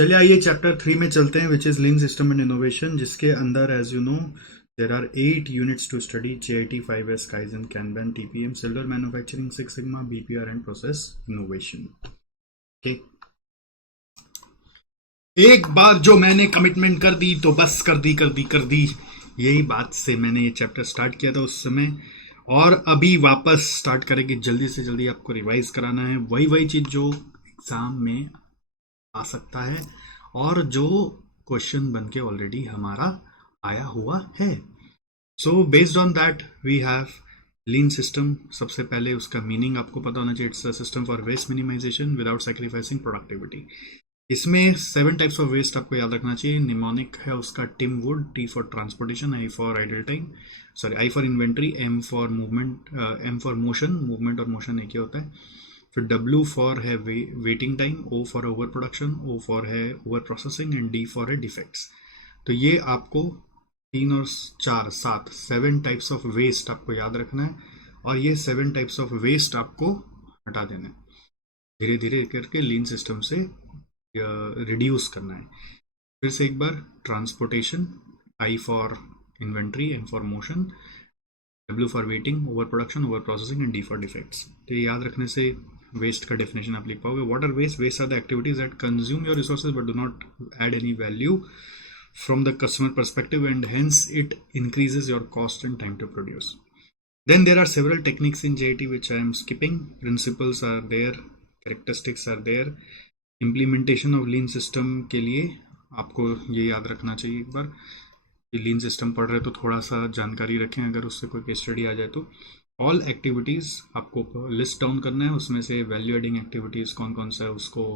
चलिए आइए चैप्टर 3 में चलते हैं, which is lean system and innovation, जिसके अंदर as you know there are 8 units to study: JIT, 5S, kaizen, kanban, TPM, cellular manufacturing, six sigma, BPR and process innovation. Okay, एक बार जो मैंने कमिटमेंट कर दी तो बस कर दी। यही बात से मैंने ये चैप्टर स्टार्ट किया था उस समय, और अभी वापस स्टार्ट करेंगे। जल्दी से जल्दी आपको रिवाइज कराना है वही चीज़ जो एग्जाम में आ सकता है और जो क्वेश्चन बन के ऑलरेडी हमारा आया हुआ है। So based on that we have lean system. सबसे पहले उसका मीनिंग आपको पता होना चाहिए। It's a system for waste minimisation without sacrificing productivity. इसमें 7 टाइप्स ऑफ वेस्ट आपको याद रखना चाहिए। निमोनिक है उसका Tim Wood, T for transportation, I for idle time, sorry I for inventory, M for movement, M for motion, movement और motion एक ही होता है। फिर W फॉर है waiting time, O for over production, O for है over processing and D for है defects. तो ये आपको 3 और 4 7 7 टाइप्स ऑफ वेस्ट आपको याद रखना है, और ये 7 टाइप्स ऑफ वेस्ट आपको हटा देना है धीरे धीरे करके लीन सिस्टम से रिड्यूस करना है। फिर से एक बार, transportation, I for inventory, M for motion, W for waiting, over production, over processing and D for defects. तो ये याद रखने से वेस्ट का डेफिनेशन आप लिख पाओगे। What are waste? Waste are the activities that consume your resources but do not add any value from the customer perspective, and hence it increases your cost and time to produce. Then there are several techniques in JIT which I am skipping. Principles are there, characteristics are there. Implementation of lean system के लिए आपको ये याद रखना चाहिए एक बार कि लीन system पढ़ रहे तो थोड़ा सा जानकारी रखें, अगर उससे कोई केस स्टडी आ जाए तो। ऑल एक्टिविटीज़ आपको लिस्ट डाउन करना है, उसमें से वैल्यू एडिंग एक्टिविटीज़ कौन कौन सा है उसको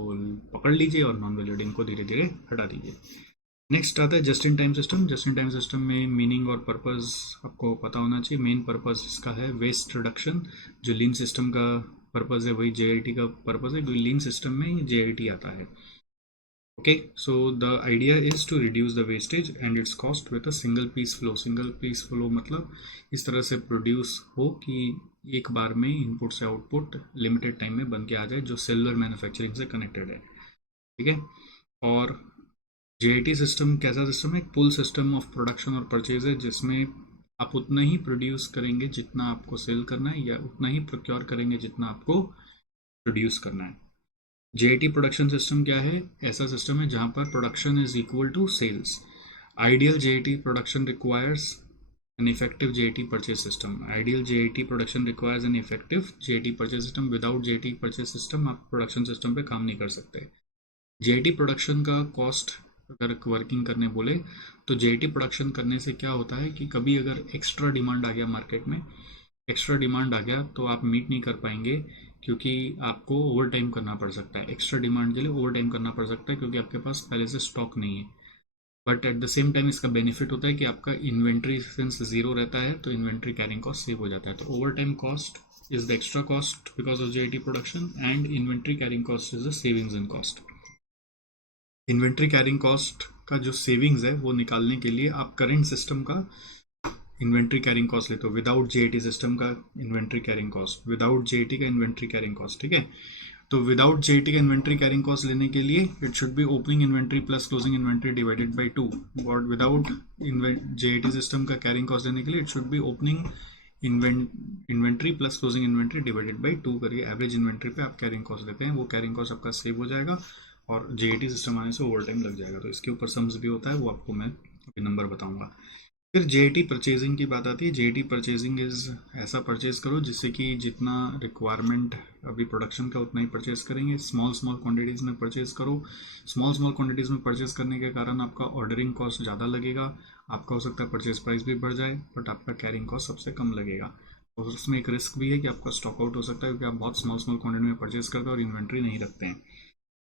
पकड़ लीजिए और नॉन वैल्यू एडिंग को धीरे धीरे हटा दीजिए। नेक्स्ट आता है just in time system. Just in time system में मीनिंग और पर्पस आपको पता होना चाहिए। मेन पर्पस इसका है वेस्ट रिडक्शन। जो लीन सिस्टम का पर्पस है वही JIT का पर्पस है, क्योंकि लीन सिस्टम में JIT आता है। Okay, so the idea is to reduce the wastage and its cost with a single piece flow. Single piece flow मतलब इस तरह से प्रोड्यूस हो कि एक बार में इनपुट से आउटपुट लिमिटेड टाइम में बन के आ जाए, जो सेलुलर मैन्युफैक्चरिंग से कनेक्टेड है। ठीक है, और JIT सिस्टम कैसा सिस्टम है? एक पुल सिस्टम ऑफ प्रोडक्शन और परचेज है, जिसमें आप उतना ही प्रोड्यूस करेंगे जितना आपको सेल करना है, या उतना ही प्रोक्योर करेंगे जितना आपको प्रोड्यूस करना है। JIT प्रोडक्शन सिस्टम क्या है? ऐसा सिस्टम है जहां पर production is equal to sales. Ideal JIT production requires an effective JIT purchase system. Ideal JIT production requires an effective JIT purchase system. Without JIT purchase system आप production system पे काम नहीं कर सकते। JIT प्रोडक्शन का cost अगर working करने बोले तो JIT प्रोडक्शन करने से क्या होता है कि कभी अगर एक्स्ट्रा डिमांड आ गया मार्केट में, एक्स्ट्रा डिमांड आ गया तो आप मीट नहीं कर पाएंगे, क्योंकि आपको ओवर टाइम करना पड़ सकता है। एक्स्ट्रा डिमांड के लिए ओवर टाइम करना पड़ सकता है क्योंकि आपके पास पहले से स्टॉक नहीं है। But at the same time इसका बेनिफिट होता है कि आपका इन्वेंट्री सिंस जीरो रहता है तो इन्वेंट्री कैरिंग कॉस्ट सेव हो जाता है। तो over time cost is the extra cost because of JIT production, and inventory carrying cost is the savings in cost. Inventory carrying cost का जो सेविंग्स है वो निकालने के लिए आप करेंट सिस्टम का इन्वेंट्री कैरिंग कॉस्ट लेते हो, विदाउट JIT सिस्टम का inventory carrying cost, without JIT का इन्वेंट्री कैरिंग कॉस्ट। ठीक है, तो विदाउट JIT का इन्वेंट्री कैरिंग कॉस्ट लेने के लिए it should B opening inventory plus closing inventory divided by 2। और विदाउट JIT सिस्टम का कैरिंग कॉस्ट लेने के लिए it should B opening inventory plus closing inventory divided by 2 करिए। एवरेज इन्वेंट्री पे आप कैरिंग कॉस्ट लेते हैं, वो कैरिंग कॉस्ट आपका सेव हो जाएगा और JIT सिस्टम आने से ओवर टाइम लग जाएगा। तो इसके ऊपर सम्स भी होता है, वो आपको मैं अभी नंबर बताऊंगा। फिर JIT परचेजिंग की बात आती है। JIT परचेजिंग इज ऐसा परचेज करो जिससे कि जितना रिक्वायरमेंट अभी प्रोडक्शन का उतना ही परचेज करेंगे। स्मॉल स्मॉल क्वांटिटीज़ में परचेज करो। स्मॉल स्मॉल क्वांटिटीज़ में परचेज करने के कारण आपका ऑर्डरिंग कॉस्ट ज़्यादा लगेगा, आपका हो सकता है परचेज प्राइस भी बढ़ जाए, बट आपका कैरिंग कॉस्ट सबसे कम लगेगा। और उसमें एक रिस्क भी है कि आपका स्टॉक आउट हो सकता है, क्योंकि आप बहुत स्मॉल स्मॉल क्वांटिटी में परचेज करते हैं और इन्वेंट्री नहीं रखते हैं।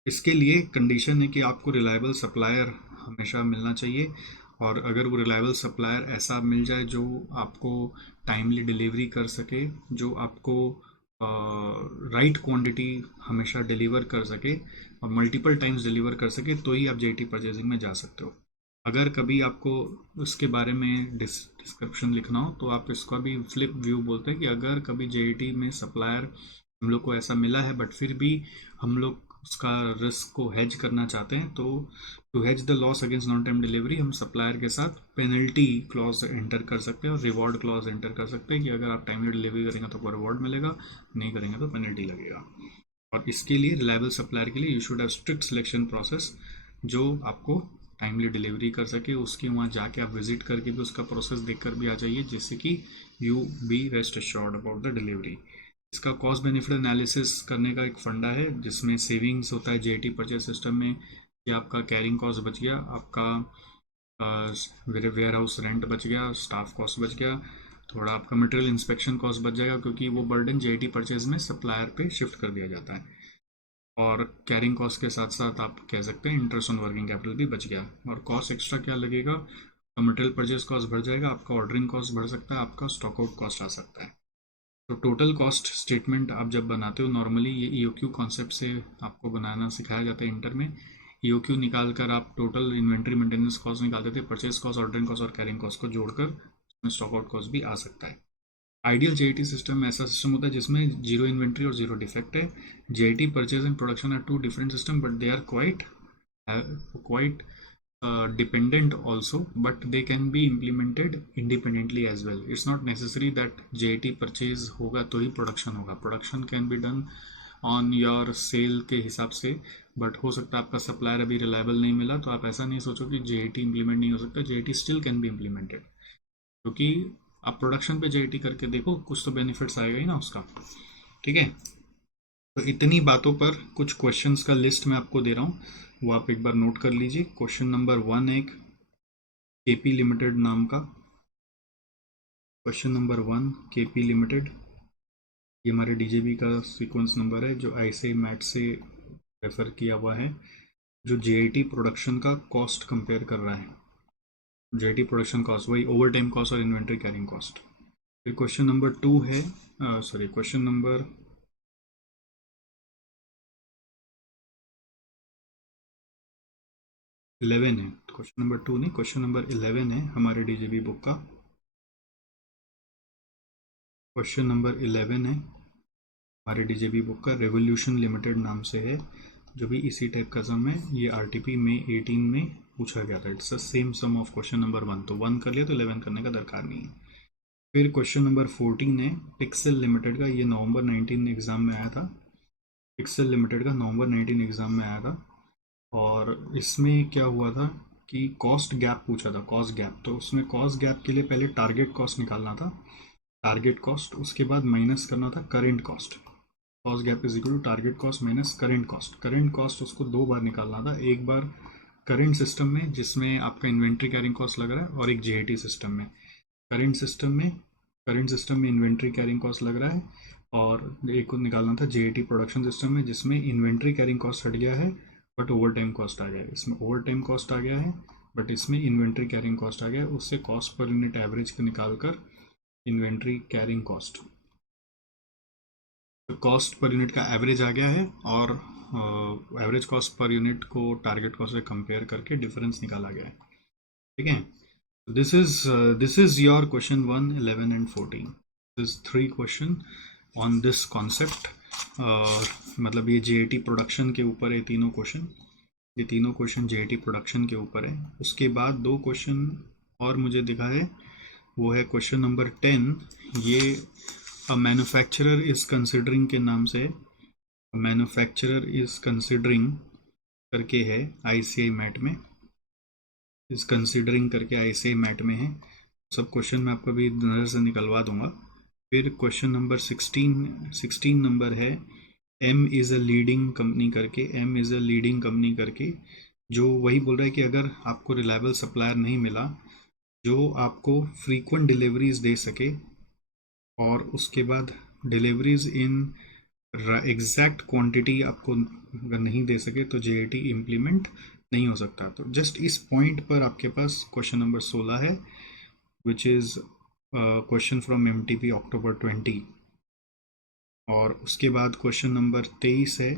इसके लिए कंडीशन है कि आपको रिलायबल सप्लायर हमेशा मिलना चाहिए, और अगर वो रिलायबल सप्लायर ऐसा मिल जाए जो आपको टाइमली डिलीवरी कर सके, जो आपको राइट क्वांटिटी हमेशा डिलीवर कर सके और मल्टीपल टाइम्स डिलीवर कर सके, तो ही आप JIT परचेजिंग में जा सकते हो। अगर कभी आपको उसके बारे में डिस्क्रिप्शन लिखना हो तो आप इसका भी फ्लिप व्यू बोलते हैं कि अगर कभी JIT में सप्लायर हम लोग को ऐसा मिला है बट फिर भी हम लोग उसका रिस्क को हेज करना चाहते हैं, तो to hedge the loss against non time delivery हम सप्लायर के साथ पेनल्टी क्लॉज एंटर कर सकते हैं और रिवॉर्ड क्लॉज एंटर कर सकते हैं कि अगर आप टाइमली डिलीवरी करेंगे तो आपको रिवॉर्ड मिलेगा, नहीं करेंगे तो पेनल्टी लगेगा। और इसके लिए रिलायबल सप्लायर के लिए you should have strict selection process, जो आपको टाइमली डिलीवरी कर सके। उसके वहाँ जाके आप विजिट करके भी उसका प्रोसेस देख कर भी आ जाइए, जिससे कि you be rest assured about the delivery. इसका कॉस्ट बेनिफिट एनालिसिस करने का एक फंडा है जिसमें सेविंग्स होता है जेटी परचेज सिस्टम में, कि आपका कैरिंग कॉस्ट बच गया, आपका वेयर हाउस रेंट बच गया, स्टाफ कॉस्ट बच गया, थोड़ा आपका मटेरियल इंस्पेक्शन कॉस्ट बच जाएगा, क्योंकि वो बर्डन जेटी परचेज में सप्लायर पे शिफ्ट कर दिया जाता है। और कैरिंग कॉस्ट के साथ साथ आप कह सकते हैं इंटरेस्ट ऑन वर्किंग कैपिटल भी बच गया। और कॉस्ट एक्स्ट्रा क्या लगेगा, मटेरियल परचेज कॉस्ट बढ़ जाएगा, आपका ऑर्डरिंग कॉस्ट बढ़ सकता है, आपका स्टॉक आउट कॉस्ट आ सकता है। तो टोटल कॉस्ट स्टेटमेंट आप जब बनाते हो, नॉर्मली ये ईओक्यू कॉन्सेप्ट से आपको बनाना सिखाया जाता है इंटर में। ईओक्यू निकाल कर आप टोटल इन्वेंट्री मेंटेनेंस कॉस्ट निकाल देते हैं, परचेज कॉस्ट, ऑर्डरिंग कॉस्ट और कैरिंग कॉस्ट को जोड़कर उसमें स्टॉक आउट कॉस्ट भी आ सकता है। आइडियल जेटी सिस्टम ऐसा सिस्टम होता है जिसमें जीरो इन्वेंट्री और जीरो डिफेक्ट है। JT purchase and production are two different system, but they are quite dependent also, but they can be implemented independently as well. It's not necessary that JAT purchase होगा तो ही production होगा, production can be done on your sale के हिसाब से, but हो सकता है आपका सप्लायर अभी रिलायबल नहीं मिला, तो आप ऐसा नहीं सोचो कि JAT इंप्लीमेंट नहीं हो सकता, JAT still can be implemented, क्योंकि आप प्रोडक्शन पे JAT करके देखो, कुछ तो बेनिफिट्स आएगा ही ना उसका। ठीक है, तो इतनी बातों पर कुछ क्वेश्चंस का लिस्ट मैं आपको दे रहा हूँ, वो आप एक बार नोट कर लीजिए। क्वेश्चन नंबर 1 एक केपी लिमिटेड नाम का, क्वेश्चन नंबर 1 केपी लिमिटेड, ये हमारे डीजेबी का सीक्वेंस नंबर है जो आईसीआई मैट से रेफर किया हुआ है, जो जेआईटी प्रोडक्शन का कॉस्ट कंपेयर कर रहा है। जेआईटी प्रोडक्शन कॉस्ट वही ओवर टाइम कॉस्ट और इन्वेंट्री कैरिंग कॉस्ट। फिर क्वेश्चन नंबर 2 है, सॉरी क्वेश्चन नंबर 11 है, क्वेश्चन नंबर 2 नहीं, क्वेश्चन नंबर 11 है हमारे डीजेबी बुक का। क्वेश्चन नंबर 11 है हमारे डीजेबी बुक का, रेवोल्यूशन लिमिटेड नाम से है, जो भी इसी टाइप का सम है। ये आरटीपी में 18 में पूछा गया था। It's the same sum of question number 1, तो 1 कर लिया तो 11 करने का दरकार नहीं है। फिर क्वेश्चन नंबर 14 है पिक्सेल लिमिटेड का, ये नवंबर 19 एग्जाम में आया था। पिक्सेल लिमिटेड का नवंबर 19 एग्जाम में आया था, और इसमें क्या हुआ था कि कॉस्ट गैप पूछा था, कॉस्ट गैप। तो उसमें कॉस्ट गैप के लिए पहले टारगेट कॉस्ट निकालना था, टारगेट कॉस्ट, उसके बाद माइनस करना था current cost. Cost gap is equal to target cost minus current cost. Current cost उसको 2 बार निकालना था, एक बार करेंट सिस्टम में जिसमें आपका इन्वेंट्री कैरिंग कॉस्ट लग रहा है, और एक जेआईटी सिस्टम में। करेंट सिस्टम में इन्वेंट्री कैरिंग कॉस्ट लग रहा है, और एक को निकालना था जेआईटी प्रोडक्शन सिस्टम में जिसमें इन्वेंट्री कैरिंग कॉस्ट हट गया है बट ओवर टाइम कॉस्ट आ गया है। इसमें ओवर टाइम कॉस्ट आ गया है बट इसमें इन्वेंट्री कैरिंग कॉस्ट आ गया है। उससे कॉस्ट पर यूनिट एवरेज को निकाल कर inventory carrying cost, cost per unit का एवरेज आ गया है, और एवरेज कॉस्ट पर यूनिट को टारगेट कॉस्ट से कंपेयर करके डिफरेंस निकाला गया है। ठीक है, this is your question 1, 11 and 14। This 3 question on this concept. मतलब ये जेआईटी प्रोडक्शन के ऊपर है तीनों क्वेश्चन, ये तीनों क्वेश्चन जेआईटी प्रोडक्शन के ऊपर है। उसके बाद 2 क्वेश्चन और मुझे दिखा है, वो है क्वेश्चन नंबर 10, ये अ मैन्युफैक्चरर इज कंसिडरिंग के नाम से, मैन्युफैक्चरर इज कंसिडरिंग करके है आईसीआई मैट में, इज कंसिडरिंग करके आईसीआई मैट में है। सब क्वेश्चन मैं आपको अभी नज़र से निकलवा दूंगा। फिर क्वेश्चन नंबर 16 नंबर है M is a leading company करके, M is a leading company करके, जो वही बोल रहा है कि अगर आपको रिलायबल सप्लायर नहीं मिला जो आपको फ्रीक्वेंट डिलीवरीज दे सके, और उसके बाद डिलीवरीज इन एग्जैक्ट क्वांटिटी आपको अगर नहीं दे सके तो जेआईटी इम्प्लीमेंट नहीं हो सकता। तो जस्ट इस पॉइंट पर आपके पास क्वेश्चन नंबर 16 है, which is question from MTP October 20। और उसके बाद क्वेश्चन नंबर 23 है,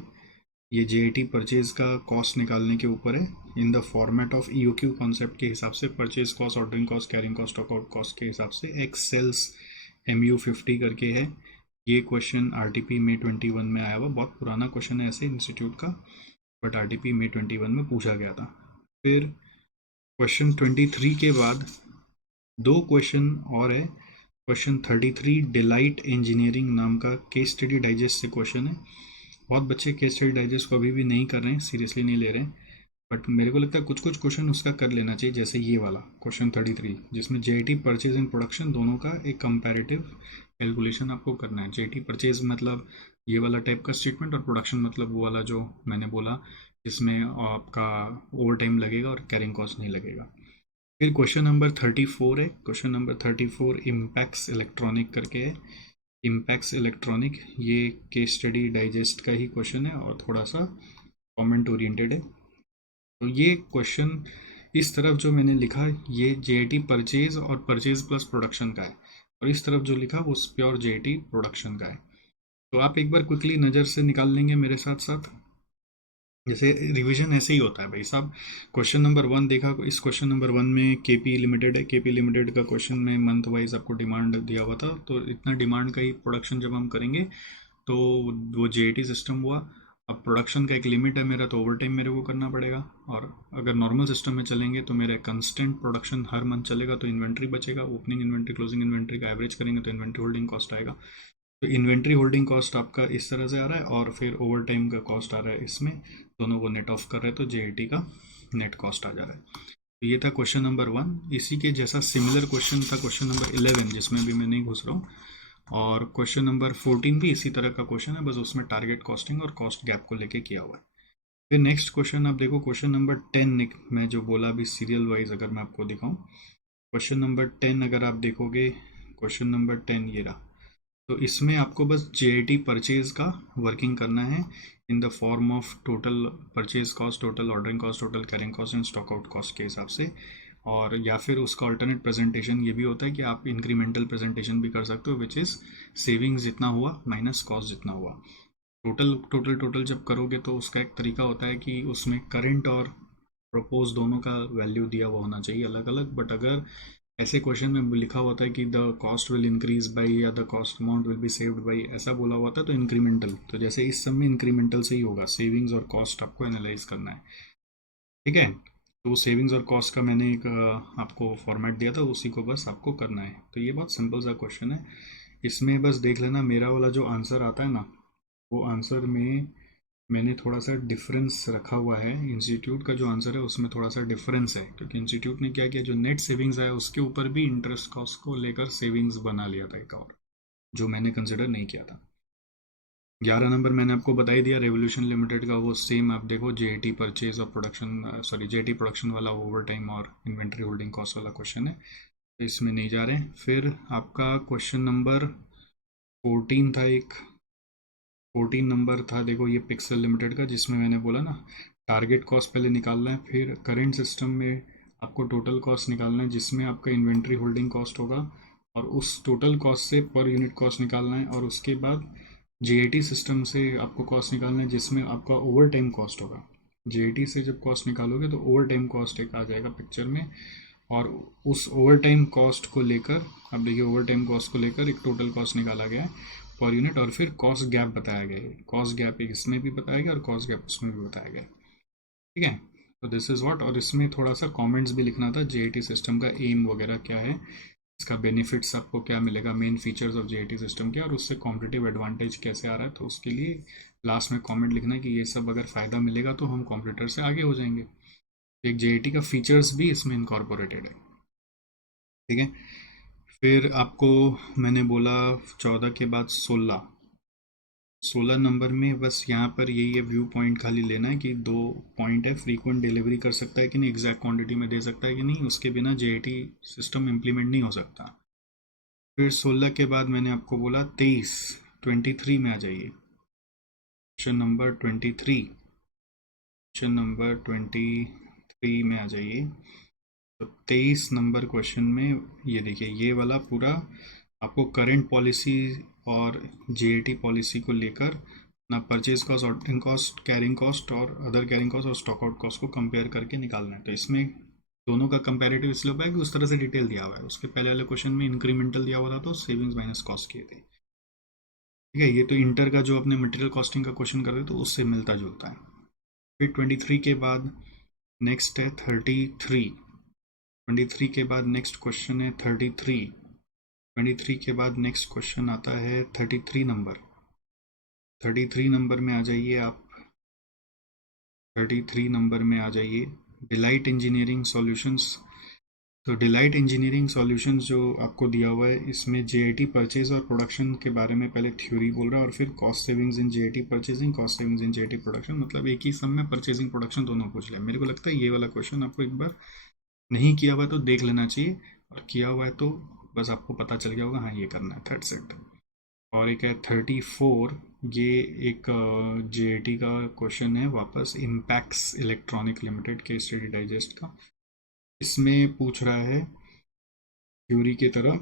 ये जेआईटी परचेज का कॉस्ट निकालने के ऊपर है, in the format of EOQ concept के हिसाब से, purchase cost, ordering cost, carrying cost, stock out cost के हिसाब से, एक्स सेल्स MU50 करके है। ये क्वेश्चन आरटीपी मई 21 में आया हुआ, बहुत पुराना क्वेश्चन है ऐसे इंस्टीट्यूट का, बट आरटीपी मई 21 में पूछा गया था। फिर क्वेश्चन 23 के बाद दो क्वेश्चन और है। क्वेश्चन 33 डिलाइट इंजीनियरिंग नाम का केस स्टडी डाइजेस्ट से क्वेश्चन है। बहुत बच्चे केस स्टडी डाइजेस्ट को अभी भी नहीं कर रहे हैं, सीरियसली नहीं ले रहे हैं, बट मेरे को लगता है कुछ कुछ क्वेश्चन उसका कर लेना चाहिए, जैसे ये वाला क्वेश्चन 33 जिसमें जेआईटी परचेज एंड प्रोडक्शन दोनों का एक कंपैरेटिव कैलकुलेशन आपको करना है। जेआईटी परचेज मतलब ये वाला टाइप का स्टेटमेंट, और प्रोडक्शन मतलब वो वाला जो मैंने बोला जिसमें आपका ओवर टाइम लगेगा और कैरिंग कॉस्ट नहीं लगेगा। फिर क्वेश्चन नंबर 34 है। क्वेश्चन नंबर 34 इम्पैक्ट्स इलेक्ट्रॉनिक करके है। इम्पैक्ट्स इलेक्ट्रॉनिक ये केस स्टडी डाइजेस्ट का ही क्वेश्चन है और थोड़ा सा कमेंट ओरिएंटेड है। तो ये क्वेश्चन इस तरफ जो मैंने लिखा ये जेआईटी परचेज और परचेज प्लस प्रोडक्शन का है, और इस तरफ जो लिखा वो प्योर जेआईटी प्रोडक्शन का है। तो आप एक बार क्विकली नज़र से निकाल लेंगे मेरे साथ साथ। जैसे रिवीजन ऐसे ही होता है भाई साहब। क्वेश्चन नंबर 1 देखा, इस क्वेश्चन नंबर 1 में केपी लिमिटेड है। केपी लिमिटेड का क्वेश्चन में मंथ वाइज आपको डिमांड दिया हुआ था, तो इतना डिमांड का ही प्रोडक्शन जब हम करेंगे तो वो जेआईटी सिस्टम हुआ। अब प्रोडक्शन का एक लिमिट है मेरा, तो ओवर टाइम मेरे को करना पड़ेगा। और अगर नॉर्मल सिस्टम में चलेंगे तो मेरा कंस्टेंट प्रोडक्शन हर मंथ चलेगा, तो इन्वेंट्री बचेगा। ओपनिंग इन्वेंट्री क्लोजिंग इन्वेंट्री का एवरेज करेंगे तो इन्वेंट्री होल्डिंग कॉस्ट आएगा। तो इन्वेंट्री होल्डिंग कॉस्ट आपका इस तरह से आ रहा है, और फिर ओवर टाइम का कॉस्ट आ रहा है इसमें, दोनों को नेट ऑफ कर रहे हैं तो जेआईटी का नेट कॉस्ट आ जा रहा है। तो ये था क्वेश्चन नंबर 1। इसी के जैसा सिमिलर क्वेश्चन था क्वेश्चन नंबर 11, जिसमें भी मैं नहीं घुस रहा हूँ। और क्वेश्चन नंबर 14 भी इसी तरह का क्वेश्चन है, बस उसमें टारगेट कॉस्टिंग और कॉस्ट गैप को लेके किया हुआ है। फिर नेक्स्ट क्वेश्चन आप देखो, क्वेश्चन नंबर 10 मैं जो बोला अभी सीरियल वाइज अगर मैं आपको दिखाऊं, क्वेश्चन नंबर 10 अगर आप देखोगे, क्वेश्चन नंबर 10 ये रहा। तो इसमें आपको बस जेआईटी परचेज का वर्किंग करना है इन the form of total purchase cost, total ordering cost, total carrying cost and stock out cost के हिसाब से। और या फिर उसका अल्टरनेट प्रेजेंटेशन ये भी होता है कि आप इंक्रीमेंटल प्रेजेंटेशन भी कर सकते हो, विच इज़ सेविंग्स जितना हुआ माइनस कॉस्ट जितना हुआ। टोटल टोटल टोटल जब करोगे तो उसका एक तरीका होता है कि उसमें करंट और प्रपोज दोनों का वैल्यू दिया हुआ होना चाहिए अलग अलग। बट अगर ऐसे क्वेश्चन में लिखा होता है कि the cost will increase by या the cost amount will be saved by, ऐसा बोला हुआ था तो इंक्रीमेंटल, तो जैसे इस सब में इंक्रीमेंटल से ही होगा, सेविंग्स और कॉस्ट आपको एनालाइज करना है। ठीक है, तो सेविंग्स और कॉस्ट का मैंने एक आपको फॉर्मेट दिया था, उसी को बस आपको करना है। तो ये बहुत सिंपल सा क्वेश्चन है। इसमें बस देख लेना मेरा वाला जो आंसर आता है ना, वो आंसर में मैंने थोड़ा सा डिफरेंस रखा हुआ है। इंस्टीट्यूट का जो आंसर है उसमें थोड़ा सा डिफरेंस है, क्योंकि इंस्टीट्यूट ने क्या किया, जो नेट सेविंग्स आया उसके ऊपर भी इंटरेस्ट कॉस्ट को लेकर सेविंग्स बना लिया था एक और, जो मैंने कंसिडर नहीं किया था। 11 नंबर मैंने आपको बता ही दिया, रेवोल्यूशन लिमिटेड का वो सेम आप देखो, जेआईटी परचेज और प्रोडक्शन, सॉरी जेआईटी प्रोडक्शन वाला ओवर टाइम और इन्वेंट्री होल्डिंग कॉस्ट वाला क्वेश्चन है, तो इसमें नहीं जा रहे हैं। फिर आपका क्वेश्चन नंबर 14 था एक, 14 नंबर था देखो ये पिक्सल लिमिटेड का, जिसमें मैंने बोला ना टारगेट कॉस्ट पहले निकालना है, फिर करंट सिस्टम में आपको टोटल कॉस्ट निकालना है जिसमें आपका इन्वेंट्री होल्डिंग कॉस्ट होगा, और उस टोटल कॉस्ट से पर यूनिट कॉस्ट निकालना है, और उसके बाद जेआईटी सिस्टम से आपको कॉस्ट निकालना है जिसमें आपका ओवर टाइम कॉस्ट होगा। जेआईटी से जब कॉस्ट निकालोगे तो ओवर टाइम कॉस्ट एक आ जाएगा पिक्चर में, और उस ओवर टाइम कॉस्ट को लेकर, अब देखिए ओवर टाइम कॉस्ट को लेकर एक टोटल कॉस्ट निकाला गया है पर यूनिट, और फिर कॉस्ट गैप बताया गया है। कॉस्ट गैप एक इसमें भी बताया गया और कॉस्ट गैप उसमें भी बताया गया। ठीक है, तो दिस इज़ व्हाट। और इसमें थोड़ा सा कमेंट्स भी लिखना था, जेआईटी सिस्टम का एम वगैरह क्या है, इसका बेनिफिट्स आपको क्या मिलेगा, main features of JIT system क्या, और उससे कॉम्पिटिटिव एडवांटेज कैसे आ रहा है। तो उसके लिए लास्ट में कमेंट लिखना है कि ये सब अगर फ़ायदा मिलेगा तो हम कॉम्पिटिटर से आगे हो जाएंगे। एक जेआईटी का फीचर्स भी इसमें इनकॉर्पोरेटेड है। ठीक है, फिर आपको मैंने बोला 14 के बाद 16 नंबर में बस यहाँ पर यही है, व्यू पॉइंट खाली लेना है कि दो पॉइंट है, फ्रीक्वेंट डिलीवरी कर सकता है कि नहीं, एग्जैक्ट क्वांटिटी में दे सकता है कि नहीं, उसके बिना जेआईटी सिस्टम इम्प्लीमेंट नहीं हो सकता। फिर 16 के बाद मैंने आपको बोला 23, 23 में आ जाइए, क्वेश्चन नंबर 23, क्वेश्चन नंबर 23 में आ जाइए। तो 23 नंबर क्वेश्चन में ये देखिए, ये वाला पूरा आपको करंट पॉलिसी और जेआईटी पॉलिसी को लेकर ना purchase cost, ordering cost, carrying cost और अदर कैरिंग कॉस्ट और स्टॉक आउट कॉस्ट को कंपेयर करके निकालना है। तो इसमें दोनों का कंपैरेटिव इसलिए होगा कि उस तरह से डिटेल दिया हुआ है। उसके पहले वाले क्वेश्चन में इंक्रीमेंटल दिया हुआ था तो सेविंग्स माइनस कॉस्ट किए थे। ठीक है, ये तो इंटर का जो अपने मटेरियल कॉस्टिंग का क्वेश्चन कर रहे तो उससे मिलता जुलता है। फिर 23 के बाद नेक्स्ट है 33। 23 के बाद नेक्स्ट क्वेश्चन है 33। 23 के बाद नेक्स्ट क्वेश्चन आता है 33 नंबर। 33 नंबर में आ जाइए आप। 33 नंबर में आ जाइए, डिलाइट इंजीनियरिंग सॉल्यूशंस। तो डिलाइट इंजीनियरिंग सॉल्यूशंस जो आपको दिया हुआ है, इसमें जेआईटी परचेज और प्रोडक्शन के बारे में पहले थ्योरी बोल रहा है और फिर cost savings in JIT purchasing, cost savings in JIT production, मतलब एक ही सम में परचेजिंग प्रोडक्शन दोनों पूछ लिया। मेरे को लगता है ये वाला क्वेश्चन आपको एक बार नहीं किया हुआ है तो देख लेना चाहिए, और किया हुआ है तो बस आपको पता चल गया होगा हाँ ये करना है, दैट्स इट। और एक है 34, ये एक जेआईटी का क्वेश्चन है वापस, इम्पैक्ट्स इलेक्ट्रॉनिक लिमिटेड के स्टडी डाइजेस्ट का। इसमें पूछ रहा है थ्योरी की तरह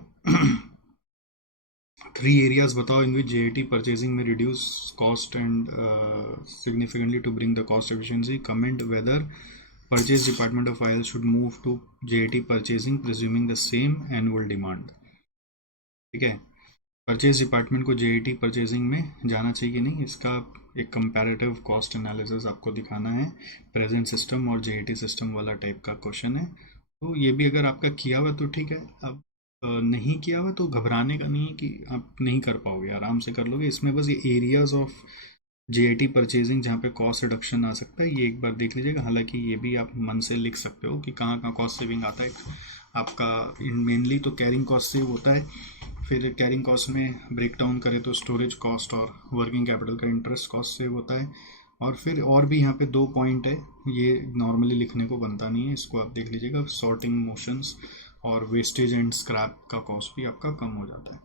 3 एरियाज बताओ इन विच जेआईटी परचेजिंग में reduce cost and significantly to bring the cost efficiency. Comment whether purchase department of IL should move to JIT purchasing presuming the same annual demand. ठीक है, परचेज डिपार्टमेंट को JIT purchasing में जाना चाहिए कि नहीं, इसका एक कंपैरेटिव कॉस्ट एनालिसिस आपको दिखाना है। प्रेजेंट सिस्टम और जेआईटी सिस्टम वाला टाइप का क्वेश्चन है। तो ये भी अगर आपका किया हुआ तो ठीक है, अब नहीं किया हुआ तो घबराने का नहीं है कि आप नहीं कर पाओगे, आराम से कर लोगे। इसमें बस ये एरियाज ऑफ जेआईटी परचेजिंग जहाँ पे कॉस्ट रिडक्शन आ सकता है ये एक बार देख लीजिएगा। हालांकि ये भी आप मन से लिख सकते हो कि कहाँ कहाँ कॉस्ट सेविंग आता है आपका। मेनली तो कैरिंग कॉस्ट सेव होता है, फिर कैरिंग कॉस्ट में ब्रेक डाउन करें तो स्टोरेज कॉस्ट और वर्किंग कैपिटल का इंटरेस्ट कॉस्ट सेव होता है। और फिर और भी यहाँ पे 2 पॉइंट है, ये नॉर्मली लिखने को बनता नहीं है, इसको आप देख लीजिएगा। सॉर्टिंग मोशंस और वेस्टेज एंड स्क्रैप का कॉस्ट भी आपका कम हो जाता है।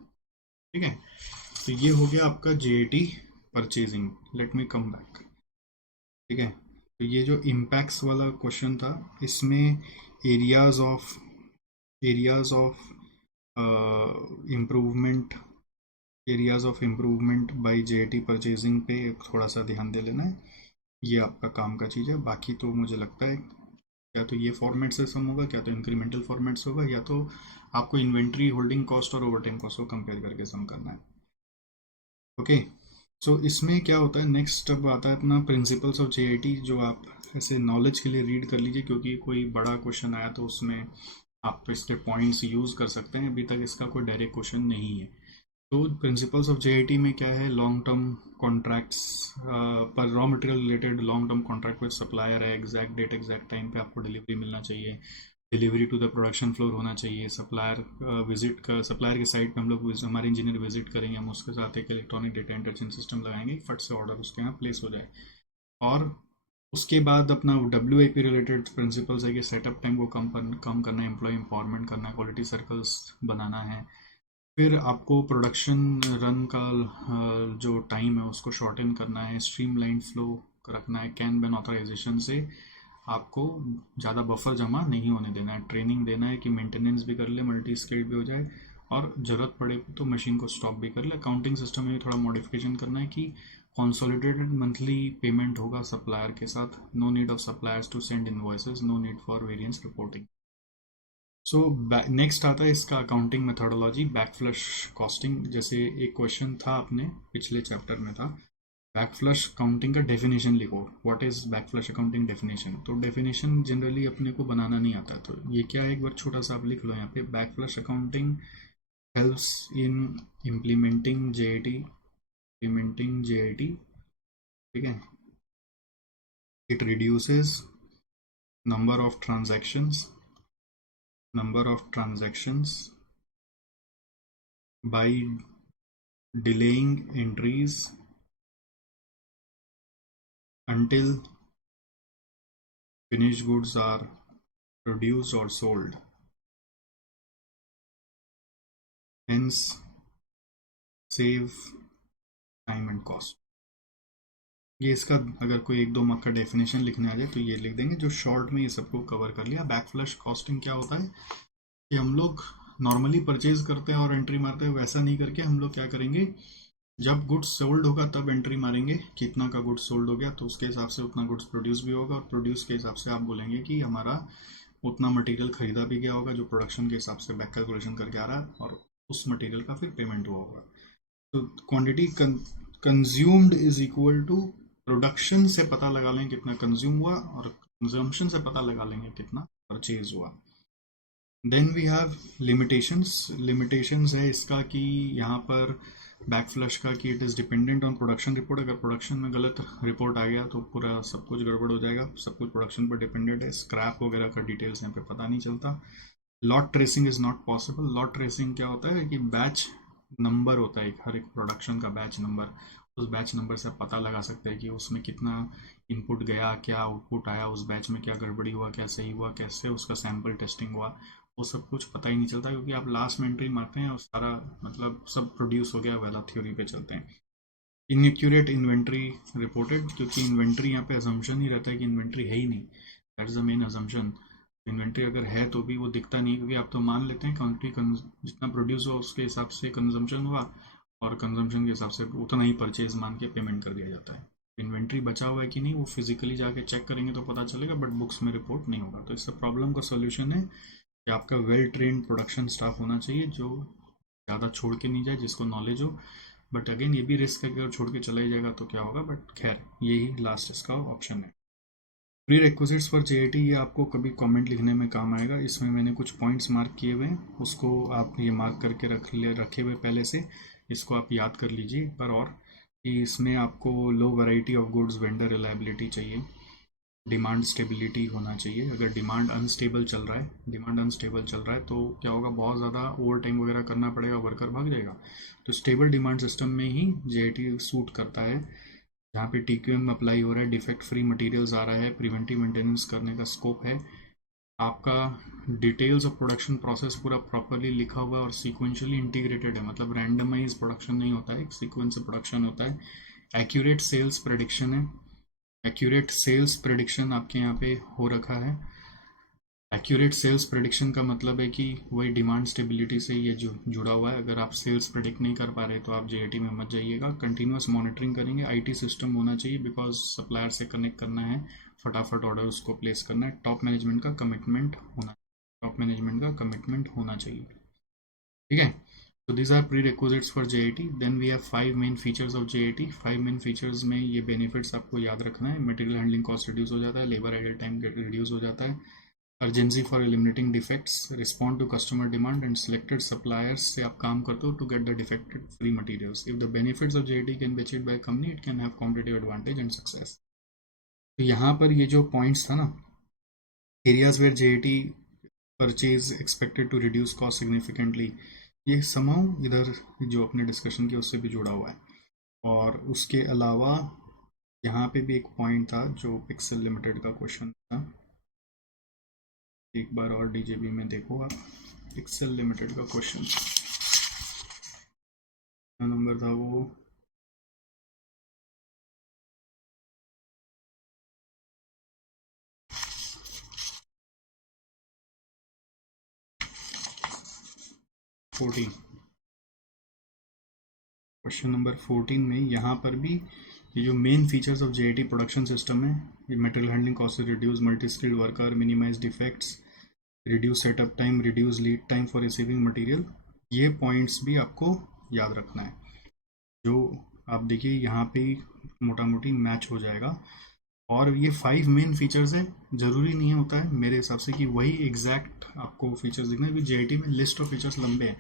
ठीक है, तो ये हो गया आपका JIT purchasing. Let me come back. ठीक है, तो ये जो इम्पैक्ट्स वाला क्वेश्चन था, इसमें areas of improvement areas of improvement by JIT purchasing पे थोड़ा सा ध्यान दे लेना है, ये आपका काम का चीज़ है। बाकी तो मुझे लगता है या तो ये फॉर्मेट से सम होगा, क्या तो इंक्रीमेंटल फॉर्मेट से होगा, या तो आपको इन्वेंट्री होल्डिंग कॉस्ट और ओवरटाइम कॉस्ट को कंपेयर करके सम करना है। ओके, सो इसमें क्या होता है, नेक्स्ट अब आता है अपना प्रिंसिपल्स ऑफ जेआईटी, जो आप ऐसे नॉलेज के लिए रीड कर लीजिए, क्योंकि कोई बड़ा क्वेश्चन आया तो उसमें आप इसके पॉइंट्स यूज़ कर सकते हैं। अभी तक इसका कोई डायरेक्ट क्वेश्चन नहीं है। तो प्रिंसिपल्स ऑफ जेआईटी में क्या है, लॉन्ग टर्म कॉन्ट्रैक्ट्स पर raw material related long term contract with supplier है, एग्जैक्ट डेट एग्जैक्ट टाइम पे आपको डिलीवरी मिलना चाहिए, delivery to the production floor होना चाहिए, सप्लायर के साइट पे हम लोग हमारे इंजीनियर विजिट करेंगे, हम उसके साथ एक इलेक्ट्रॉनिक डेटा इंटरचेंज सिस्टम लगाएंगे, फट से ऑर्डर उसके यहाँ प्लेस हो जाए। और उसके बाद अपना WIP रिलेटेड प्रिंसिपल्स है कि सेटअप टाइम को कम करना है, एम्प्लॉय एम्पावरमेंट करना है, क्वालिटी सर्कल्स बनाना है। फिर आपको प्रोडक्शन रन का जो टाइम है उसको शॉर्टन करना है, स्ट्रीमलाइन फ्लो रखना है, कैन बैन ऑथराइजेशन से आपको ज़्यादा बफर जमा नहीं होने देना है, ट्रेनिंग देना है कि मेंटेनेंस भी कर ले, मल्टी स्किल्ड भी हो जाए, और ज़रूरत पड़े तो मशीन को स्टॉप भी कर ले। अकाउंटिंग सिस्टम में भी थोड़ा मॉडिफिकेशन करना है कि कॉन्सोलिडेटेड मंथली पेमेंट होगा सप्लायर के साथ, no need of suppliers to send invoices, no need for variance reporting. So next आता है इसका अकाउंटिंग मेथोडोलॉजी, बैकफ्लश कॉस्टिंग। जैसे एक क्वेश्चन था अपने पिछले चैप्टर में था, बैकफ्लश अकाउंटिंग का डेफिनेशन लिखो, व्हाट इज बैकफ्लश अकाउंटिंग डेफिनेशन। तो डेफिनेशन जनरली अपने को बनाना नहीं आता, तो ये क्या है, एक बार छोटा सा आप लिख लो यहाँ पे, backflush accounting helps in implementing JIT. ठीक है, it reduces number of transactions by delaying entries until finished goods are produced or sold, hence save time and cost। ये इसका अगर कोई 1-2 मार्क का डेफिनेशन लिखने आ जाए तो ये लिख देंगे, जो शॉर्ट में ये सबको कवर कर लिया। बैकफ्लश कॉस्टिंग क्या होता है कि हम लोग नॉर्मली परचेज करते हैं और एंट्री मारते हैं, वैसा नहीं करके हम लोग क्या करेंगे, जब गुड्स सोल्ड होगा तब एंट्री मारेंगे, कितना का गुड्स सोल्ड हो गया तो उसके हिसाब से उतना गुड्स प्रोड्यूस भी होगा, और प्रोड्यूस के हिसाब से आप बोलेंगे कि हमारा उतना मटेरियल खरीदा भी गया होगा जो प्रोडक्शन के हिसाब से बैक कैलकुलेशन करके आ रहा है, और उस मटेरियल का फिर पेमेंट हुआ होगा। तो quantity consumed is equal to production से पता लगा लें कितना कंज्यूम हुआ और कंजम्पशन से पता लगा लेंगे कितना परचेज हुआ. देन वी हैव लिमिटेशंस है इसका कि यहाँ पर बैक फ्लश का कि it is dependent on production report. अगर प्रोडक्शन में गलत रिपोर्ट आ गया तो पूरा सब कुछ गड़बड़ हो जाएगा. सब कुछ प्रोडक्शन पर डिपेंडेंट है. स्क्रैप वगैरह का डिटेल्स यहाँ पे पता नहीं चलता. Lot tracing is not possible. Lot tracing क्या होता है कि बैच नंबर होता है, हर एक प्रोडक्शन का बैच नंबर. उस बैच नंबर से आप पता लगा सकते हैं कि उसमें कितना इनपुट गया, क्या आउटपुट आया, उस बैच में क्या गड़बड़ी हुआ, क्या सही हुआ, कैसे उसका सैम्पल टेस्टिंग हुआ, वो सब कुछ पता ही नहीं चलता क्योंकि आप लास्ट में एंट्री मारते हैं और सारा मतलब सब प्रोड्यूस हो गया वाला थ्योरी पे चलते हैं. इनएक्यूरेट इन्वेंट्री रिपोर्टेड, क्योंकि इन्वेंट्री यहाँ पे अजम्पशन ही रहता है कि इन्वेंट्री है ही नहीं. That is the main assumption. Inventory अगर है तो भी वो दिखता नहीं क्योंकि आप तो मान लेते हैं क्वान्टिटी जितना प्रोड्यूस हुआ उसके हिसाब से कंजम्पशन हुआ और कंजम्पशन के हिसाब से उतना ही परचेज मान के पेमेंट कर दिया जाता है. इन्वेंट्री बचा हुआ है कि नहीं वो फिजिकली जाके चेक करेंगे तो पता चलेगा, बट बुक्स में रिपोर्ट नहीं होगा. तो इस प्रॉब्लम का सोल्यूशन है कि आपका वेल ट्रेन प्रोडक्शन स्टाफ होना चाहिए जो ज़्यादा छोड़ के नहीं जाए, जिसको नॉलेज हो. बट अगेन ये भी रिस्क है कि अगर छोड़ के चला ही जाएगा तो क्या होगा, बट खैर यही लास्ट इसका ऑप्शन है. प्री रिक्विजिट्स फॉर जेआईटी, ये आपको कभी कमेंट लिखने में काम आएगा. इसमें मैंने कुछ पॉइंट्स मार्क किए हुए हैं, उसको आप ये मार्क करके रखे हुए पहले से. इसको आप याद कर लीजिए एक बार और कि इसमें आपको low variety of goods, vendor reliability चाहिए, डिमांड स्टेबिलिटी होना चाहिए. अगर डिमांड अनस्टेबल चल रहा है तो क्या होगा, बहुत ज़्यादा ओवर टाइम वगैरह करना पड़ेगा, वर्कर भाग जाएगा. तो स्टेबल डिमांड सिस्टम में ही जेआईटी सूट करता है. जहाँ पे टीक्यूएम अप्लाई हो रहा है, डिफेक्ट फ्री मटेरियल्स आ रहा है, प्रिवेंटिव मेंटेनेंस करने का स्कोप है. आपका डिटेल्स ऑफ प्रोडक्शन प्रोसेस पूरा प्रॉपरली लिखा हुआ है और सीक्वेंशियली इंटीग्रेटेड है, मतलब रैंडमाइज प्रोडक्शन नहीं होता है, एक सीक्वेंस से प्रोडक्शन होता है. एक्यूरेट सेल्स प्रेडिक्शन है. एक्यूरेट सेल्स प्रेडिक्शन आपके यहाँ पे हो रखा है. एक्यूरेट सेल्स प्रेडिक्शन का मतलब है कि वही डिमांड स्टेबिलिटी से ये जुड़ा हुआ है. अगर आप सेल्स प्रेडिक्ट नहीं कर पा रहे तो आप जेआईटी में मत जाइएगा. कंटिन्यूस मॉनिटरिंग करेंगे. आईटी सिस्टम होना चाहिए बिकॉज सप्लायर से कनेक्ट करना है, फटाफट ऑर्डर उसको प्लेस करना है. टॉप मैनेजमेंट का कमिटमेंट होना चाहिए. ठीक है. So these are prerequisites for JIT. Then we have 5 main features of JIT. 5 main features में ये benefits आपको याद रखना है. Material handling cost reduce हो जाता है, labor idle time reduce हो जाता है, urgency for eliminating defects, respond to customer demand and selected suppliers से आप काम करते हो to get the defected free materials. If the benefits of JIT can be achieved by a company, it can have competitive advantage and success. तो यहाँ पर ये जो points था ना, areas where JIT purchase expected to reduce cost significantly, ये समाउ इधर जो अपने डिस्कशन किया उससे भी जुड़ा हुआ है. और उसके अलावा यहाँ पे भी एक पॉइंट था जो पिक्सल लिमिटेड का क्वेश्चन था. एक बार और डीजेबी में देखो आप, पिक्सल लिमिटेड का क्वेश्चन नंबर था वो 14. क्वेश्चन नंबर 14 में यहाँ पर भी ये जो main features of JIT production system है, ये material handling cost reduce multi skilled worker, minimise defects, reduce setup time, reduce lead time for receiving material, ये पॉइंट्स भी आपको याद रखना है. जो आप देखिए यहाँ पे मोटा मोटी मैच हो जाएगा. और ये 5 मेन फीचर्स हैं. ज़रूरी नहीं होता है मेरे हिसाब से कि वही एग्जैक्ट आपको फीचर्स दिखना है, क्योंकि जेआईटी में लिस्ट ऑफ फीचर्स लंबे हैं.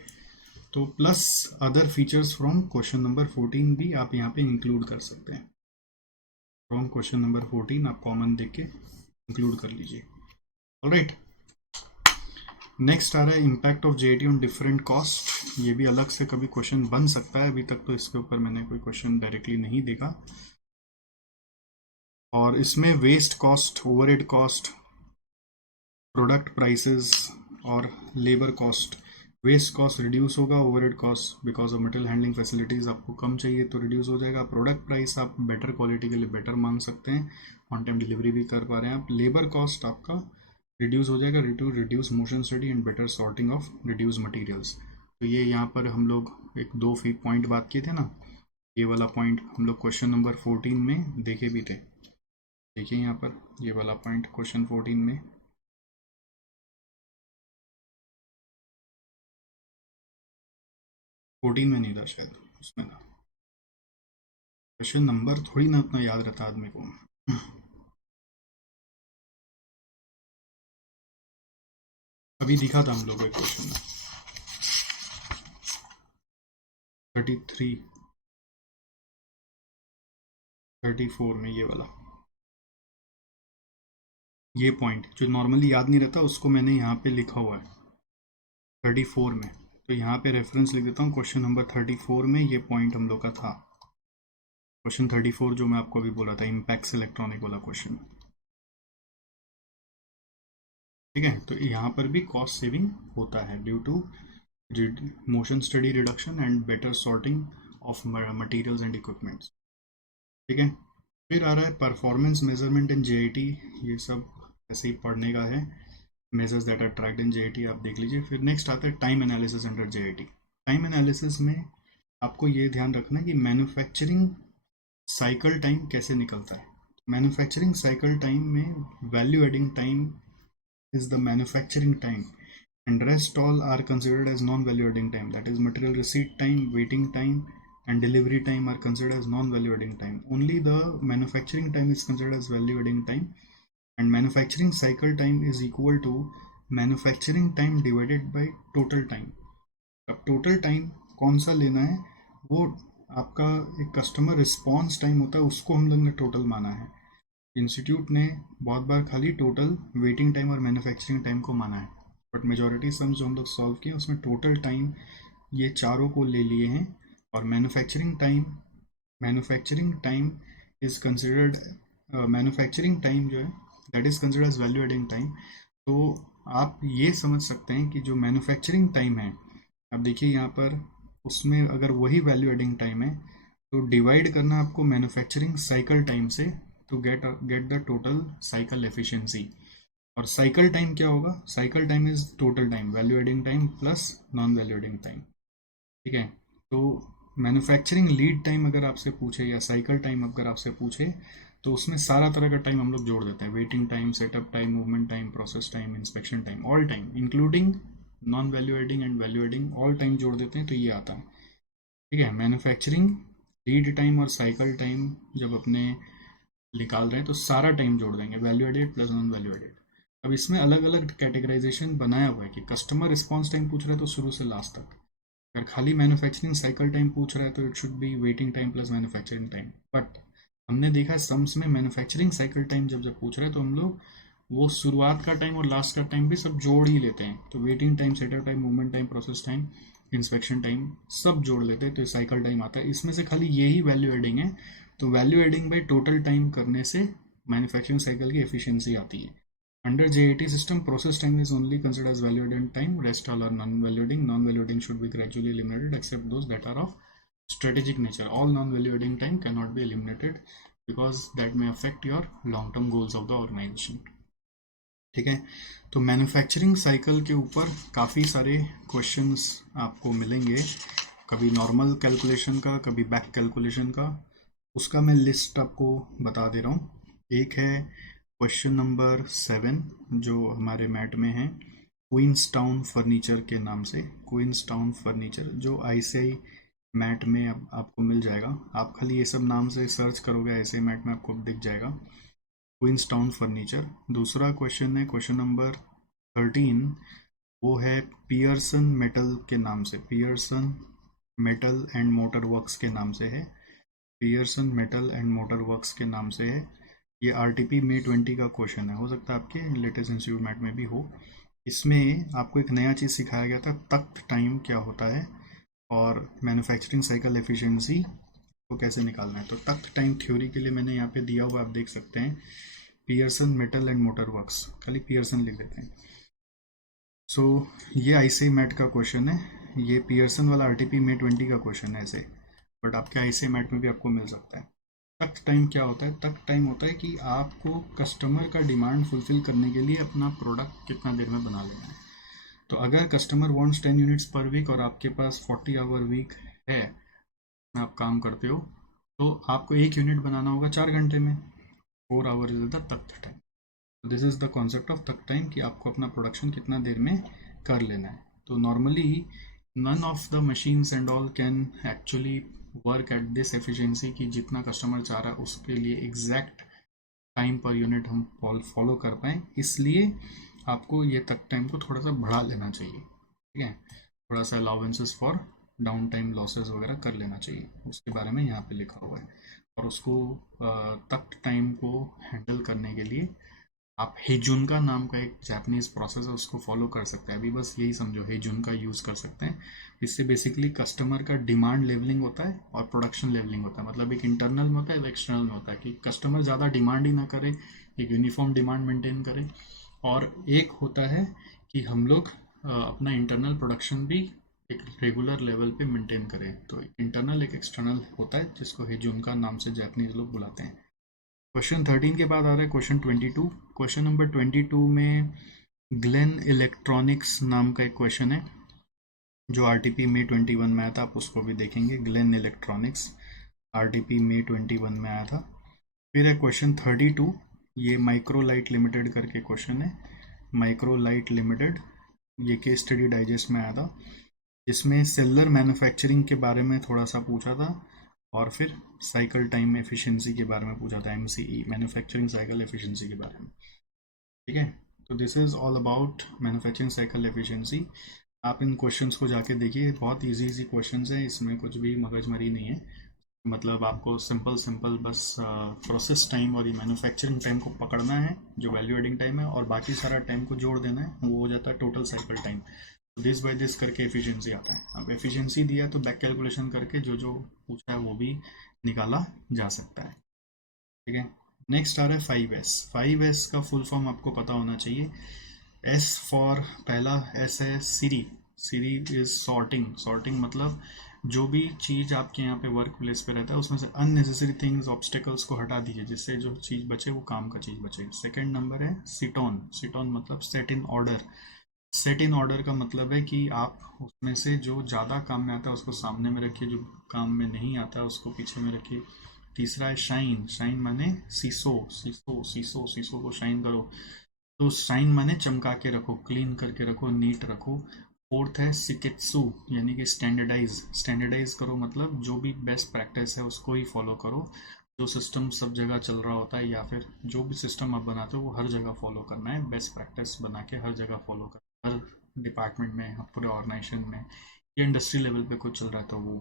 तो plus other features from question number 14 भी आप यहाँ पे इंक्लूड कर सकते हैं. फ्रॉम क्वेश्चन नंबर 14 आप कॉमन देख के इंक्लूड कर लीजिए. ऑलराइट. नेक्स्ट आ रहा है impact of JIT on different cost. ये भी अलग से कभी क्वेश्चन बन सकता है. अभी तक तो इसके ऊपर मैंने कोई क्वेश्चन डायरेक्टली नहीं देखा. और इसमें waste cost, overhead cost, product prices और labour cost. Waste cost reduce होगा, overhead cost because of material handling facilities आपको कम चाहिए तो रिड्यूस हो जाएगा. प्रोडक्ट प्राइस आप बेटर क्वालिटी के लिए बेटर मांग सकते हैं, ऑन टाइम डिलीवरी भी कर पा रहे हैं आप. लेबर कॉस्ट आपका रिड्यूस हो जाएगा, reduce motion study and better sorting of reduce materials. तो ये यहाँ पर हम लोग एक 2 पॉइंट बात किए थे ना, ये वाला पॉइंट हम लोग क्वेश्चन नंबर 14 में देखे भी थे. देखिए यहाँ पर ये वाला पॉइंट क्वेश्चन 14 में 14 में नहीं था शायद, उसमें ना क्वेश्चन नंबर थोड़ी ना उतना याद रहता आदमी को। अभी दिखा था हम लोगों को क्वेश्चन 33 34 में ये वाला, ये पॉइंट जो नॉर्मली याद नहीं रहता उसको मैंने यहाँ पे लिखा हुआ है 34 में। तो यहाँ पे रेफरेंस लिख देता हूँ, क्वेश्चन नंबर 34 में ये पॉइंट हम लोग का था। क्वेश्चन 34 जो मैं आपको अभी बोला था, इम्पैक्ट्स इलेक्ट्रॉनिक वाला क्वेश्चन। ठीक है, तो यहाँ पर भी कॉस्ट सेविंग होता है due to motion study reduction and better sorting of materials and equipments. ठीक है, फिर आ रहा है परफॉर्मेंस मेजरमेंट इन जेआईटी। ये सब ऐसे ही पढ़ने का है, measures that are tracked in JIT आप देख लीजिए। फिर नेक्स्ट आता है time analysis under JIT. Time analysis में आपको ये ध्यान रखना है कि मैन्युफैक्चरिंग साइकिल टाइम कैसे निकलता है। मैन्युफैक्चरिंग साइकिल टाइम में value adding time is the manufacturing time and rest all are considered as non-value adding time, that is material receipt time, waiting time and delivery time are considered as non-value adding time. Only the manufacturing time is considered as value adding time and manufacturing cycle time is equal to manufacturing time divided by total time. अब total time कौन सा लेना है, वो आपका एक customer response time होता है, उसको हम लोग ने टोटल माना है। इंस्टीट्यूट ने बहुत बार खाली टोटल वेटिंग टाइम और मैन्युफैक्चरिंग टाइम को माना है, बट मेजॉरिटी सम्स जो हम लोग सॉल्व किए उसमें टोटल टाइम ये चारों को ले लिए हैं। और manufacturing time is considered, manufacturing time जो है that is considered as value adding time. तो आप ये समझ सकते हैं कि जो मैन्युफैक्चरिंग टाइम है, अब देखिए यहाँ पर उसमें अगर वही वैल्यू एडिंग टाइम है तो डिवाइड करना आपको मैन्युफैक्चरिंग साइकिल टाइम से to get the total cycle efficiency। और साइकिल टाइम क्या होगा, cycle time is total time, value adding time plus non value adding time. ठीक है, तो मैन्युफैक्चरिंग लीड टाइम अगर आपसे पूछे या साइकिल टाइम अगर आपसे पूछे तो उसमें सारा तरह का टाइम हम लोग जोड़ देते हैं, waiting time, setup time, movement time, process time, inspection time, all time including non value adding and value adding, all time जोड़ देते हैं तो ये आता है। ठीक है, मैन्युफैक्चरिंग लीड टाइम और साइकिल टाइम जब अपने निकाल रहे हैं तो सारा टाइम जोड़ देंगे, value added plus non value added. अब इसमें अलग अलग कैटेगराइजेशन बनाया हुआ है कि कस्टमर रिस्पॉन्स टाइम पूछ रहा है तो शुरू से लास्ट तक, अगर खाली मैन्युफैक्चरिंग साइकिल टाइम पूछ रहा है तो it should be waiting time plus manufacturing time. But हमने देखा है सम्स में मैन्युफैक्चरिंग साइकिल टाइम जब जब पूछ रहे हैं तो हम लोग वो शुरुआत का टाइम और लास्ट का टाइम भी सब जोड़ ही लेते हैं, तो waiting time, setup time, movement time, process time, inspection time सब जोड़ लेते हैं तो साइकिल टाइम आता है। इसमें से खाली यही वैल्यू एडिंग है, तो value adding by total time करने से मैन्युफैक्चरिंग साइकिल की एफिशिएंसी आती है। Under JIT system process time is only considered as value adding time, rest all are non value adding. Non value adding should be gradually eliminated except those that are of strategic nature. All non-value adding time cannot be eliminated because that may affect your long-term goals of the organization. ठीक है, तो manufacturing cycle के ऊपर काफ़ी सारे questions आपको मिलेंगे, कभी नॉर्मल कैलकुलेशन का, कभी बैक कैलकुलेशन का, उसका मैं लिस्ट आपको बता दे रहा हूँ। एक है क्वेश्चन नंबर 7 जो हमारे मैट में है, क्वींसटाउन फर्नीचर के नाम से, क्वींसटाउन फर्नीचर जो आईसीआई मैट में आपको मिल जाएगा। आप खाली ये सब नाम से सर्च करोगे ऐसे मैट में आपको दिख जाएगा, क्वींसटाउन फर्नीचर। दूसरा क्वेश्चन है क्वेश्चन नंबर 13, वो है पियर्सन मेटल के नाम से, Pearson metal and motor works के नाम से है, Pearson metal and motor works के नाम से है। ये आरटीपी May 20 का क्वेश्चन है, हो सकता है आपके लेटेस्ट इंस्टीट्यूट मैट में भी हो। इसमें आपको एक नया चीज़ सिखाया गया था, तख्त टाइम क्या होता है और मैन्युफैक्चरिंग साइकिल एफिशिएंसी को कैसे निकालना है। तो तख्त टाइम थ्योरी के लिए मैंने यहाँ पे दिया हुआ, आप देख सकते हैं, Pearson metal and motor works, खाली पियर्सन लिख देते हैं। सो ये आईसीआई मैट का क्वेश्चन है, ये पियर्सन वाला आरटीपी May 20 का क्वेश्चन है ऐसे, बट आपके आईसीआई मैट में भी आपको मिल सकता है। तख्त टाइम क्या होता है, तख्त टाइम होता है कि आपको कस्टमर का डिमांड फुलफिल करने के लिए अपना प्रोडक्ट कितना देर में बना लेना है। तो अगर customer wants 10 units per week और आपके पास 40 आवर वीक है, आप काम करते हो, तो आपको एक यूनिट बनाना होगा 4 घंटे में, 4 our is the Takht time. This is the concept of Takht time कि आपको अपना प्रोडक्शन कितना देर में कर लेना है। तो normally none of the machines and all can actually work at this efficiency कि जितना कस्टमर चाह रहा है उसके लिए एग्जैक्ट टाइम पर यूनिट हम फॉलो कर पाएँ, इसलिए आपको ये तक टाइम को थोड़ा सा बढ़ा लेना चाहिए, ठीक है। थोड़ा सा allowances for down time losses वगैरह कर लेना चाहिए, उसके बारे में यहाँ पे लिखा हुआ है। और उसको तक टाइम को हैंडल करने के लिए आप हेजुनका नाम का एक जापानीज प्रोसेस है उसको फॉलो कर सकते हैं। अभी बस यही समझो, हेजुनका यूज़ कर सकते हैं। इससे बेसिकली कस्टमर का डिमांड लेवलिंग होता है और प्रोडक्शन लेवलिंग होता है। मतलब एक इंटरनल में होता है, एक एक्सटर्नल में होता है कि कस्टमर ज़्यादा डिमांड ही ना करे, एक यूनिफॉर्म डिमांड मेंटेन करे। और एक होता है कि हम लोग अपना इंटरनल प्रोडक्शन भी एक रेगुलर लेवल पे मेंटेन करें। तो एक इंटरनल एक एक्सटर्नल होता है जिसको हेजुनका नाम से जापानीज लोग बुलाते हैं। क्वेश्चन 13 के बाद आ रहा है क्वेश्चन 22। क्वेश्चन नंबर 22 में ग्लेन इलेक्ट्रॉनिक्स नाम का एक क्वेश्चन है जो आरटीपी मई 21 में आया था, आप उसको भी देखेंगे। ग्लेन इलेक्ट्रॉनिक्स आरटीपी मई 21 में आया था। फिर है क्वेश्चन 32, ये माइक्रोलाइट लिमिटेड करके क्वेश्चन है। माइक्रोलाइट लिमिटेड, ये केस स्टडी डाइजेस्ट में आया था, जिसमें सेलर मैन्युफैक्चरिंग के बारे में थोड़ा सा पूछा था और फिर साइकिल टाइम एफिशिएंसी के बारे में पूछा था, एमसीई मैन्युफैक्चरिंग साइकिल एफिशिएंसी के बारे में, ठीक है। तो this is all about manufacturing cycle efficiency. आप इन क्वेश्चंस को जाके देखिए, बहुत इजी क्वेश्चंस हैं, इसमें कुछ भी मगजमारी नहीं है। मतलब आपको सिंपल सिंपल बस प्रोसेस टाइम और ये मैन्युफैक्चरिंग टाइम को पकड़ना है जो वैल्यू एडिंग टाइम है, और बाकी सारा टाइम को जोड़ देना है, वो हो जाता है total cycle time. This by this करके एफिशिएंसी आता है। अब एफिशिएंसी दिया तो बैक कैलकुलेशन करके जो जो पूछा है वो भी निकाला जा सकता है, ठीक है। नेक्स्ट आ रहा है 5S। 5S का फुल फॉर्म आपको पता होना चाहिए। S फॉर पहला S है सीरी। सीरी इज सॉर्टिंग। सॉर्टिंग मतलब जो भी चीज़ आपके यहाँ पे वर्क प्लेस पे रहता है उसमें से अननेसेसरी थिंग्स, ऑब्स्टेकल्स को हटा दीजिए, जिससे जो चीज़ बचे वो काम का चीज़ बचे। सेकंड नंबर है सिटोन। सिटोन मतलब set in order. Set in order का मतलब है कि आप उसमें से जो ज़्यादा काम में आता है उसको सामने में रखिए, जो काम में नहीं आता है उसको पीछे में रखिए। तीसरा है शाइन। शाइन माने सीसो। सीसो सीसो सीसो को शाइन करो। तो शाइन माने चमका के रखो, क्लीन करके रखो, नीट रखो। फोर्थ है सिकेत्सु, यानी कि स्टैंडर्डाइज। स्टैंडर्डाइज करो मतलब जो भी बेस्ट प्रैक्टिस है उसको ही फॉलो करो। जो सिस्टम सब जगह चल रहा होता है या फिर जो भी सिस्टम आप बनाते हो वो हर जगह फॉलो करना है। बेस्ट प्रैक्टिस बना के हर जगह फॉलो करना, हर डिपार्टमेंट में, पूरे ऑर्गेनाइजेशन में, या इंडस्ट्री लेवल पे कुछ चल रहा है तो वो।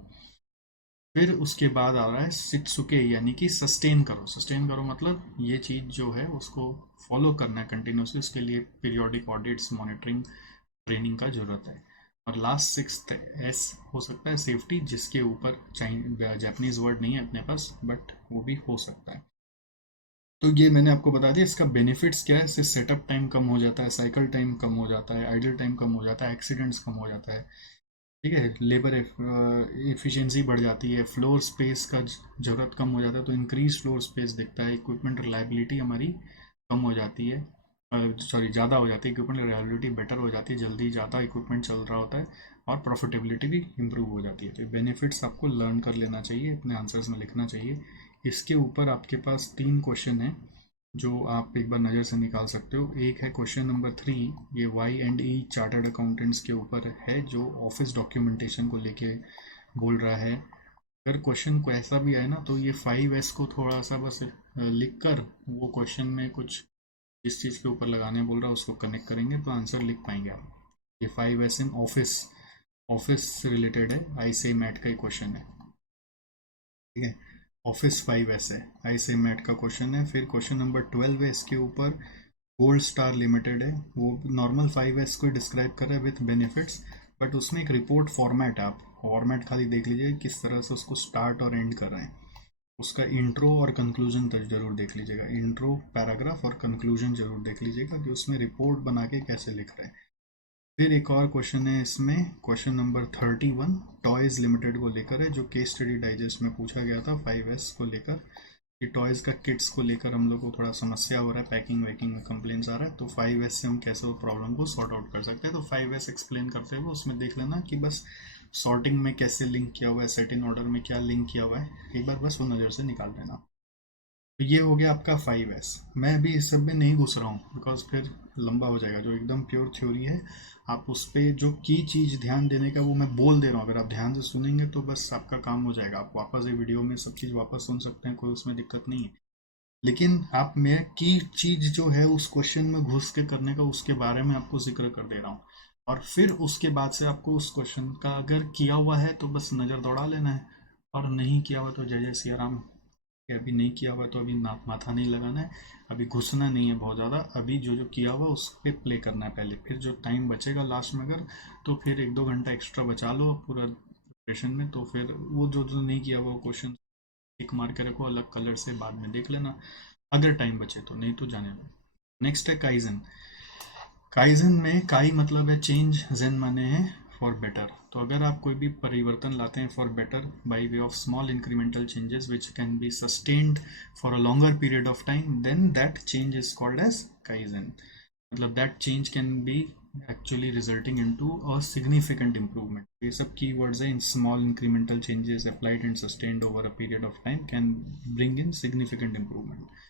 फिर उसके बाद आ रहा है शित्सुके, यानी कि सस्टेन करो। सस्टेन करो मतलब ये चीज़ जो है उसको फॉलो करना है कंटिन्यूसली, उसके लिए पीरियोडिक ऑडिट्स, मॉनिटरिंग, ट्रेनिंग का जरूरत है। और लास्ट 6th एस हो सकता है सेफ्टी, जिसके ऊपर जापानीज वर्ड नहीं है अपने पास, बट वो भी हो सकता है। तो ये मैंने आपको बता दिया। इसका बेनिफिट्स क्या है, इससे सेटअप टाइम कम हो जाता है, साइकिल टाइम कम हो जाता है, आइडल टाइम कम हो जाता है, एक्सीडेंट्स कम हो जाता है, ठीक है। लेबर एफिशिएंसी बढ़ जाती है, फ्लोर स्पेस का ज़रूरत कम हो जाता है तो इंक्रीज फ्लोर स्पेस दिखता है। इक्विपमेंट रिलायबिलिटी हमारी कम हो जाती है, सॉरी ज़्यादा हो जाती है। इक्विपमेंट रिलायबिलिटी बेटर हो जाती है, जल्दी ज़्यादा इक्विपमेंट चल रहा होता है, और प्रॉफिटेबिलिटी भी इम्प्रूव हो जाती है। तो बेनिफिट्स आपको लर्न कर लेना चाहिए, अपने आंसर्स में लिखना चाहिए। इसके ऊपर आपके पास 3 क्वेश्चन हैं जो आप एक बार नज़र से निकाल सकते हो। एक है क्वेश्चन नंबर 3, ये Y&E चार्टर्ड अकाउंटेंट्स के ऊपर है, जो ऑफिस डॉक्यूमेंटेशन को लेके बोल रहा है। अगर क्वेश्चन को ऐसा भी आए ना तो ये 5S को थोड़ा सा बस लिख कर वो क्वेश्चन में कुछ जिस चीज़ के ऊपर लगाने बोल रहा है उसको कनेक्ट करेंगे तो आंसर लिख पाएंगे आप। ये 5S इन ऑफिस, ऑफिस से रिलेटेड है, ICAI मैट का ही क्वेश्चन है, ठीक है। ऑफिस 5S है, ICAI मैट का क्वेश्चन है। फिर क्वेश्चन नंबर 12 है, इसके ऊपर गोल्ड स्टार लिमिटेड है, वो नॉर्मल 5S को डिस्क्राइब कर रहा है विथ बेनिफिट्स, बट उसमें एक रिपोर्ट फॉर्मेट है, आप फॉर्मेट खाली देख लीजिए किस तरह से उसको स्टार्ट और एंड कर रहे हैं। उसका इंट्रो और कंक्लूजन तक जरूर देख लीजिएगा, इंट्रो पैराग्राफ और कंक्लूजन जरूर देख लीजिएगा कि उसमें रिपोर्ट बना के कैसे लिख रहे हैं। फिर एक और क्वेश्चन है इसमें, क्वेश्चन नंबर 31 टॉयज लिमिटेड को लेकर है, जो केस स्टडी डाइजेस्ट में पूछा गया था 5S को लेकर। कि टॉयज का किट्स को लेकर हम लोग को थोड़ा समस्या हो रहा है, पैकिंग वैकिंग में कंप्लेंट्स आ रहा है, तो 5S से हम कैसे वो प्रॉब्लम को सॉर्ट आउट कर सकते हैं। तो 5S एक्सप्लेन करते हुए उसमें देख लेना कि बस सॉर्टिंग में कैसे लिंक किया हुआ है, सेट इन ऑर्डर में क्या लिंक किया हुआ है, एक बार बस वो नज़र से निकाल देना। तो ये हो गया आपका 5S। मैं अभी इस सब में नहीं घुस रहा हूँ बिकॉज फिर लंबा हो जाएगा। जो एकदम प्योर थ्योरी है, आप उस पर जो की चीज़ ध्यान देने का वो मैं बोल दे रहा हूँ, अगर आप ध्यान से सुनेंगे तो बस आपका काम हो जाएगा। आप वापस ये वीडियो में सब चीज़ वापस सुन सकते हैं, कोई उसमें दिक्कत नहीं है। लेकिन आप मैं की चीज़ जो है उस क्वेश्चन में घुस के करने का, उसके बारे में आपको जिक्र कर दे रहा हूँ। और फिर उसके बाद से आपको उस क्वेश्चन का अगर किया हुआ है तो बस नज़र दौड़ा लेना है, और नहीं किया हुआ तो जय जय सिया राम। कि अभी नहीं किया हुआ तो अभी ना माथा नहीं लगाना है, अभी घुसना नहीं है बहुत ज़्यादा। अभी जो जो किया हुआ उस पर प्ले करना है पहले, फिर जो टाइम बचेगा लास्ट में अगर, तो फिर 1-2 घंटा एक्स्ट्रा बचा लो पूरा प्रिपरेशन में। तो फिर वो जो जो नहीं किया हुआ क्वेश्चन टिक मार के रखो अलग कलर से, बाद में देख लेना अगर टाइम बचे तो, नहीं तो जाने दो। नेक्स्ट है काइजन। काइजन में काई मतलब है चेंज, जेन माने हैं फॉर बेटर। तो अगर आप कोई भी परिवर्तन लाते हैं for better by way of small incremental changes which can be sustained for a longer period of time, then that change is called as kaizen. मतलब that change can be actually resulting into a significant improvement. ये सब keywords हैं in small incremental changes applied and sustained over a period of time can bring in significant improvement.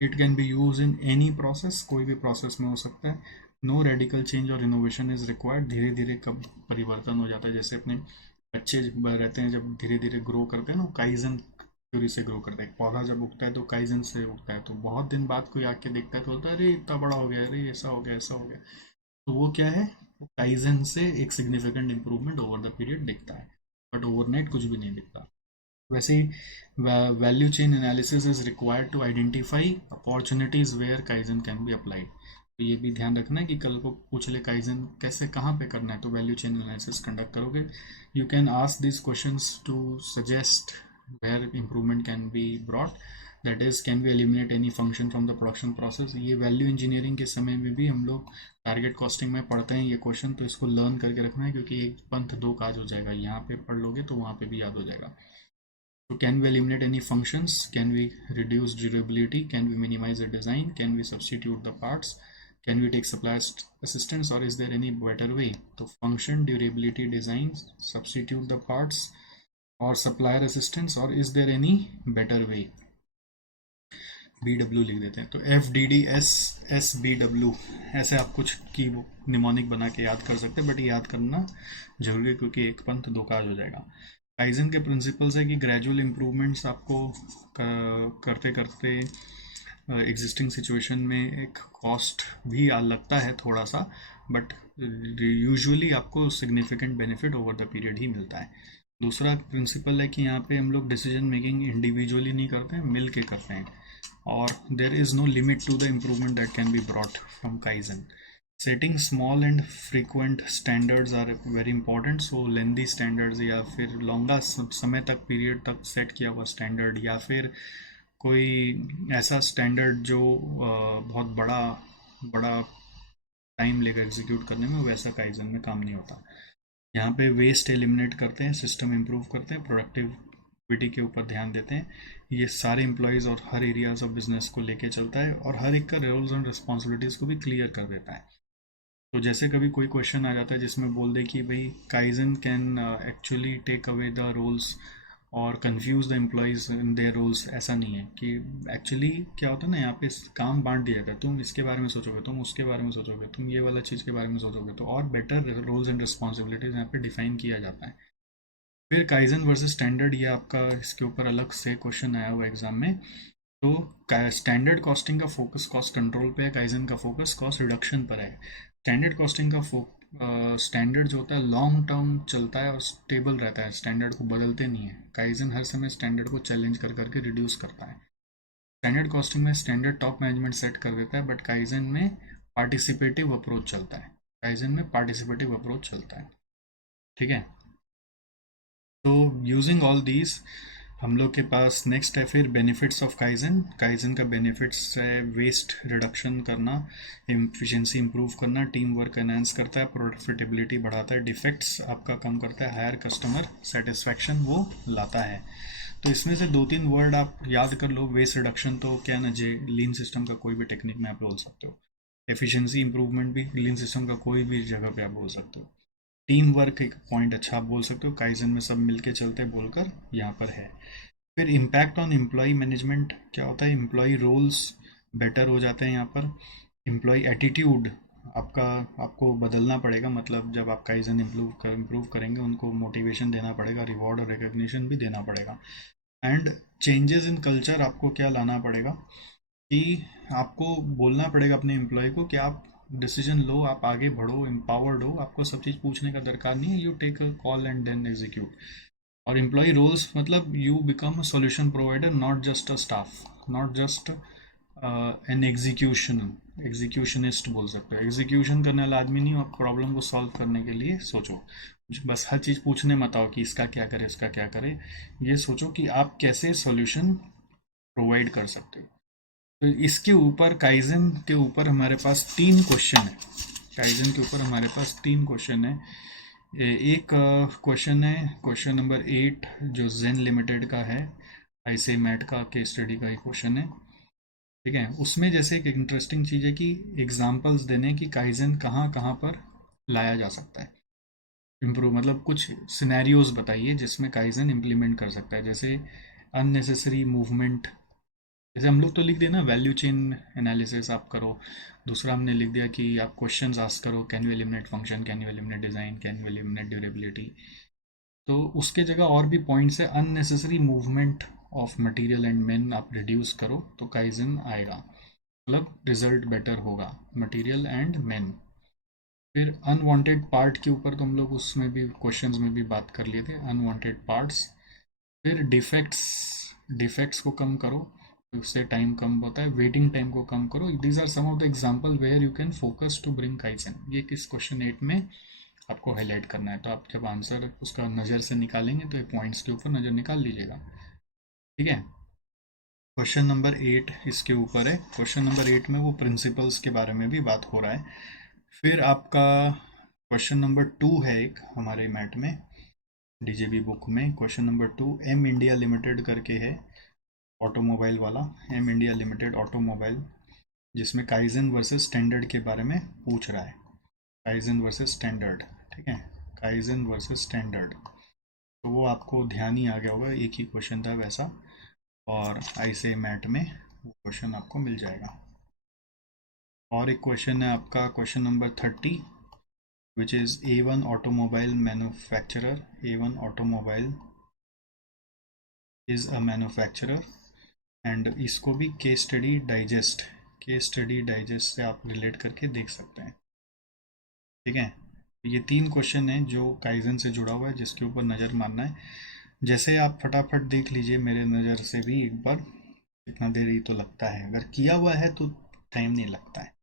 It can be used in any process, कोई भी process में हो सकता है। No radical change और innovation is required। धीरे धीरे कब परिवर्तन हो जाता है, जैसे अपने बच्चे रहते हैं जब धीरे धीरे ग्रो करते हैं ना, काइजन थ्योरी से ग्रो करता है। एक पौधा जब उगता है तो काइजन से उगता है, तो बहुत दिन बाद कोई आके देखता है तो बोलता है अरे इतना बड़ा हो गया, अरे ऐसा हो गया ऐसा हो गया। तो वो क्या है, वो काइजन से एक significant improvement over the period दिखता है, बट ओवरनाइट कुछ भी नहीं दिखता। वैसे ही value chain analysis is required to identify opportunities where kaizen can be applied. तो ये भी ध्यान रखना है कि कल को पूछ ले काइजन कैसे कहाँ पे करना है, तो वैल्यू चेन एनालिसिस कंडक्ट करोगे। You can ask this questions to suggest where improvement can be brought. That is can be eliminate any function from the production process. ये वैल्यू इंजीनियरिंग के समय में भी हम लोग टारगेट कॉस्टिंग में पढ़ते हैं ये क्वेश्चन, तो इसको लर्न करके रखना है क्योंकि एक पंथ दो काज हो जाएगा। यहाँ पे पढ़ लोगे तो वहाँ पे भी याद हो जाएगा। So can we eliminate any functions? Can we reduce durability? Can we minimize the design? Can we substitute the parts? Can we take supplier assistance, or is there any better way? So function, durability, design, substitute the parts, or supplier assistance, or is there any better way? BW लिख देते हैं, तो FDDSSBW ऐसे आप कुछ की mnemonic बना के याद कर सकते हैं, बट याद करना जरूरी है क्योंकि एक पंथ दो काज हो जाएगा। काइजन के प्रिंसिपल्स है कि ग्रेजुअल इम्प्रूवमेंट्स आपको करते करते एग्जिस्टिंग सिचुएशन में एक कॉस्ट भी लगता है थोड़ा सा, बट यूजुअली आपको significant benefit over the period ही मिलता है। दूसरा प्रिंसिपल है कि यहाँ पे हम लोग डिसीजन मेकिंग इंडिविजुअली नहीं करते हैं, मिल के करते हैं, और there is no limit to the improvement that can be brought from kaizen. Setting small and frequent standards are very important. So lengthy standards या फिर लॉन्गा समय तक पीरियड तक सेट किया हुआ स्टैंडर्ड, या फिर कोई ऐसा स्टैंडर्ड जो बहुत बड़ा बड़ा टाइम लेगा एग्जीक्यूट करने में, वैसा काइजन में काम नहीं होता। यहाँ पे वेस्ट एलिमिनेट करते हैं, सिस्टम इम्प्रूव करते हैं, प्रोडक्टिविटी के ऊपर ध्यान देते हैं। ये सारे एम्प्लॉयज़ और हर एरियाज ऑफ बिजनेस को लेके चलता है, और हर एक का रोल्स एंड रिस्पॉन्सिबिलिटीज़ को भी क्लियर कर देता है। तो जैसे कभी कोई क्वेश्चन आ जाता है जिसमें बोल दे कि भाई kaizen can actually take away the roles और confuse the employees in their roles, ऐसा नहीं है। कि एक्चुअली क्या होता है ना, यहाँ पे काम बांट दिया जाता है, तुम इसके बारे में सोचोगे, तुम उसके बारे में सोचोगे, तुम ये वाला चीज़ के बारे में सोचोगे, तो और बेटर रोल्स एंड रिस्पॉन्सिबिलिटीज यहाँ पे डिफाइन किया जाता है। फिर काइजन वर्सेस स्टैंडर्ड, ये आपका इसके ऊपर अलग से क्वेश्चन आया हुआ एग्जाम में। तो स्टैंडर्ड कॉस्टिंग का फोकस कॉस्ट कंट्रोल पे है, काइजन का फोकस कॉस्ट रिडक्शन पर है। स्टैंडर्ड कॉस्टिंग का स्टैंडर्ड जो होता है लॉन्ग टर्म चलता है और स्टेबल रहता है, स्टैंडर्ड को बदलते नहीं है। काइजन हर समय स्टैंडर्ड को चैलेंज कर करके रिड्यूस करता है। स्टैंडर्ड कॉस्टिंग में स्टैंडर्ड टॉप मैनेजमेंट सेट कर देता है, बट काइजन में पार्टिसिपेटिव अप्रोच चलता है। काइजन में पार्टिसिपेटिव अप्रोच चलता है, ठीक है। तो यूजिंग ऑल दीज हम लोग के पास नेक्स्ट है फिर बेनिफिट्स ऑफ काइजन। काइजन का बेनिफिट्स है वेस्ट रिडक्शन करना, एफिशिएंसी इंप्रूव करना, टीम वर्क एनहांस करता है, प्रॉफिटेबिलिटी बढ़ाता है, डिफेक्ट्स आपका कम करता है, हायर कस्टमर सेटिस्फैक्शन वो लाता है। तो इसमें से 2-3 वर्ड आप याद कर लो। वेस्ट रिडक्शन तो क्या ना जे लीन सिस्टम का कोई भी टेक्निक में आप बोल सकते हो। एफिशिएंसी इंप्रूवमेंट भी लीन सिस्टम का कोई भी जगह पे आप बोल सकते हो। टीम वर्क एक पॉइंट अच्छा आप बोल सकते हो, काइजन में सब मिलके चलते बोलकर यहाँ पर है। फिर इम्पैक्ट ऑन एम्प्लॉय मैनेजमेंट क्या होता है, एम्प्लॉय रोल्स बेटर हो जाते हैं यहाँ पर। एम्प्लॉय एटीट्यूड आपका आपको बदलना पड़ेगा, मतलब जब आप काइजन इम्प्रूव करेंगे उनको मोटिवेशन देना पड़ेगा, रिवॉर्ड और रिकग्निशन भी देना पड़ेगा। एंड चेंजेस इन कल्चर आपको क्या लाना पड़ेगा कि आपको बोलना पड़ेगा अपने एम्प्लॉय को कि आप डिसीजन लो, आप आगे बढ़ो, एम्पावर्ड हो, आपको सब चीज़ पूछने का दरकार नहीं है, you take a call and then execute. और एम्प्लॉय रोल्स मतलब you become a solution provider, not just a staff, not just an executionist बोल सकते हो। एग्जीक्यूशन करने वाला आदमी नहीं हो, आप प्रॉब्लम को सॉल्व करने के लिए सोचो। बस हर चीज़ पूछने मत आओ कि इसका क्या करे इसका क्या करे, ये सोचो कि आप कैसे सॉल्यूशन प्रोवाइड कर सकते हो। तो इसके ऊपर काइजन के ऊपर हमारे पास 3 क्वेश्चन है। काइजन के ऊपर हमारे पास 3 क्वेश्चन है। एक क्वेश्चन है क्वेश्चन नंबर 8 जो जेन लिमिटेड का है, आईसी मैट का केस स्टडी का एक क्वेश्चन है। ठीक है, उसमें जैसे एक इंटरेस्टिंग चीज़ है कि एग्जांपल्स देने की काइजन कहाँ कहाँ पर लाया जा सकता है। इम्प्रूव मतलब कुछ सिनेरियोज बताइए जिसमें काइजन इम्प्लीमेंट कर सकता है। जैसे अननेसेसरी मूवमेंट, जैसे हम लोग तो लिख देना वैल्यू चेन एनालिसिस आप करो। दूसरा हमने लिख दिया कि आप क्वेश्चंस आस्क करो, can you eliminate function, can you eliminate design, can you eliminate durability. तो उसके जगह और भी पॉइंट्स है, unnecessary movement of material and main आप रिड्यूस करो तो काइजन आएगा, मतलब रिजल्ट बेटर होगा, मटेरियल एंड मेन। फिर अनवांटेड पार्ट के ऊपर तो हम लोग उसमें भी क्वेश्चंस में भी बात कर लिए थे, अनवांटेड पार्ट्स। फिर डिफेक्ट्स, डिफेक्ट्स को कम करो, उससे टाइम कम होता है, वेटिंग टाइम को कम करो। These are some of the example where you can focus to bring kaizen. ये किस क्वेश्चन 8 में आपको हाईलाइट करना है। तो आप जब आंसर उसका नज़र से निकालेंगे तो ये पॉइंट्स के ऊपर नज़र निकाल लीजिएगा। ठीक है, क्वेश्चन नंबर 8 इसके ऊपर है। क्वेश्चन नंबर 8 में वो प्रिंसिपल्स के बारे में भी बात हो रहा है। फिर आपका क्वेश्चन नंबर 2 है एक हमारे मैट में डीजेबी बुक में, question number 2 M India limited करके है, ऑटोमोबाइल वाला, एम इंडिया लिमिटेड ऑटोमोबाइल, जिसमें काइजन वर्सेस स्टैंडर्ड के बारे में पूछ रहा है। काइजन वर्सेस स्टैंडर्ड, ठीक है, काइजन वर्सेस स्टैंडर्ड। तो वो आपको ध्यान ही आ गया होगा, एक ही क्वेश्चन था वैसा, और आईसे मैट में वो क्वेश्चन आपको मिल जाएगा। और एक क्वेश्चन है आपका question number 30 which is A1 automobile manufacturer, A1 automobile is a manufacturer. And इसको भी case study digest, case study digest से आप रिलेट करके देख सकते हैं। ठीक है, ये 3 क्वेश्चन हैं जो काइजन से जुड़ा हुआ है, जिसके ऊपर नज़र मारना है। जैसे आप फटाफट देख लीजिए मेरे नज़र से भी एक बार, इतना देर ही तो लगता है, अगर किया हुआ है तो टाइम नहीं लगता है,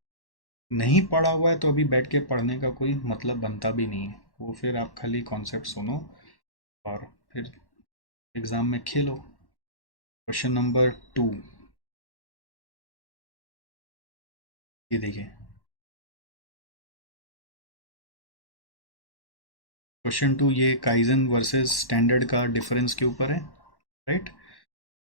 नहीं पढ़ा हुआ है तो अभी बैठ के पढ़ने का कोई मतलब बनता भी नहीं है, वो फिर आप खाली कॉन्सेप्ट सुनो और फिर एग्ज़ाम में खेलो। क्वेश्चन नंबर 2, ये देखिए क्वेश्चन 2, ये काइजन वर्सेस स्टैंडर्ड का डिफरेंस के ऊपर है, राइट।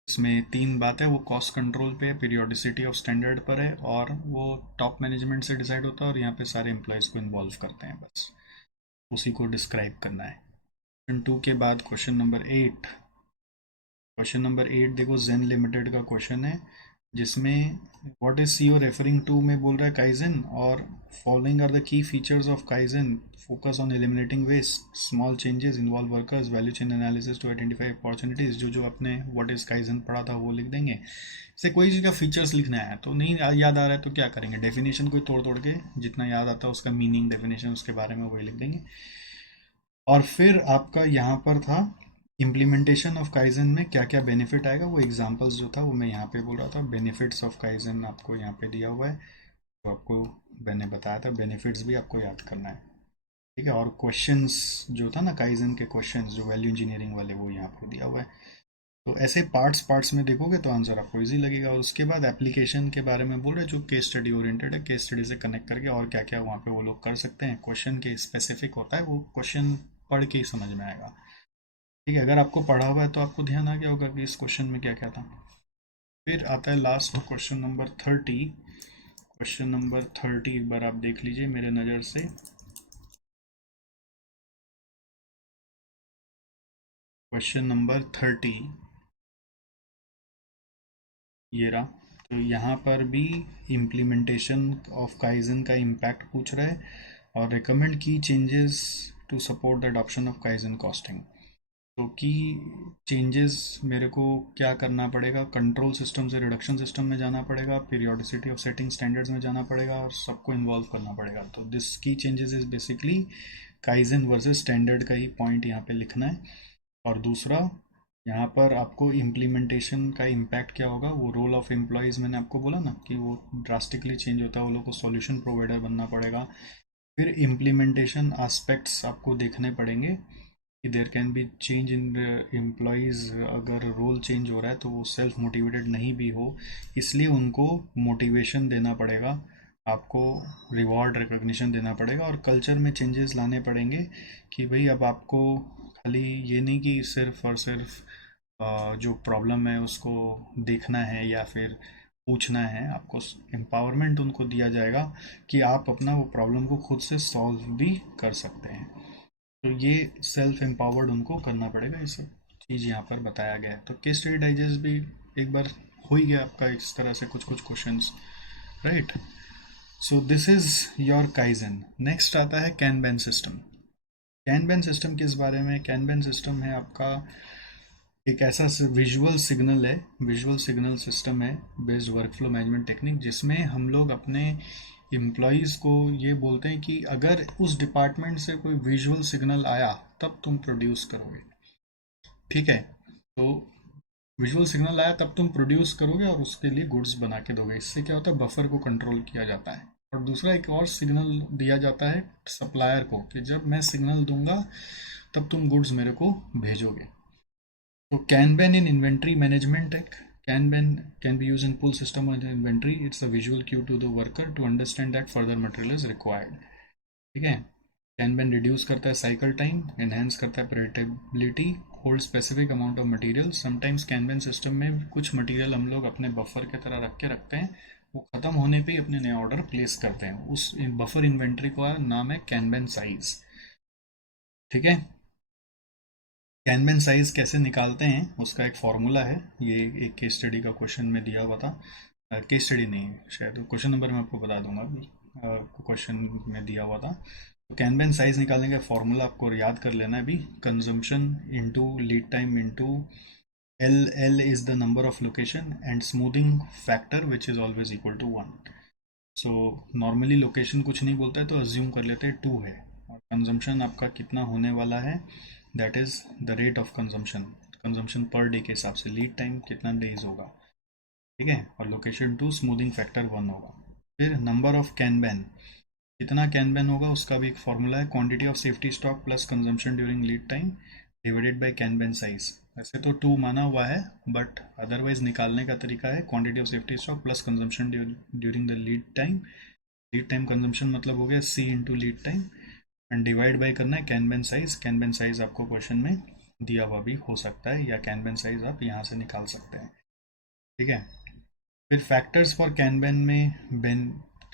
इसमें 3 बात है, वो कॉस्ट कंट्रोल पे, पीरियोडिसिटी ऑफ स्टैंडर्ड पर है, और वो टॉप मैनेजमेंट से डिसाइड होता है, और यहाँ पे सारे एम्प्लॉयज़ को इन्वॉल्व करते हैं, बस उसी को डिस्क्राइब करना है। क्वेश्चन 2 के बाद क्वेश्चन नंबर 8, क्वेश्चन नंबर 8 देखो जेन लिमिटेड का क्वेश्चन है, जिसमें what is CO referring to में बोल रहा है काइजन, और following are the key features of kaizen, focus on eliminating waste, small changes, involve workers, value chain analysis to identify opportunities. जो जो अपने व्हाट इज काइजन पढ़ा था वो लिख देंगे। से कोई चीज़ का फीचर्स लिखना है तो नहीं याद आ रहा है तो क्या करेंगे, डेफिनेशन कोई तोड़ तोड़ के जितना याद आता है उसका मीनिंग, डेफिनेशन उसके बारे में वही लिख देंगे। और फिर आपका यहाँ पर था इम्प्लीमेंटेशन ऑफ काइजन में क्या क्या बेनिफिट आएगा, वो एग्जांपल्स जो था वो मैं यहाँ पे बोल रहा था। बेनिफिट्स ऑफ काइजन आपको यहाँ पे दिया हुआ है, तो आपको मैंने बताया था बेनिफिट्स भी आपको याद करना है। ठीक है, और क्वेश्चंस जो था ना काइजन के क्वेश्चंस जो वैल्यू इंजीनियरिंग वाले, वो यहाँ पे दिया हुआ है। तो ऐसे पार्ट्स पार्ट्स में देखोगे तो आंसर आपको इजी लगेगा। और उसके बाद एप्लीकेशन के बारे में बोल रहे हैं जो केस स्टडी ओरिएंटेड है, केस स्टडी से कनेक्ट करके और क्या क्या वहाँ पे वो लोग कर सकते हैं, क्वेश्चन के स्पेसिफिक होता है, वो क्वेश्चन पढ़ के ही समझ में आएगा। ठीक है, अगर आपको पढ़ा हुआ है तो आपको ध्यान आ गया होगा कि इस क्वेश्चन में क्या क्या था। फिर आता है last question number 30। Question number 30 एक बार आप देख लीजिए मेरे नज़र से। क्वेश्चन नंबर 30 ये रहा। तो यहाँ पर भी इम्प्लीमेंटेशन ऑफ काइजन का इम्पैक्ट पूछ रहा है और recommend key changes to support the adoption of kaizen costing. तो की चेंजेस मेरे को क्या करना पड़ेगा, कंट्रोल सिस्टम से रिडक्शन सिस्टम में जाना पड़ेगा, पीरियोडिसिटी ऑफ सेटिंग स्टैंडर्ड्स में जाना पड़ेगा और सबको इन्वॉल्व करना पड़ेगा। तो दिस की changes is basically kaizen versus standard का ही पॉइंट यहाँ पे लिखना है। और दूसरा यहाँ पर आपको इम्प्लीमेंटेशन का इम्पैक्ट क्या होगा, वो रोल ऑफ एम्प्लॉयज़ मैंने आपको बोला ना कि वो ड्रास्टिकली चेंज होता है, वो लोग को सॉल्यूशन प्रोवाइडर बनना पड़ेगा। फिर इम्प्लीमेंटेशन एस्पेक्ट्स आपको देखने पड़ेंगे कि there can be change in employees, अगर रोल चेंज हो रहा है तो वो सेल्फ मोटिवेटेड नहीं भी हो, इसलिए उनको मोटिवेशन देना पड़ेगा, आपको रिवॉर्ड रिकॉग्निशन देना पड़ेगा और कल्चर में चेंजेस लाने पड़ेंगे कि भाई अब आपको खाली ये नहीं कि सिर्फ और सिर्फ जो प्रॉब्लम है उसको देखना है या फिर पूछना है, आपको एम्पावरमेंट उनको दिया जाएगा कि आप अपना वो प्रॉब्लम को खुद से सॉल्व भी कर सकते हैं। तो ये सेल्फ एम्पावर्ड उनको करना पड़ेगा, ये सब चीज़ यहाँ पर बताया गया है। तो केस स्टडी डाइजेस्ट भी एक बार हो ही गया आपका इस तरह से कुछ कुछ questions, right. So this is your kaizen. Next आता है कैनबैन सिस्टम। कैनबैन सिस्टम किस बारे में, कैनबैन सिस्टम है आपका एक ऐसा विजुअल सिग्नल है, विजुअल सिग्नल सिस्टम है बेस्ड वर्कफ्लो मैनेजमेंट टेक्निक, जिसमें हम लोग अपने एम्प्लॉयज़ को ये बोलते हैं कि अगर उस डिपार्टमेंट से कोई विजुअल सिग्नल आया तब तुम प्रोड्यूस करोगे, ठीक है। तो विजुअल सिग्नल आया तब तुम प्रोड्यूस करोगे और उसके लिए गुड्स बना के दोगे। इससे क्या होता है, बफर को कंट्रोल किया जाता है। और दूसरा एक और सिग्नल दिया जाता है सप्लायर को कि जब मैं सिग्नल दूंगा तब तुम गुड्स मेरे को भेजोगे। तो Kanban in inventory management tech, Kanban can be used in pull system or inventory. It's a visual cue to the worker to understand that further material is required. ठीक है। Kanban reduce करता है cycle time, enhance करता है predictability, hold specific amount of material. Sometimes Kanban system में कुछ material हम लोग अपने buffer के तरह रख के रखते हैं, वो ख़त्म होने पे ही अपने नया ऑर्डर प्लेस करते हैं। उस बफर इन्वेंट्री का नाम है कैनबैन साइज, ठीक है। कैनबैन साइज कैसे निकालते हैं उसका एक फॉर्मूला है, ये एक केस स्टडी का क्वेश्चन में दिया हुआ था। केस स्टडी नहीं है शायद, क्वेश्चन नंबर मैं आपको बता दूंगा अभी, क्वेश्चन में दिया हुआ था। तो कैनबैन साइज निकालने का फॉर्मूला आपको याद कर लेना है अभी, consumption into lead time into L is the number of location and smoothing factor which is always equal to 1। So normally location कुछ नहीं बोलता है तो अज्यूम कर लेते हैं 2 है, और कंजम्पशन आपका कितना होने वाला है, that is the rate of consumption, consumption per day के हिसाब से, लीड टाइम कितना डेज होगा, ठीक है, और लोकेशन 2, स्मूथिंग फैक्टर 1 होगा। फिर नंबर ऑफ कैनबैन, कितना कैनबैन होगा उसका भी एक फॉर्मूला है, quantity of safety stock plus consumption during lead time divided by kanban size. वैसे तो 2 माना हुआ है बट अदरवाइज निकालने का तरीका है quantity of safety stock plus consumption during the lead time. Lead time consumption मतलब हो गया C into lead time and divide by करना है कैनबैन साइज। कैनबैन साइज आपको क्वेश्चन में दिया हुआ भी हो सकता है या कैनबैन साइज आप यहाँ से निकाल सकते हैं, ठीक है। फिर फैक्टर्स फॉर कैनबैन में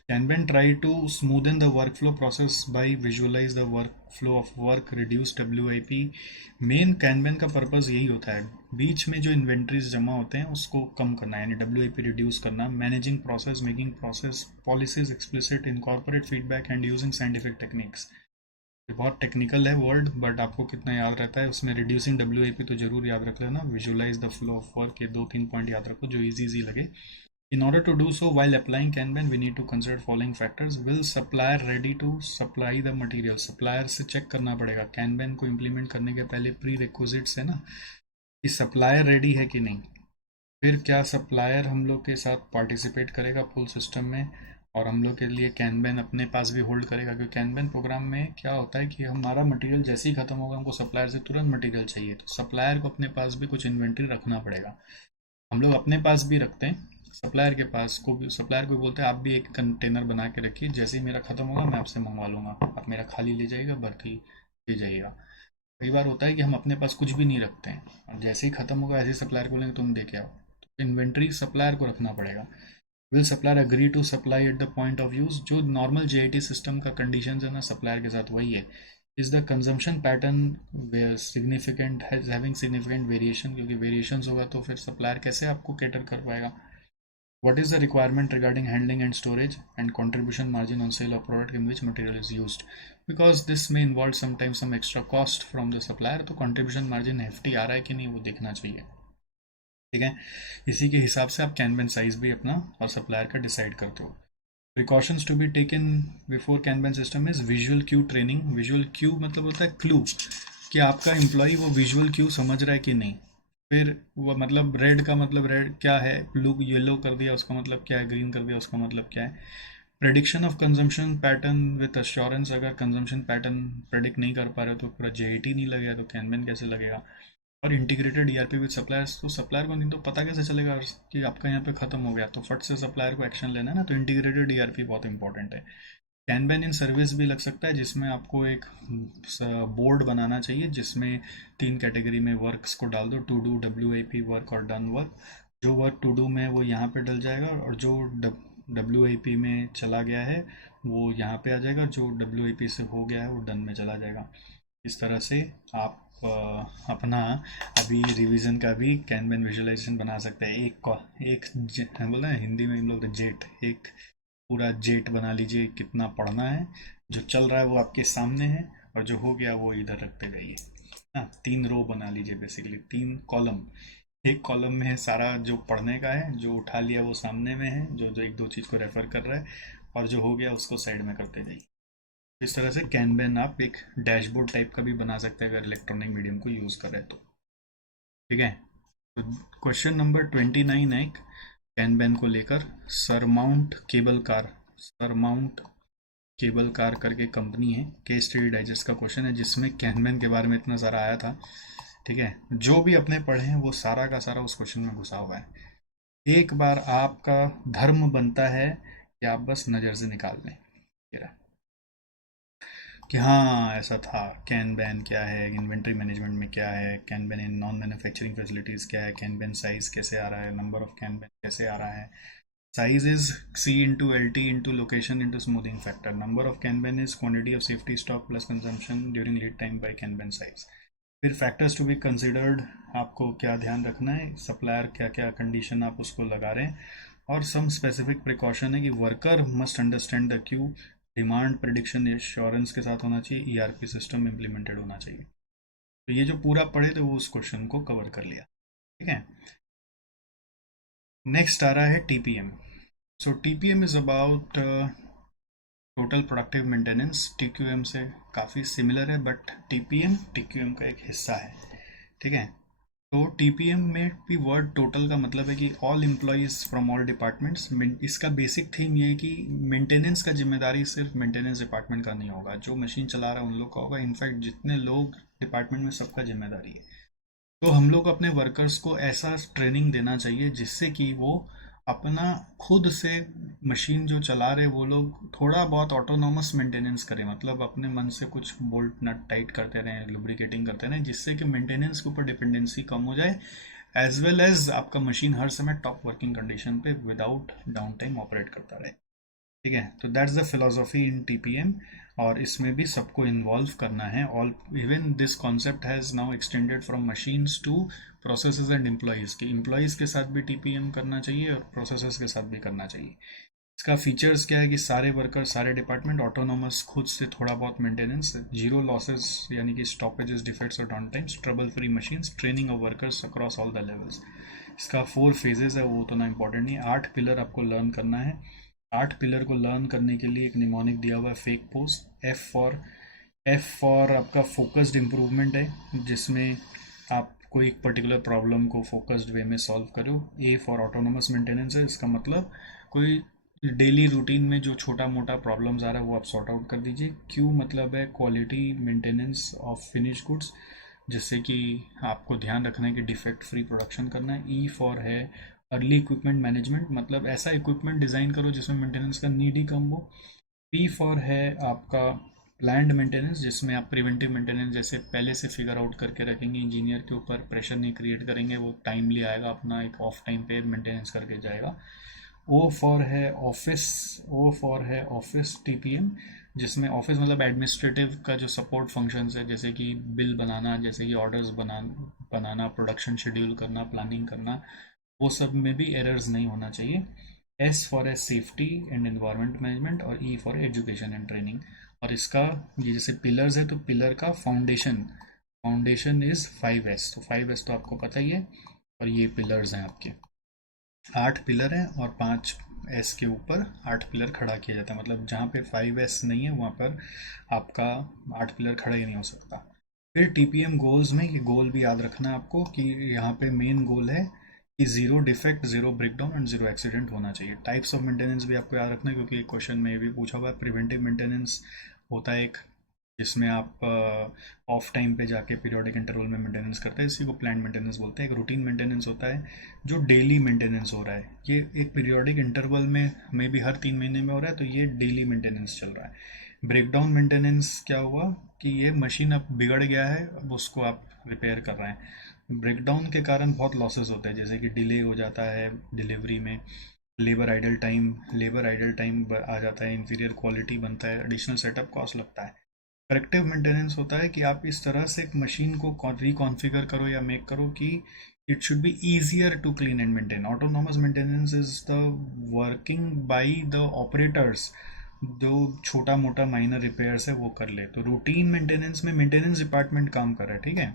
kanban try to smoothen the workflow process by visualise the workflow of work, reduce WIP। Main kanban का पर्पस यही होता है, बीच में जो इन्वेंट्रीज जमा होते हैं उसको कम करना यानी WIP रिड्यूस करना, managing process, making process policies explicit, incorporate feedback and using scientific techniques. बहुत टेक्निकल है वर्ड बट आपको कितना याद रहता है उसमें, रिड्यूसिंग WIP तो जरूर याद रख लेना, visualise the flow of work, ये 2-3 पॉइंट याद रखो जो इजी लगे। In order to do so while applying Kanban, we need to consider following factors. Will supplier ready to supply the material? Supplier से चेक करना पड़ेगा Kanban को implement करने के पहले, प्री रिक्विजिट्स है ना कि supplier ready है कि नहीं। फिर क्या supplier हम लोग के साथ participate करेगा full system में, और हम लोग के लिए कैनबैन अपने पास भी होल्ड करेगा, क्योंकि कैनबैन प्रोग्राम में क्या होता है कि हमारा मटेरियल जैसे ही खत्म होगा हमको सप्लायर से तुरंत मटेरियल चाहिए, तो सप्लायर को अपने पास भी कुछ इन्वेंट्री रखना पड़ेगा। हम लोग अपने पास भी रखते हैं, सप्लायर के पास को भी, सप्लायर को भी बोलते हैं आप भी एक कंटेनर बना के रखिए, जैसे ही मेरा खत्म होगा मैं आपसे मंगवा लूँगा, आप मेरा खाली ले जाइएगा भर्ती ले जाइएगा। कई बार होता है कि हम अपने पास कुछ भी नहीं रखते हैं और जैसे ही खत्म होगा ऐसे ही सप्लायर को बोलेंगे तुम दे के आओ, तो इन्वेंट्री सप्लायर को रखना पड़ेगा। Will supplier agree to supply at the point of use, जो नॉर्मल JIT सिस्टम का कंडीशन है ना सप्लायर के साथ वही है। Is the consumption pattern significant, having significant variation, क्योंकि वेरिएशंस होगा तो फिर सप्लायर कैसे आपको कैटर कर पाएगा। What is the requirement regarding handling and storage and contribution margin on sale of product in which material is used? Because this may involve sometimes some extra cost from the supplier, तो contribution margin hefty आ रहा है कि नहीं वो देखना चाहिए. ठीक है, इसी के हिसाब से आप कैनबन साइज भी अपना और सप्लायर का डिसाइड करते हो. Precautions to be taken before kanban system is visual cue training. Visual cue मतलब होता है क्लू, कि आपका एम्प्लॉय वो विजुअल क्यू समझ रहा है कि नहीं. फिर वो मतलब रेड का मतलब रेड क्या है, ब्लू येलो कर दिया उसका मतलब क्या है, ग्रीन कर दिया उसका मतलब क्या है. Prediction of consumption pattern with assurance. अगर कंजम्पशन पैटर्न प्रेडिक्ट नहीं कर पा रहे तो पूरा जेईटी नहीं लगेगा तो कैनबन कैसे लगेगा. और इंटीग्रेटेड ईआरपी विद सप्लायर्स. तो सप्लायर को नहीं तो पता कैसे चलेगा कि आपका यहाँ पे खत्म हो गया, तो फट से सप्लायर को एक्शन लेना है ना. तो इंटीग्रेटेड ईआरपी बहुत इंपॉर्टेंट है. कैनबन इन सर्विस भी लग सकता है, जिसमें आपको एक बोर्ड बनाना चाहिए जिसमें 3 कैटेगरी में वर्क्स को डाल दो, टू डू, डब्ल्यू वर्क और डन वर्क. जो वर्क टू डू में वो यहाँ पे डल जाएगा और जो डब्ल्यू में चला गया है वो यहाँ पे आ जाएगा, जो डब्ल्यू से हो गया है वो डन में चला जाएगा. इस तरह से आप अपना अभी रिवीजन का भी कैनबन विजुअलाइजेशन बना सकते हैं. एक बोला है हिंदी में हम लोग जेट, एक पूरा जेट बना लीजिए, कितना पढ़ना है, जो चल रहा है वो आपके सामने है और जो हो गया वो इधर रखते जाइए. हाँ, 3 रो बना लीजिए, बेसिकली 3 कॉलम. एक कॉलम में है सारा जो पढ़ने का है, जो उठा लिया वो सामने में है, जो जो एक दो चीज़ को रेफर कर रहा है, और जो हो गया उसको साइड में करते जाइए. इस तरह से कैनबन आप एक डैशबोर्ड टाइप का भी बना सकते हैं अगर इलेक्ट्रॉनिक मीडियम को यूज़ कर रहे हैं तो. ठीक है. तो क्वेश्चन नंबर 29 है कैनबन को लेकर. Surmount cable car. Surmount cable car करके कंपनी है. केस स्टडी डाइजेस्ट का क्वेश्चन है जिसमें कैनबन के बारे में इतना सारा आया था. ठीक है, जो भी अपने पढ़े हैं वो सारा का सारा उस क्वेश्चन में घुसा हुआ है. एक बार आपका धर्म बनता है कि आप बस नज़र से निकाल लें ये रहा, कि हाँ ऐसा था. कैन बैन क्या है, इन्वेंट्री मैनेजमेंट में क्या है, can ban in non manufacturing facilities क्या है, कैन बैन साइज कैसे आ रहा है, नंबर ऑफ कैन बैन कैसे आ रहा है. Size is C into L T into location into smoothing factor. Number of kanban is quantity of safety stock plus consumption during lead time by kanban size. फिर factors to be considered, आपको क्या ध्यान रखना है, supplier क्या क्या condition आप उसको लगा रहे हैं, और सम स्पेसिफिक प्रिकॉशन है कि worker must understand the Q. Demand prediction assurance के साथ होना चाहिए, ईआरपी सिस्टम इम्प्लीमेंटेड होना चाहिए. तो ये जो पूरा पढ़े थे वो उस क्वेश्चन को कवर कर लिया. ठीक है. नेक्स्ट आ रहा है TPM. So TPM is about total productive maintenance. TQM से काफ़ी सिमिलर है बट टीपीएम टीक्यूएम का एक हिस्सा है. ठीक है. तो टीपीएम में भी वर्ड टोटल का मतलब है कि all employees from all departments. इसका बेसिक थीम ये है कि मेंटेनेंस का जिम्मेदारी सिर्फ मेंटेनेंस डिपार्टमेंट का नहीं होगा, जो मशीन चला रहा है उन लोग का होगा. इनफैक्ट जितने लोग डिपार्टमेंट में सबका जिम्मेदारी है. तो हम लोग अपने वर्कर्स को ऐसा ट्रेनिंग देना चाहिए जिससे कि वो अपना खुद से मशीन जो चला रहे वो लोग थोड़ा बहुत ऑटोनॉमस मेंटेनेंस करें, मतलब अपने मन से कुछ बोल्ट नट टाइट करते रहें, लुब्रिकेटिंग करते रहें, जिससे कि मेंटेनेंस के ऊपर डिपेंडेंसी कम हो जाए, एज वेल एज आपका मशीन हर समय टॉप वर्किंग कंडीशन पे विदाउट डाउन टाइम ऑपरेट करता रहे. ठीक है. तो that's the philosophy in TPM, और इसमें भी सबको इन्वॉल्व करना है. All even this concept has now extended from machines to processes and employees. के एम्प्लॉयज़ के साथ भी टीपीएम करना चाहिए और प्रोसेसेस के साथ भी करना चाहिए. इसका फीचर्स क्या है कि सारे वर्कर, सारे डिपार्टमेंट ऑटोनोमस, खुद से थोड़ा बहुत मेंटेनेंस, जीरो लॉसेस यानी कि स्टॉपेजेस, डिफेक्ट्स और down times, trouble free machines, training of workers across all the levels. इसका 4 फेजेस है, वो तो ना इंपॉर्टेंट नहीं. 8 पिलर आपको लर्न करना है. 8 पिलर को लर्न करने के लिए एक निमोनिक दिया हुआ है, फेक पोस्ट. एफ फॉर आपका फोकस्ड इम्प्रूवमेंट है, जिसमें आप कोई एक पर्टिकुलर प्रॉब्लम को फोकस्ड वे में सॉल्व करो. ए फॉर ऑटोनोमस मेंटेनेंस है, इसका मतलब कोई डेली रूटीन में जो छोटा मोटा प्रॉब्लम्स आ रहा है वो आप सॉर्ट आउट कर दीजिए. क्यू मतलब है quality maintenance of finish goods, जिससे कि आपको ध्यान रखना है कि डिफेक्ट फ्री प्रोडक्शन करना है. ई फॉर है अर्ली इक्विपमेंट मैनेजमेंट, मतलब ऐसा इक्विपमेंट डिज़ाइन करो जिसमें मेंटेनेंस का नीड ही कम हो. पी फॉर है आपका प्लान्ड मेंटेनेंस, जिसमें आप प्रिवेंटिव मेंटेनेंस जैसे पहले से फिगर आउट करके रखेंगे, इंजीनियर के ऊपर प्रेशर नहीं क्रिएट करेंगे, वो टाइमली आएगा, अपना एक ऑफ टाइम पे मेंटेनेंस करके जाएगा. ओ फॉर है ऑफिस टीपीएम, जिसमें ऑफिस मतलब एडमिनिस्ट्रेटिव का जो सपोर्ट फंक्शंस है, जैसे कि बिल बनाना, जैसे कि ऑर्डर्स बनाना, प्रोडक्शन शेड्यूल करना, प्लानिंग करना. वो सब में भी एरर्स नहीं होना चाहिए। S for S safety and environment management, और E for education and training. और इसका ये जैसे पिलर्स है, तो पिलर का फाउंडेशन, फाउंडेशन इज 5S, तो 5S तो आपको पता ही है। और ये पिलर्स हैं आपके, 8 पिलर हैं, और 5S के ऊपर 8 पिलर खड़ा किया जाता है। मतलब जहाँ पे 5S नहीं है वहाँ पर आपका 8 पिलर खड़ा ही नहीं हो सकता। फिर TPM गोल्स में ये गोल भी याद रखना है आपको, कि यहाँ पे मेन गोल है कि zero defect, zero breakdown and zero accident होना चाहिए। टाइप्स ऑफ मेंटेनेंस भी आपको याद रखना है, क्योंकि एक क्वेश्चन में ये भी पूछा हुआ है। प्रिवेंटिव मेंटेनेंस होता है एक, जिसमें आप ऑफ टाइम पे जाके पीरियोडिक इंटरवल में मेंटेनेंस करते हैं, इसी को प्लान मेंटेनेंस बोलते हैं। एक रूटीन मेंटेनेंस होता है जो डेली मेंटेनेंस हो रहा है, ये एक पीरियोडिक इंटरवल में भी हर 3 महीने में हो रहा है, तो ये डेली मेंटेनेंस चल रहा है। ब्रेकडाउन मेंटेनेंस क्या हुआ कि ये मशीन अब बिगड़ गया है, अब उसको आप रिपेयर कर रहे हैं। ब्रेकडाउन के कारण बहुत लॉसेस होते हैं, जैसे कि डिले हो जाता है डिलीवरी में, लेबर आइडल टाइम आ जाता है, इंफीरियर क्वालिटी बनता है, एडिशनल सेटअप कॉस्ट लगता है। करेक्टिव मेंटेनेंस होता है कि आप इस तरह से एक मशीन को रिकॉन्फ़िगर करो या मेक करो कि it should be easier to clean and maintain. Autonomous maintenance is the working by the operators, जो छोटा मोटा माइनर रिपेयर्स है वो कर ले। तो रूटीन मेंटेनेंस में मेंटेनेंस डिपार्टमेंट काम कर रहा है, ठीक है,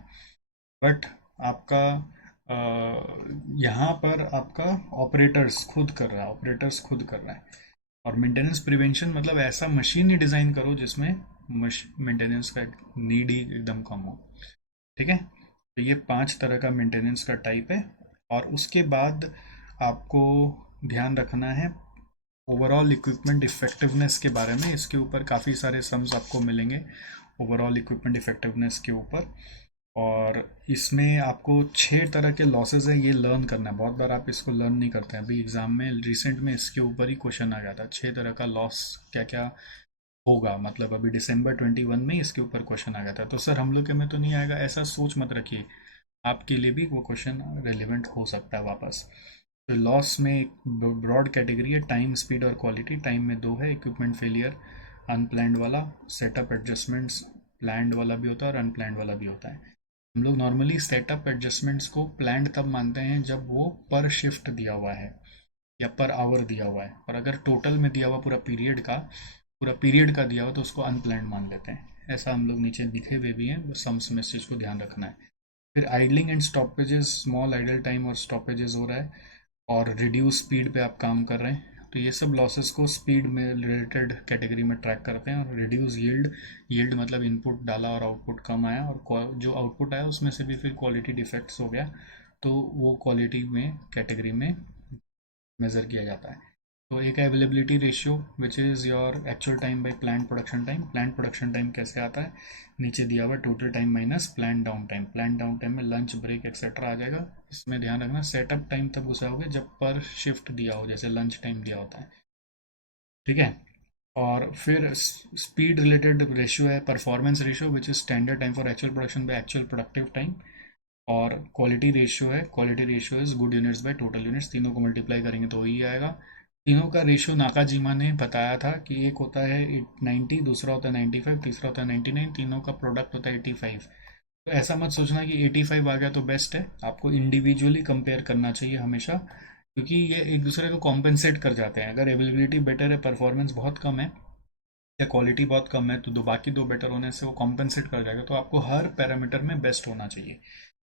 बट आपका यहाँ पर आपका ऑपरेटर्स खुद कर रहा है। और मेंटेनेंस प्रिवेंशन मतलब ऐसा मशीन ही डिज़ाइन करो जिसमें मेंटेनेंस का नीड ही एकदम कम हो, ठीक है। तो ये 5 तरह का मेंटेनेंस का टाइप है। और उसके बाद आपको ध्यान रखना है ओवरऑल इक्विपमेंट इफेक्टिवनेस के बारे में। इसके ऊपर काफ़ी सारे सम्स आपको मिलेंगे ओवरऑल इक्विपमेंट इफेक्टिवनेस के ऊपर। और इसमें आपको 6 तरह के लॉसेस हैं, ये लर्न करना है। बहुत बार आप इसको लर्न नहीं करते हैं। अभी एग्जाम में रिसेंट में इसके ऊपर ही क्वेश्चन आ गया था, 6 तरह का लॉस क्या क्या होगा। मतलब अभी December 21 में इसके ऊपर क्वेश्चन आ गया था। तो सर हम लोग के में तो नहीं आएगा, ऐसा सोच मत रखिए, आपके लिए भी वो क्वेश्चन रेलिवेंट हो सकता है वापस। तो लॉस में एक ब्रॉड कैटेगरी है, टाइम, स्पीड और क्वालिटी। टाइम में 2 है, इक्विपमेंट फेलियर, अनप्लैंड वाला, सेटअप एडजस्टमेंट्स, प्लैंड वाला भी होता है और अनप्लैंड वाला भी होता है। हम लोग नॉर्मली सेटअप एडजस्टमेंट्स को प्लैंड तब मानते हैं जब वो पर शिफ्ट दिया हुआ है या पर आवर दिया हुआ है, और अगर टोटल में दिया हुआ पूरा पीरियड का दिया हुआ तो उसको अनप्लैंड मान लेते हैं। ऐसा हम लोग नीचे लिखे हुए भी हैं, सम्स में इस चीज़ को ध्यान रखना है। फिर idling and stoppages, small idle time और स्टॉपेजेस हो रहा है, और रिड्यूस स्पीड पे आप काम कर रहे हैं, तो ये सब लॉसेस को स्पीड में रिलेटेड कैटेगरी में ट्रैक करते हैं। और रिड्यूस यील्ड मतलब इनपुट डाला और आउटपुट कम आया, और जो आउटपुट आया उसमें से भी फिर क्वालिटी डिफेक्ट्स हो गया, तो वो क्वालिटी में कैटेगरी में मेज़र किया जाता है। तो एक है availability ratio, which is your actual time by plan production time. Plan production time कैसे आता है, नीचे दिया हुआ total time minus plan down time. Plan down time में लंच ब्रेक एक्सेट्रा आ जाएगा। इसमें ध्यान रखना सेटअप टाइम तब घुसाओगे जब पर शिफ्ट दिया हो, जैसे लंच टाइम दिया होता है, ठीक है। और फिर स्पीड रिलेटेड रेशियो है performance ratio, which is standard time for actual production by actual productive time. और quality ratio is good units by total units. तीनों को मल्टीप्लाई करेंगे तो वही आएगा। तीनों का रेशियो नाकाजीमा ने बताया था कि एक होता है 90, दूसरा होता है 95, तीसरा होता है 99, तीनों का प्रोडक्ट होता है 85। तो ऐसा मत सोचना कि 85 आ गया तो बेस्ट है, आपको इंडिविजुअली कंपेयर करना चाहिए हमेशा, क्योंकि ये एक दूसरे को कॉम्पेंसेट कर जाते हैं। अगर अवेलेबिलिटी बेटर है, परफॉर्मेंस बहुत कम है या क्वालिटी बहुत कम है, तो बाकी दो बेटर होने से वो कॉम्पेंसेट कर जाएगा। तो आपको हर पैरामीटर में बेस्ट होना चाहिए।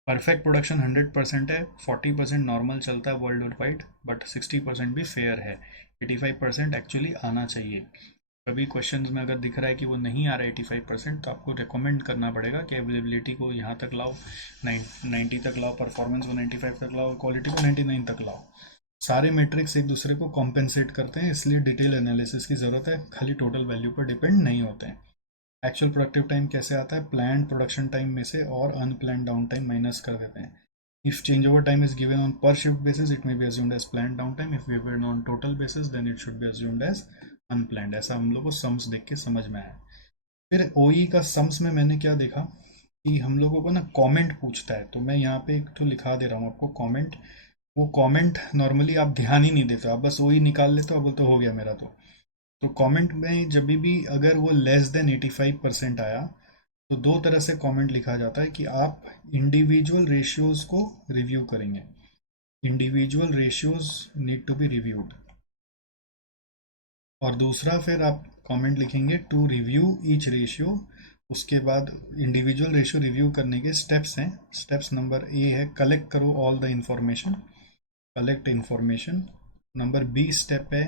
परफेक्ट प्रोडक्शन 100% है, 40% नॉर्मल चलता है वर्ल्ड वाइड, बट 60% भी फेयर है। 85% एक्चुअली आना चाहिए। कभी क्वेश्चन में अगर दिख रहा है कि वो नहीं आ रहा है 85%, तो आपको रिकमेंड करना पड़ेगा कि अवेलेबिलिटी को यहाँ तक लाओ, 90 तक लाओ, परफॉर्मेंस को 95 तक लाओ, क्वालिटी को 99 तक लाओ। सारे मेट्रिक्स एक दूसरे को कॉम्पेंसेट करते हैं, इसलिए डिटेल एनालिसिस की ज़रूरत है, खाली टोटल वैल्यू पर डिपेंड नहीं होते हैं। एक्चुअल प्रोडक्टिव टाइम कैसे आता है, प्लान प्रोडक्शन टाइम में से और अनप्लान डाउन टाइम माइनस कर देते हैं। If change over time is given on per shift basis, it may be assumed as plan down time. If given on total basis, then it should be assumed as unplanned. ऐसा हम लोग को sums देख के समझ में आया। फिर ओई का सम्स में मैंने क्या देखा कि हम लोगों को ना कमेंट पूछता है, तो मैं यहाँ पे एक तो लिखा दे रहा हूँ आपको कमेंट। वो कमेंट नॉर्मली आप ध्यान ही नहीं देते, आप बस वही निकाल लेते हो, अब तो हो गया मेरा। तो कमेंट में जब भी अगर वो लेस देन 85% आया, तो दो तरह से कमेंट लिखा जाता है कि आप इंडिविजुअल रेशियोज को रिव्यू करेंगे। Individual ratios need to be reviewed. और दूसरा फिर आप कमेंट लिखेंगे टू रिव्यू ईच रेशियो। उसके बाद इंडिविजुअल रेशियो रिव्यू करने के स्टेप्स हैं। स्टेप्स नंबर ए है कलेक्ट करो all the information, collect information. Number B step है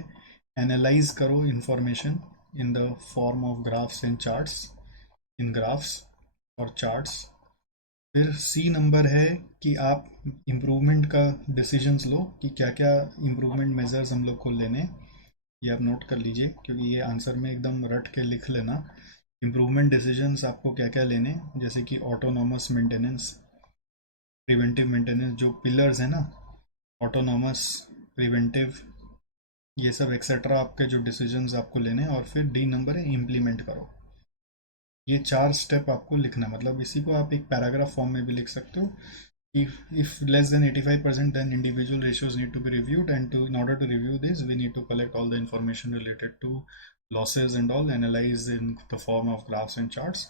एनालाइज करो information in the form of graphs and charts, in graphs और चार्ट्स। फिर सी नंबर है कि आप इम्प्रूवमेंट का डिसीजंस लो कि क्या क्या इम्प्रूवमेंट मेजर्स हम लोग को लेने। ये आप नोट कर लीजिए क्योंकि ये आंसर में एकदम रट के लिख लेना। इम्प्रूवमेंट डिसीजंस आपको क्या क्या लेने, जैसे कि ऑटोनॉमस मेंटेनेंस, प्रिवेंटिव मेंटेनेंस, जो पिलर्स है ना, ऑटोनॉमस, प्रिवेंटिव, ये सब एक्सेट्रा आपके जो डिसीजंस आपको लेने। और फिर डी नंबर है इम्प्लीमेंट करो। ये 4 स्टेप आपको लिखना, मतलब इसी को आप एक पैराग्राफ फॉर्म में भी लिख सकते हो। If less than 85%, then individual ratios need to be reviewed, and in order to review this, we need to collect all the information related to losses and all, analyze in the form of graphs and charts,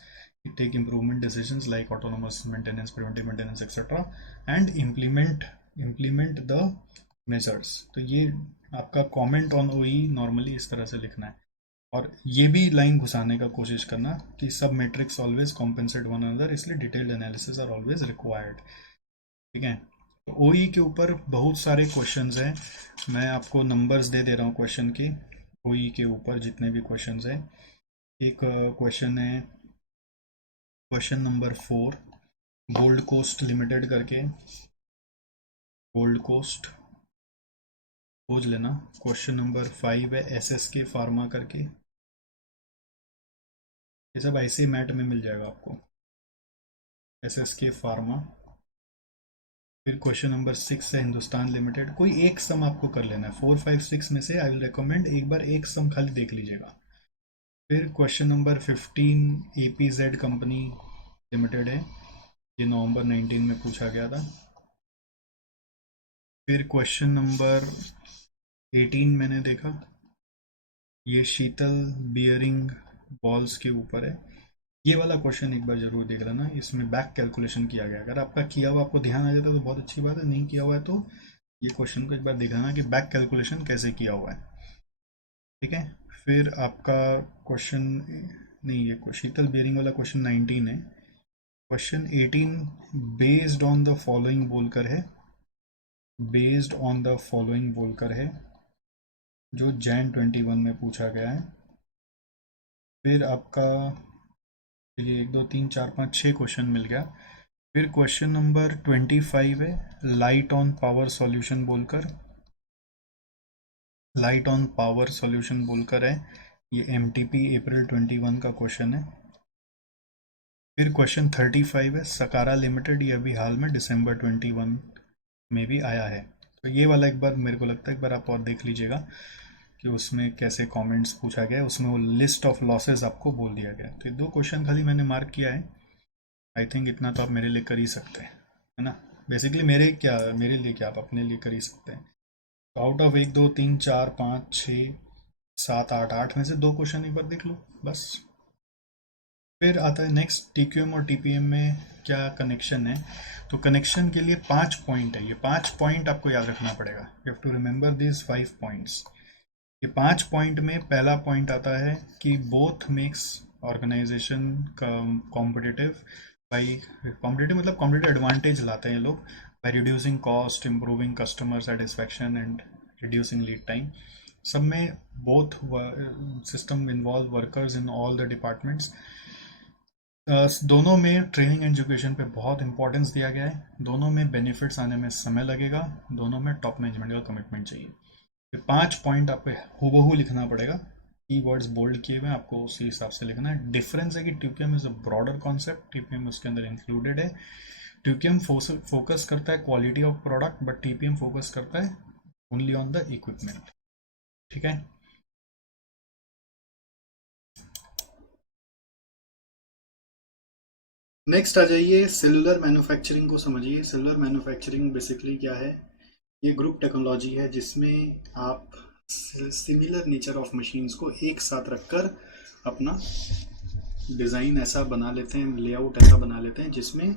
take improvement decisions like autonomous maintenance, preventive maintenance, etc., and implement the measures. तो ये आपका comment on OE normally इस तरह से लिखना है। और ये भी लाइन घुसाने का कोशिश करना कि सब metrics always compensate one another, इसलिए detailed analysis are always required. ठीक है, तो ओई के ऊपर बहुत सारे क्वेश्चंस हैं। मैं आपको नंबर्स दे दे रहा हूँ क्वेश्चन के। ओई के ऊपर जितने भी क्वेश्चंस हैं, एक क्वेश्चन है question number 4 Gold Coast Limited करके, गोल्ड कोस्ट खोज लेना। क्वेश्चन नंबर 5 है SSK फार्मा करके, ये सब ऐसे ही मैट में मिल जाएगा आपको, SSK फार्मा। फिर क्वेश्चन नंबर 6 है हिंदुस्तान लिमिटेड। कोई एक सम आपको कर लेना है 4, 5, 6 में से। आई विल रिकमेंड एक बार एक सम खाली देख लीजिएगा। फिर question number 15 APZ company limited है, ये नवंबर 19 में पूछा गया था। फिर क्वेश्चन नंबर 18 मैंने देखा, ये शीतल बियरिंग बॉल्स के ऊपर है। ये वाला क्वेश्चन एक बार जरूर देख लेना, इसमें बैक कैलकुलेशन किया गया। अगर आपका किया हुआ आपको ध्यान आ जाता है तो बहुत अच्छी बात है, नहीं किया हुआ है तो ये क्वेश्चन को एक बार देखना कि बैक कैलकुलेशन कैसे किया हुआ है। ठीक है, फिर आपका क्वेश्चन नहीं, ये शीतल बियरिंग वाला क्वेश्चन 19 है। Question 18 based on the following बोलकर है, बेस्ड ऑन द फॉलोइंग बोलकर है, जो जैन 21 में पूछा गया है। फिर आपका ये 1 2 3 4 5 6 क्वेश्चन मिल गया। फिर क्वेश्चन नंबर 25 है लाइट ऑन पावर सॉल्यूशन बोलकर, लाइट ऑन पावर सॉल्यूशन बोलकर है, ये MTP अप्रैल 21 का क्वेश्चन है। फिर क्वेश्चन 35 है सकारा लिमिटेड, ये अभी हाल में दिसंबर 21 में भी आया है। तो ये वाला एक बार मेरे को लगता है एक बार आप और देख लीजिएगा कि उसमें कैसे कमेंट्स पूछा गया है, उसमें वो लिस्ट ऑफ लॉसेस आपको बोल दिया गया। तो ये 2 क्वेश्चन खाली मैंने मार्क किया है। आई थिंक इतना तो आप मेरे लिए कर ही सकते हैं, है ना। बेसिकली मेरे लिए क्या, आप अपने लिए कर ही सकते हैं। तो आउट ऑफ 1 2 3 4 5 6 7 8 में से 2 क्वेश्चन एक बार देख लो बस। फिर आता है नेक्स्ट TQM और TPM में क्या कनेक्शन है। तो कनेक्शन के लिए 5 पॉइंट है, ये 5 पॉइंट आपको याद रखना पड़ेगा। You have to remember this 5 points. ये 5 पॉइंट में पहला पॉइंट आता है कि both makes organisation competitive by, competitive मतलब कॉम्पिटिटिव एडवांटेज लाते हैं ये लोग by reducing cost, improving customer satisfaction and reducing lead time. सब में both system involve workers in all the departments. दोनों में ट्रेनिंग एंड एजुकेशन पे बहुत इंपॉर्टेंस दिया गया है। दोनों में बेनिफिट्स आने में समय लगेगा, दोनों में टॉप मैनेजमेंट का कमिटमेंट चाहिए। ये 5 पॉइंट आपको हूबहू लिखना पड़ेगा, कीवर्ड्स बोल्ड किए हुए आपको उसी हिसाब से लिखना है। डिफरेंस है कि TQM is a broader concept, TPM उसके अंदर इंक्लूडेड है। TQM फोकस करता है quality of product, but TPM focus करता है ओनली ऑन द इक्विपमेंट। ठीक है, नेक्स्ट आ जाइए सेलुलर मैन्युफैक्चरिंग को समझिए। सेलुलर मैन्युफैक्चरिंग बेसिकली क्या है, ये ग्रुप टेक्नोलॉजी है जिसमें आप सिमिलर नेचर ऑफ मशीन्स को एक साथ रखकर अपना डिज़ाइन ऐसा बना लेते हैं, लेआउट ऐसा बना लेते हैं जिसमें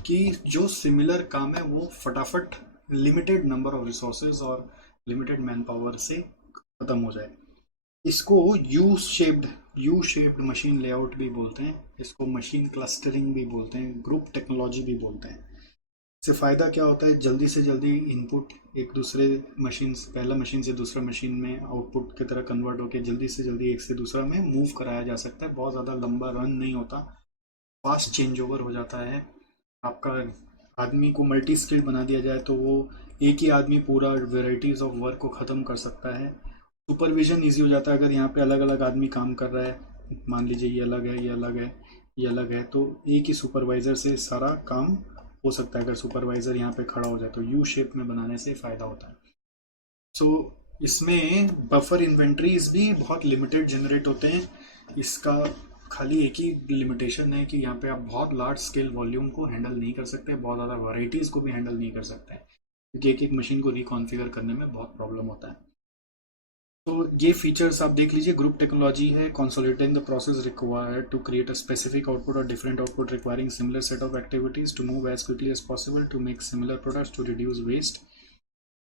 कि जो सिमिलर काम है वो फटाफट लिमिटेड नंबर ऑफ रिसोर्सेज और लिमिटेड मैन पावर से ख़त्म हो जाए। इसको यू शेप्ड मशीन लेआउट भी बोलते हैं, इसको मशीन क्लस्टरिंग भी बोलते हैं, ग्रुप टेक्नोलॉजी भी बोलते हैं। इससे फ़ायदा क्या होता है, जल्दी से जल्दी इनपुट एक दूसरे मशीन से, पहला मशीन से दूसरा मशीन में आउटपुट की तरह कन्वर्ट होकर जल्दी से जल्दी एक से दूसरा में मूव कराया जा सकता है। बहुत ज़्यादा लंबा रन नहीं होता, फास्ट चेंज ओवर हो जाता है। आपका आदमी को मल्टी स्किल्ड बना दिया जाए तो वो एक ही आदमी पूरा वेराइटीज़ ऑफ वर्क को ख़त्म कर सकता है। सुपरविजन ईजी हो जाता है। अगर यहाँ पे अलग अलग आदमी काम कर रहा है, मान लीजिए ये अलग है, ये अलग है, ये अलग है, तो एक ही सुपरवाइज़र से सारा काम हो सकता है। अगर सुपरवाइज़र यहाँ पे खड़ा हो जाए तो यू शेप में बनाने से फ़ायदा होता है। सो इसमें बफर इन्वेंट्रीज भी बहुत लिमिटेड जनरेट होते हैं। इसका खाली एक ही लिमिटेशन है कि यहाँ पे आप बहुत लार्ज स्केल वॉल्यूम को हैंडल नहीं कर सकते, बहुत ज़्यादा वैराइटीज़ को भी हैंडल नहीं कर सकते हैं, क्योंकि एक एक मशीन को रिकॉन्फ़िगर करने में बहुत प्रॉब्लम होता है। तो ये फीचर्स आप देख लीजिए। ग्रुप टेक्नोलॉजी है, consolidating the process required to create a specific output और different output requiring similar set of activities to move as quickly as possible to make similar products to reduce waste.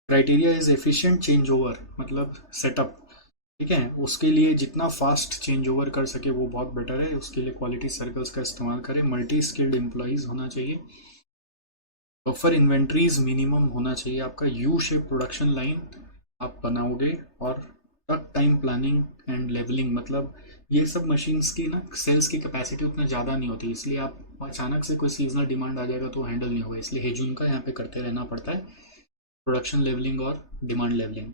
Criteria is efficient change over, मतलब setup, ठीक है, उसके लिए जितना fast change over कर सके वो बहुत बेटर है। उसके लिए क्वालिटी सर्कल्स का इस्तेमाल करें। मल्टी स्किल्ड एम्प्लॉयज़ होना चाहिए। बफर इन्वेंट्रीज मिनिमम होना चाहिए आपका। यू शेप प्रोडक्शन लाइन आप बनाओगे, और टक टाइम प्लानिंग एंड लेवलिंग, मतलब ये सब मशीन्स की ना सेल्स की कैपेसिटी उतना ज़्यादा नहीं होती, इसलिए आप अचानक से कोई सीजनल डिमांड आ जाएगा तो हैंडल नहीं होगा, इसलिए हेजुन का यहाँ पे करते रहना पड़ता है, प्रोडक्शन लेवलिंग और डिमांड लेवलिंग।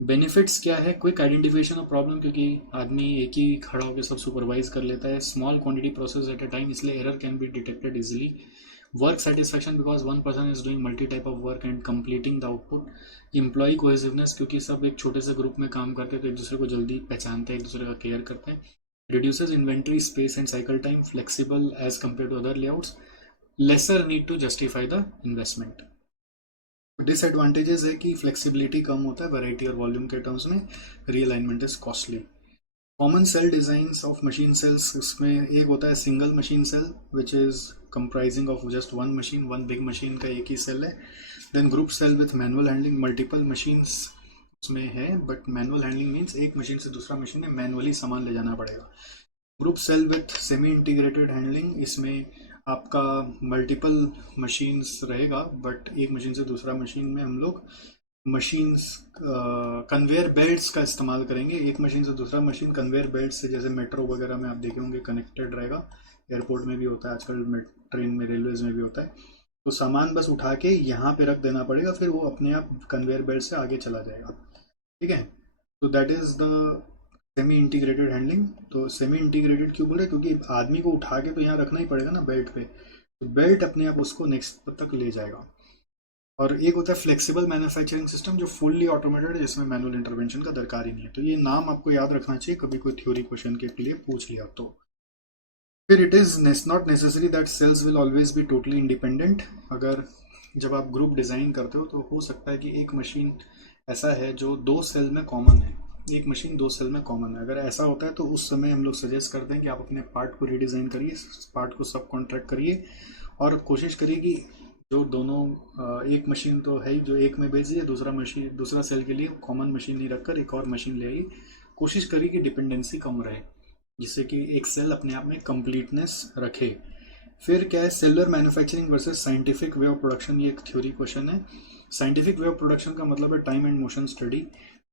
बेनिफिट्स क्या है, क्विक आइडेंटिफिकेशन ऑफ प्रॉब्लम, क्योंकि आदमी एक ही खड़ा होकर सब सुपरवाइज कर लेता है। Small quantity process at a time, इसलिए error can be detected easily. Work satisfaction, because one person is doing multi type of work and completing the output. Employee cohesiveness, क्योंकि सब एक छोटे से ग्रुप में काम करते हैं तो एक दूसरे को जल्दी पहचानते हैं, एक दूसरे का केयर करते हैं। Reduces inventory space and cycle time, flexible as compare to other layouts, lesser need to justify the investment. Disadvantages है कि फ्लेक्सिबिलिटी कम होता है वैरायटी और वॉल्यूम के टर्म्स में। Realignment is costly. Common cell designs of machine cells, इसमें एक होता है single machine cell which is comprising of just one machine, one big machine का एक ही सेल है। Then group cell with manual handling, multiple machines उसमें है, बट मैनुअल हैंडलिंग मीन्स एक मशीन से दूसरा मशीन में मैनुअली सामान ले जाना पड़ेगा। Group cell with semi integrated handling, इसमें आपका मल्टीपल मशीन्स रहेगा, बट एक मशीन से दूसरा मशीन में हम लोग मशीन्स कन्वेयर बेल्ट्स का इस्तेमाल करेंगे। एक मशीन से दूसरा मशीन कन्वेयर बेल्ट से, जैसे मेट्रो वगैरह में आप देखे होंगे कनेक्टेड रहेगा, एयरपोर्ट में भी होता है आजकल, ट्रेन में, रेलवेज में भी होता है। तो सामान बस उठा के यहाँ पे रख देना पड़ेगा, फिर वो अपने आप कन्वेयर बेल्ट से आगे चला जाएगा, ठीक है। तो that is the semi integrated handling. तो सेमी इंटीग्रेटेड क्यों बोल रहे हैं, क्योंकि आदमी को उठा के तो यहाँ रखना ही पड़ेगा ना बेल्ट पे, तो बेल्ट अपने आप उसको नेक्स्ट तक ले जाएगा। और एक होता है फ्लेक्सिबल मैन्युफैक्चरिंग सिस्टम, जो फुल्ली ऑटोमेटेड है, जिसमें मैनुअल इंटरवेंशन का दरकार ही नहीं है। तो ये नाम आपको याद रखना चाहिए, कभी कोई थ्योरी क्वेश्चन के लिए पूछ लिया तो। फिर it is not necessary that cells will always be totally independent. अगर जब आप ग्रुप डिज़ाइन करते हो तो हो सकता है कि एक मशीन ऐसा है जो 2 सेल में कॉमन है, एक मशीन 2 सेल में कॉमन है। अगर ऐसा होता है तो उस समय हम लोग सजेस्ट करते हैं कि आप अपने पार्ट को रीडिज़ाइन करिए, पार्ट को सब कॉन्ट्रैक्ट करिए, और कोशिश करिए कि जो दोनों एक मशीन तो है ही जो एक में भेज दिए, दूसरा सेल के लिए कॉमन मशीन नहीं रखकर एक और मशीन ले आइए। कोशिश करिए कि डिपेंडेंसी कम रहे, जिससे कि एक सेल अपने आप में कंप्लीटनेस रखे। फिर क्या है, cellular manufacturing versus scientific way of production, ये एक थ्योरी क्वेश्चन है। साइंटिफिक वे ऑफ प्रोडक्शन का मतलब है time and motion study.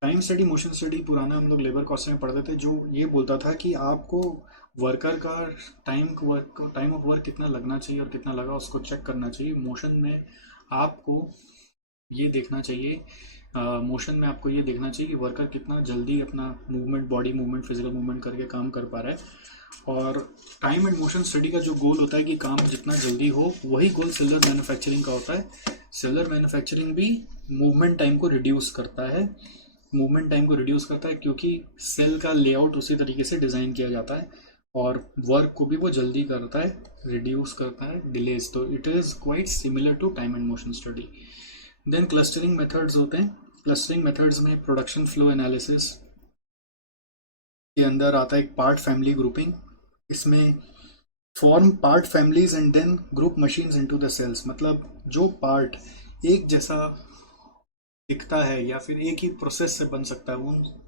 Time study, motion study पुराना हम लोग लेबर कॉस्ट में पढ़ते थे, जो ये बोलता था कि आपको वर्कर का टाइम ऑफ वर्क कितना लगना चाहिए और कितना लगा उसको चेक करना चाहिए। मोशन में आपको ये देखना चाहिए, मोशन में आपको ये देखना चाहिए कि वर्कर कितना जल्दी अपना movement, body movement, physical movement करके काम कर पा रहा है। और टाइम एंड मोशन स्टडी का जो गोल होता है कि काम जितना जल्दी हो, वही गोल सेलुलर मैन्युफैक्चरिंग का होता है। सेलुलर मैन्युफैक्चरिंग भी मूवमेंट टाइम को रिड्यूस करता है, क्योंकि सेल का लेआउट उसी तरीके से डिज़ाइन किया जाता है, और वर्क को भी वो जल्दी करता है, रिड्यूस करता है डिलेज। तो it is quite similar to time and motion study. Then clustering methods होते हैं। क्लस्टरिंग मेथड्स में प्रोडक्शन फ्लो एनालिसिस के अंदर आता है एक पार्ट फैमिली ग्रुपिंग। इसमें form part families and then group machines into the cells, मतलब जो पार्ट एक जैसा दिखता है या फिर एक ही प्रोसेस से बन सकता है,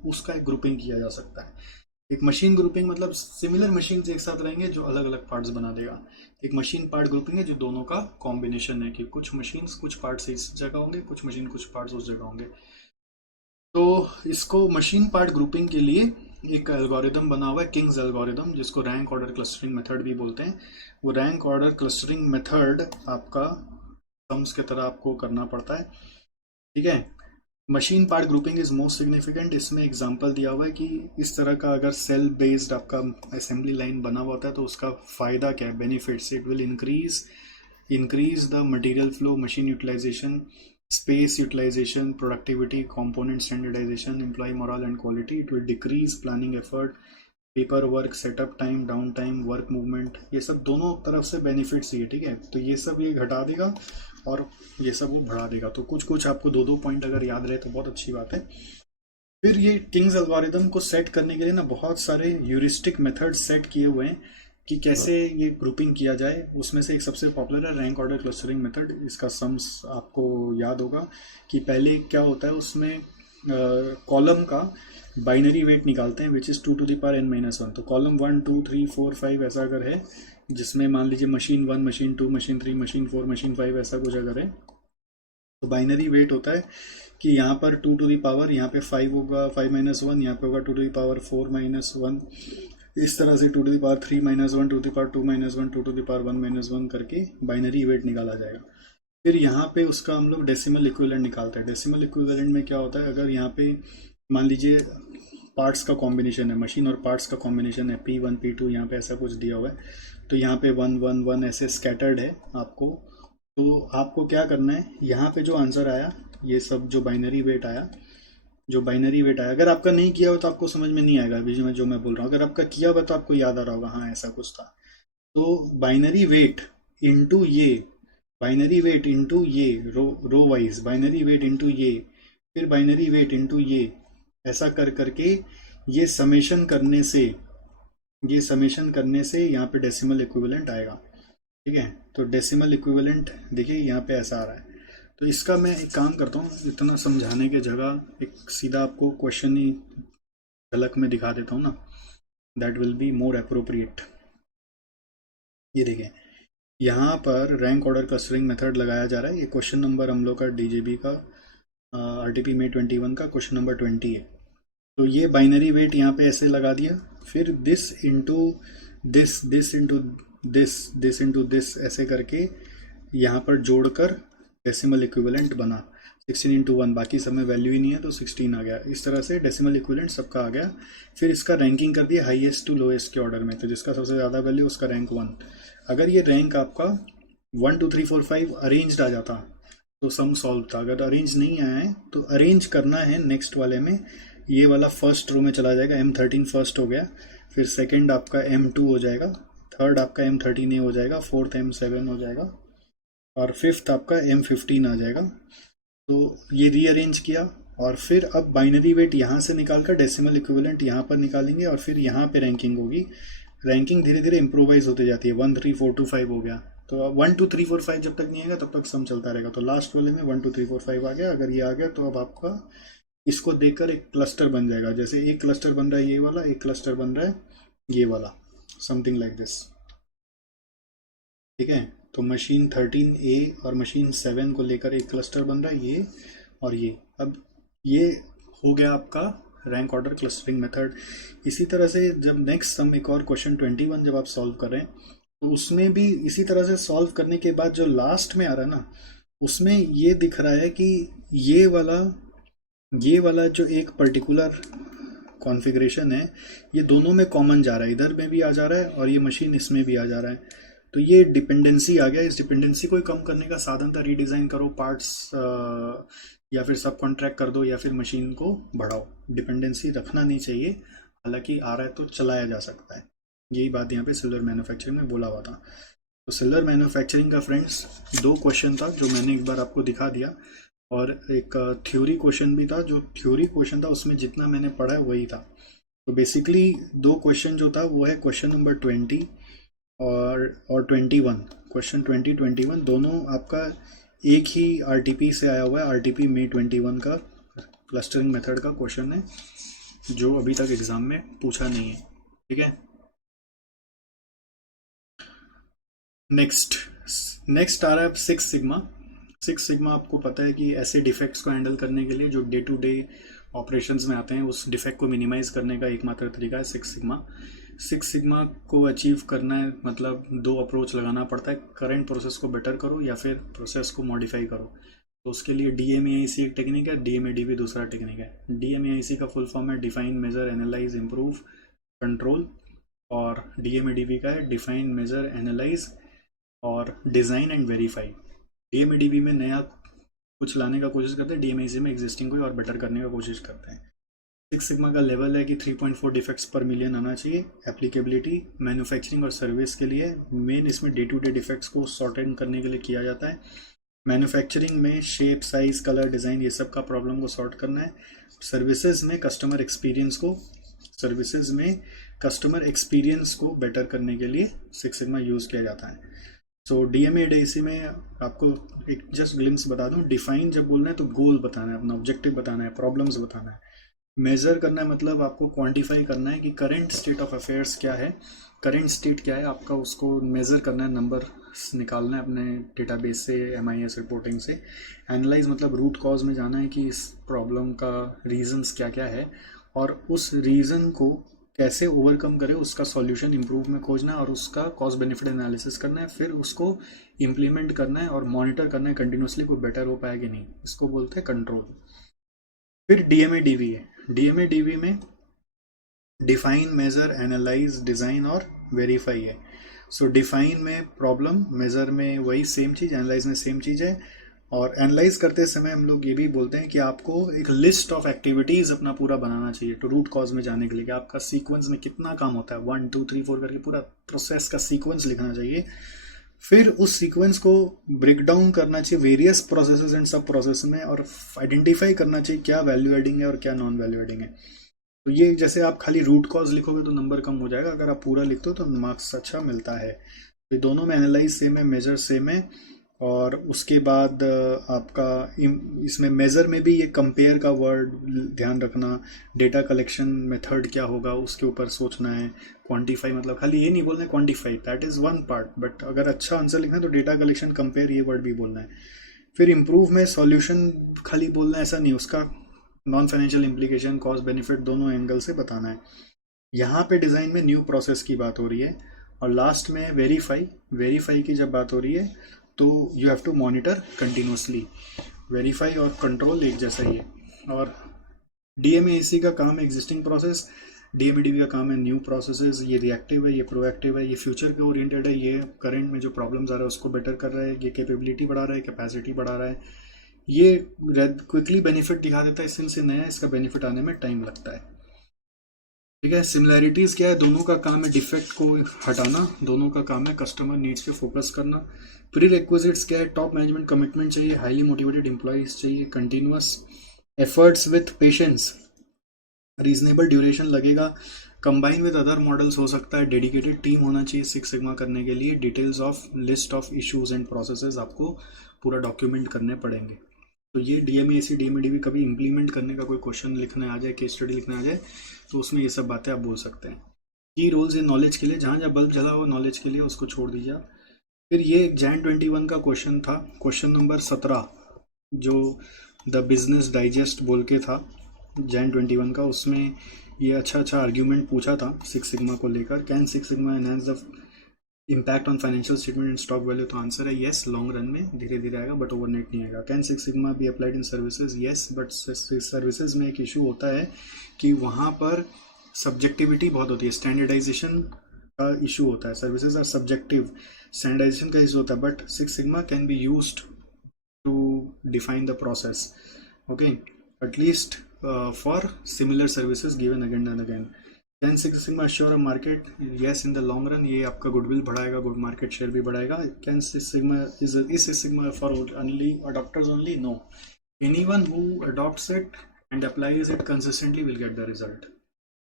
उसका एक ग्रुपिंग किया जा सकता है। एक मशीन ग्रुपिंग मतलब सिमिलर मशीन एक साथ रहेंगे जो अलग अलग पार्ट्स बना देगा। एक मशीन पार्ट ग्रुपिंग है जो दोनों का कॉम्बिनेशन है कि कुछ मशीन्स कुछ पार्ट्स इस जगह होंगे, कुछ मशीन कुछ पार्ट्स उस जगह होंगे। तो इसको मशीन पार्ट ग्रुपिंग के लिए एक एल्गोरिदम बना हुआ है, किंग्स एल्गोरिदम, जिसको रैंक ऑर्डर क्लस्टरिंग मेथड भी बोलते हैं। वो रैंक ऑर्डर क्लस्टरिंग मेथड आपका सम्स की तरह आपको करना पड़ता है, ठीक है। Machine part grouping is most significant. इसमें एग्जांपल दिया हुआ है कि इस तरह का अगर सेल बेस्ड आपका असेंबली लाइन बना हुआ होता है तो उसका फ़ायदा क्या है, benefits. It will increase the material flow, machine utilisation, space utilization, productivity, component standardization, employee morale and quality. It will decrease planning effort, paper work, setup time, down time, work movement, ये सब दोनों तरफ से benefits ही है, ठीक है। तो ये सब ये घटा देगा और ये सब वो बढ़ा देगा। तो कुछ कुछ आपको दो पॉइंट अगर याद रहे तो बहुत अच्छी बात है। फिर ये किंग्स एल्गोरिदम को सेट करने के लिए ना बहुत सारे ह्यूरिस्टिक मेथड सेट किए हुए हैं कि कैसे ये ग्रुपिंग किया जाए। उसमें से एक सबसे पॉपुलर है रैंक ऑर्डर क्लस्टरिंग मेथड। इसका सम्स आपको याद होगा कि पहले क्या होता है, उसमें कॉलम का बाइनरी वेट निकालते हैं which is 2 to the power n-1। तो कॉलम 1 2 3 4 5 ऐसा अगर है, जिसमें मान लीजिए machine 1 machine 2 machine 3 machine 4 machine 5 ऐसा कुछ अगर है, तो बाइनरी वेट होता है कि यहाँ पर 2 to the power, यहाँ पे 5 होगा 5 - 1, यहाँ पे होगा 2 to the power 4 - 1, इस तरह से 2 to the power 3 - 1, 2 to the power 2 - 1, 2 to the power 1 - 1 करके बाइनरी वेट निकाला जाएगा। फिर यहाँ पे उसका हम लोग डेसिमल इक्विवेलेंट निकालते हैं। डेसिमल इक्विवेलेंट में क्या होता है, अगर यहाँ पे मान लीजिए पार्ट्स का कॉम्बिनेशन है, मशीन और पार्ट्स का कॉम्बिनेशन है, P1 P2, यहाँ पे ऐसा कुछ दिया हुआ है, तो यहाँ पे 1 1 1 ऐसे स्कैटर्ड है आपको। तो आपको क्या करना है, यहाँ पे जो आंसर आया, ये सब जो बाइनरी वेट आया, अगर आपका नहीं किया हुआ तो आपको समझ में नहीं आएगा बीच में जो मैं बोल रहा हूँ। अगर आपका किया हुआ तो आपको याद आ रहा होगा, हाँ ऐसा कुछ था। तो बाइनरी वेट इंटू ये, बाइनरी वेट इंटू ये row wise, binary weight into ये, फिर बाइनरी वेट इंटू ये, ऐसा कर करके ये समेशन करने से यहाँ पे डेसिमल इक्विवेलेंट आएगा, ठीक है। तो डेसिमल इक्विवेलेंट देखिए यहाँ पे ऐसा आ रहा है। तो इसका मैं एक काम करता हूँ, इतना समझाने के जगह एक सीधा आपको क्वेश्चन ही झलक में दिखा देता हूँ ना, that will be more appropriate. ये देखिए यहाँ पर रैंक ऑर्डर क्लस्टरिंग मेथड लगाया जा रहा है। ये क्वेश्चन नंबर हम लोग का डीजेबी का RTP May 21 का क्वेश्चन नंबर 20 है। तो ये बाइनरी वेट यहाँ पे ऐसे लगा दिया, फिर this into this, this into this, this into this, ऐसे करके यहाँ पर जोड़कर डेसिमल इक्विवेलेंट बना। 16 × 1, बाकी सब में वैल्यू ही नहीं है तो 16 आ गया। इस तरह से डेसिमल इक्विवेलेंट सबका आ गया। फिर इसका रैंकिंग कर दिया हाईएस्ट टू लोएस्ट के ऑर्डर में, तो जिसका सबसे ज़्यादा वैल्यू उसका रैंक 1। अगर ये रैंक आपका 1 2 3 4 5 अरेंज्ड आ जाता तो सम सॉल्व था। अगर अरेंज नहीं आया है तो अरेंज करना है नेक्स्ट वाले में। ये वाला फर्स्ट रो में चला जाएगा, M13 फर्स्ट हो गया, फिर सेकंड आपका M2 हो जाएगा, थर्ड आपका M13A हो जाएगा, फोर्थ M7 हो जाएगा और फिफ्थ आपका M15 आ जाएगा। तो ये रीअरेंज किया और फिर अब बाइनरी वेट यहाँ से निकाल कर डेसिमल इक्विवेलेंट यहाँ पर निकालेंगे और फिर यहाँ पे रैंकिंग होगी। रैंकिंग धीरे धीरे इम्प्रोवाइज होते जाती है। 1 3 4 2 5 हो गया, तो 1 2 3 4 5 जब तक नहीं आएगा तब तक सम चलता रहेगा। तो लास्ट वाले में 1 2 3 4 5 आ गया। अगर ये आ गया तो अब आपका इसको देखकर एक क्लस्टर बन जाएगा। जैसे एक क्लस्टर बन रहा है ये वाला, एक क्लस्टर बन रहा है ये वाला, समथिंग लाइक दिस, ठीक है। तो मशीन 13A और मशीन 7 को लेकर एक क्लस्टर बन रहा है ये और ये। अब ये हो गया आपका रैंक ऑर्डर क्लस्टरिंग मेथड। इसी तरह से जब नेक्स्ट सम एक और क्वेश्चन 21 जब आप सॉल्व कर रहे हैं तो उसमें भी इसी तरह से सॉल्व करने के बाद जो लास्ट में आ रहा है ना, उसमें ये दिख रहा है कि ये वाला जो एक पर्टिकुलर कॉन्फ़िगरेशन है ये दोनों में कॉमन जा रहा है, इधर में भी आ जा रहा है और ये मशीन इसमें भी आ जा रहा है। तो ये डिपेंडेंसी आ गया। इस डिपेंडेंसी को कम करने का साधन था रीडिज़ाइन करो पार्ट्स, या फिर सब कॉन्ट्रैक्ट कर दो या फिर मशीन को बढ़ाओ। डिपेंडेंसी रखना नहीं चाहिए, हालांकि आ रहा है तो चलाया जा सकता है। यही बात यहाँ पे सिल्वर मैन्युफैक्चरिंग में बोला हुआ था। तो सिल्वर मैन्युफैक्चरिंग का फ्रेंड्स 2 क्वेश्चन था जो मैंने एक बार आपको दिखा दिया और एक थ्योरी क्वेश्चन भी था। जो थ्योरी क्वेश्चन था उसमें जितना मैंने पढ़ा है वही था। तो बेसिकली 2 क्वेश्चन जो था वो है क्वेश्चन नंबर 20 और 21। क्वेश्चन 20 21 दोनों आपका एक ही RTP से आया हुआ है, RTP May 21 का क्लस्टरिंग मेथड का क्वेश्चन है जो अभी तक एग्जाम में पूछा नहीं है, ठीक है। नेक्स्ट आ रहा है 6 सिग्मा। 6 सिग्मा आपको पता है कि ऐसे डिफेक्ट्स को हैंडल करने के लिए जो डे टू डे ऑपरेशंस में आते हैं, उस डिफेक्ट को मिनिमाइज करने का एकमात्र तरीका है 6 सिग्मा। 6 सिग्मा को अचीव करना है मतलब 2 अप्रोच लगाना पड़ता है, करंट प्रोसेस को बेटर करो या फिर प्रोसेस को मॉडिफाई करो। तो उसके लिए DMAIC एक टेक्निक है, DMADV दूसरा टेक्निक है। DMAIC का फुल फॉर्म है define, measure, analyse, improve, control, और DMADV का है डिफाइन, मेजर, एनालाइज और डिज़ाइन एंड वेरीफाई। DMADV में नया कुछ लाने का कोशिश करते हैं, DMAIC में एग्जिस्टिंग को और बेटर करने का कोशिश करते हैं। 6 सिग्मा का लेवल है कि 3.4 डिफेक्ट्स पर मिलियन आना चाहिए। एप्लीकेबिलिटी मैन्युफैक्चरिंग और सर्विस के लिए, मेन इसमें डे टू डे डिफेक्ट्स को सॉर्ट आउट करने के लिए किया जाता है। मैन्युफैक्चरिंग में शेप, साइज, कलर, डिज़ाइन ये सब का प्रॉब्लम को सॉर्ट करना है। सर्विसेज में कस्टमर एक्सपीरियंस को बेटर करने के लिए 6 सिग्मा यूज़ किया जाता है। सो DMAIC में आपको एक जस्ट ग्लिम्स बता दूं, डिफाइन जब बोलना है तो गोल बताना है, अपना ऑब्जेक्टिव बताना है, प्रॉब्लम्स बताना है। मेज़र करना है मतलब आपको क्वांटिफाई करना है कि करंट स्टेट ऑफ अफेयर्स क्या है, करंट स्टेट क्या है आपका, उसको मेज़र करना है, नंबर निकालना है अपने डेटाबेस से, MIS रिपोर्टिंग से। एनालाइज मतलब रूट कॉज में जाना है कि इस प्रॉब्लम का रीजंस क्या क्या है और उस रीज़न को कैसे ओवरकम करें, उसका सॉल्यूशन इम्प्रूव में खोजना है और उसका कॉस्ट बेनिफिट एनालिसिस करना है, फिर उसको इम्प्लीमेंट करना है और मॉनिटर करना है कंटिन्यूसली कोई बेटर हो पाया कि नहीं, इसको बोलते हैं कंट्रोल। फिर DMADV है। DMADV में डिफाइन, मेजर, एनालाइज, डिज़ाइन और वेरीफाई है। सो डिफाइन में प्रॉब्लम, मेजर में वही सेम चीज़, एनालाइज में सेम चीज़ है। और एनालाइज करते समय हम लोग ये भी बोलते हैं कि आपको एक लिस्ट ऑफ एक्टिविटीज़ अपना पूरा बनाना चाहिए टू रूट कॉज में जाने के लिए, कि आपका सीक्वेंस में कितना काम होता है, 1 2 3 4 करके पूरा प्रोसेस का सीक्वेंस लिखना चाहिए। फिर उस सीक्वेंस को ब्रेक डाउन करना चाहिए वेरियस प्रोसेसेस एंड सब प्रोसेस में और आइडेंटिफाई करना चाहिए क्या वैल्यू एडिंग है और क्या नॉन वैल्यू एडिंग है। तो ये जैसे आप खाली रूट कॉज लिखोगे तो नंबर कम हो जाएगा, अगर आप पूरा लिखते हो तो मार्क्स अच्छा मिलता है। तो दोनों में एनालाइज सेम है, मेजर सेम है। और उसके बाद आपका इसमें मेज़र में भी ये कंपेयर का वर्ड ध्यान रखना, डेटा कलेक्शन मेथड क्या होगा उसके ऊपर सोचना है। क्वांटिफाई मतलब खाली ये नहीं बोलना है quantify, that is one part, but अगर अच्छा आंसर लिखना है तो डेटा कलेक्शन, कंपेयर ये वर्ड भी बोलना है। फिर इम्प्रूव में सॉल्यूशन खाली बोलना ऐसा नहीं, उसका non financial implication, cost benefit दोनों एंगल से बताना है। यहाँ पे डिज़ाइन में न्यू प्रोसेस की बात हो रही है। और लास्ट में वेरीफाई की जब बात हो रही है तो you have to monitor continuously. Verify और कंट्रोल एक जैसा ही है। और DMAIC का काम है एग्जिस्टिंग प्रोसेस, DMADV का काम है न्यू प्रोसेसेस। ये रिएक्टिव है, ये प्रोएक्टिव है, ये फ्यूचर के ओरिएंटेड है, ये करंट में जो प्रॉब्लम्स आ रहा है उसको बेटर कर रहा है, ये कैपेबिलिटी बढ़ा रहा है, कैपेसिटी बढ़ा रहा है, ये क्विकली बेनिफिट दिखा देता है। सिंस नया इसका बेनिफिट आने में टाइम लगता है, ठीक है। सिमिलैरिटीज़ क्या है, दोनों का काम है डिफेक्ट को हटाना, दोनों का काम है कस्टमर नीड्स पे फोकस करना। प्री रिक्विजिट्स क्या है, टॉप मैनेजमेंट कमिटमेंट चाहिए, हाईली मोटिवेटेड एम्प्लॉयज चाहिए, continuous efforts with patience, reasonable duration लगेगा, कंबाइन विद अदर मॉडल्स हो सकता है, डेडिकेटेड टीम होना चाहिए 6 सिग्मा करने के लिए, details of list of issues and processes आपको पूरा डॉक्यूमेंट करने पड़ेंगे। तो ये DMAIC DMADV कभी इंप्लीमेंट करने का कोई क्वेश्चन लिखने आ जाए, केस स्टडी लिखने आ जाए, तो उसमें ये सब बातें आप बोल सकते हैं। की रोल्स इन नॉलेज के लिए, जहाँ जहाँ बल्ब जला हो नॉलेज के लिए उसको छोड़ दीजिए आप। फिर ये Jan 21 का क्वेश्चन था, क्वेश्चन नंबर 17 जो द बिजनेस डाइजेस्ट बोल के था Jan 21 का, उसमें ये अच्छा आर्ग्यूमेंट पूछा था 6 सिग्मा को लेकर। Can 6 sigma enhance the impact on financial statement and stock value? तो आंसर है येस, लॉन्ग रन में धीरे धीरे आएगा बट ओवरनाइट नहीं आएगा। Can 6 sigma be applied in services? Yes, but services में एक इशू होता है कि वहाँ पर सब्जेक्टिविटी बहुत होती है, स्टैंडर्डाइजेशन का इशू होता है। सर्विसेज आर सब्जेक्टिव, स्टैंडर्डाइजेशन का इशू होता है, but 6 sigma can be used to define the process, okay, at least for similar services given again and again. Can 6 sigma assure a market? Yes, in the long run ये आपका goodwill बढ़ाएगा, good market share भी बढ़ाएगा। Can 6 sigma is 6 sigma for only adopters only? No, anyone who adopts it and applies it consistently will get the result.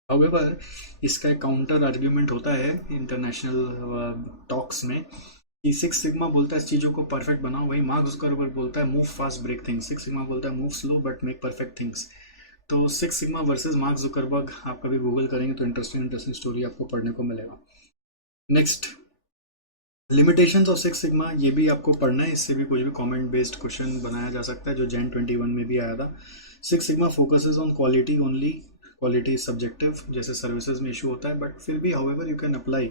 However इसका एक counter argument होता है international talks में कि सिक्स सिग्मा बोलता है इस चीज़ों को परफेक्ट बनाओ, वही मार्क जुकरबर्ग बोलता है move fast break things. Six sigma बोलता है move slow but make perfect things. तो six sigma versus Mark Zuckerberg आप कभी गूगल करेंगे तो इंटरेस्टिंग स्टोरी आपको पढ़ने को मिलेगा। Next, limitations of six sigma, ये भी आपको पढ़ना है, इससे भी कुछ भी कमेंट बेस्ड क्वेश्चन बनाया जा सकता है, जो जैन 21 में भी आया था। Six sigma focuses on quality only, quality is subjective, जैसे सर्विसेज में इशू होता है, बट फिर भी however you can apply.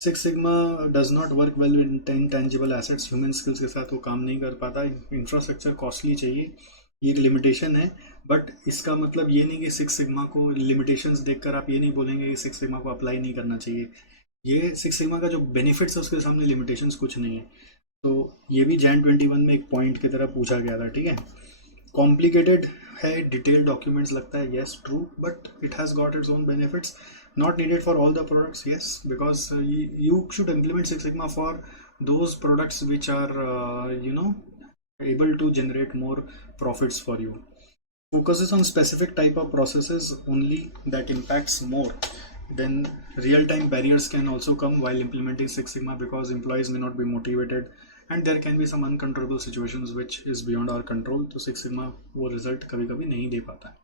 Six sigma does not work well in tangible assets, human skills के साथ वो काम नहीं कर पाता, इंफ्रास्ट्रक्चर कॉस्टली चाहिए, ये एक लिमिटेशन है। बट इसका मतलब ये नहीं कि सिक्स सिग्मा को लिमिटेशंस देखकर आप ये नहीं बोलेंगे कि सिक्स सिग्मा को अप्लाई नहीं करना चाहिए। ये सिक्स सिग्मा का जो बेनिफिट्स है उसके सामने लिमिटेशंस कुछ नहीं है। तो ये भी जैन 21 में एक पॉइंट की तरह पूछा गया था, ठीक है। कॉम्प्लिकेटेड है, डिटेल डॉक्यूमेंट्स लगता है, yes true, but it has got its own benefits, not needed for all the products, yes, because you should implement six sigma for those products which are able to generate more profits for you. Focuses on specific type of processes only that impacts more. Then real-time barriers can also come while implementing Six Sigma, because employees may not be motivated and there can be some uncontrollable situations which is beyond our control. तो Six Sigma वो result कभी कभी नहीं दे पाता है।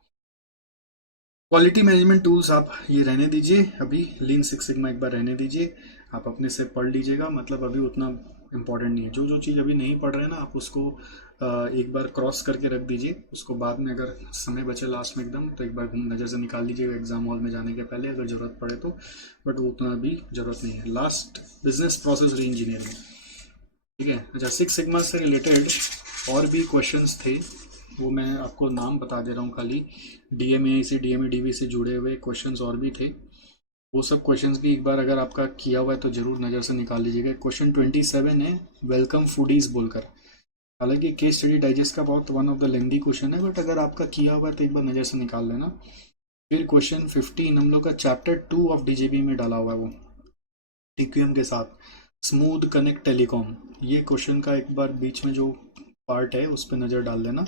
Quality management tools आप ये रहने दीजिए, अभी लीन सिक्स सिग्मा एक बार रहने दीजिए, आप अपने से पढ़ लीजिएगा, मतलब अभी उतना इम्पोर्टेंट नहीं है। जो जो चीज़ अभी नहीं पढ़ रहे हैं ना, आप उसको एक बार क्रॉस करके रख दीजिए, उसको बाद में अगर समय बचे लास्ट में एकदम तो एक बार नज़र से निकाल लीजिएगा एग्जाम हॉल में जाने के पहले अगर ज़रूरत पड़े तो, बट वो उतना अभी ज़रूरत नहीं है। लास्ट, बिजनेस प्रोसेस री इंजीनियरिंग, ठीक है। अच्छा, सिक्स सिग्मा से रिलेटेड और भी क्वेश्चंस थे, वो मैं आपको नाम बता दे रहा हूँ खाली। DMA से DMA-DB से जुड़े हुए क्वेश्चंस और भी थे, वो सब क्वेश्चंस भी एक बार अगर आपका किया हुआ है तो ज़रूर नज़र से निकाल लीजिएगा। क्वेश्चन 27 है वेलकम फूडीज बोलकर, हालांकि केस स्टडी डाइजेस्ट का बहुत one of the lengthy question है, बट अगर आपका किया हुआ है तो एक बार नज़र से निकाल लेना। फिर क्वेश्चन 15 हम लोग का चैप्टर 2 ऑफ DJB में डाला हुआ है, वो TQM के साथ, स्मूथ कनेक्ट टेलीकॉम, ये क्वेश्चन का एक बार बीच में जो पार्ट है उस पर नज़र डाल लेना।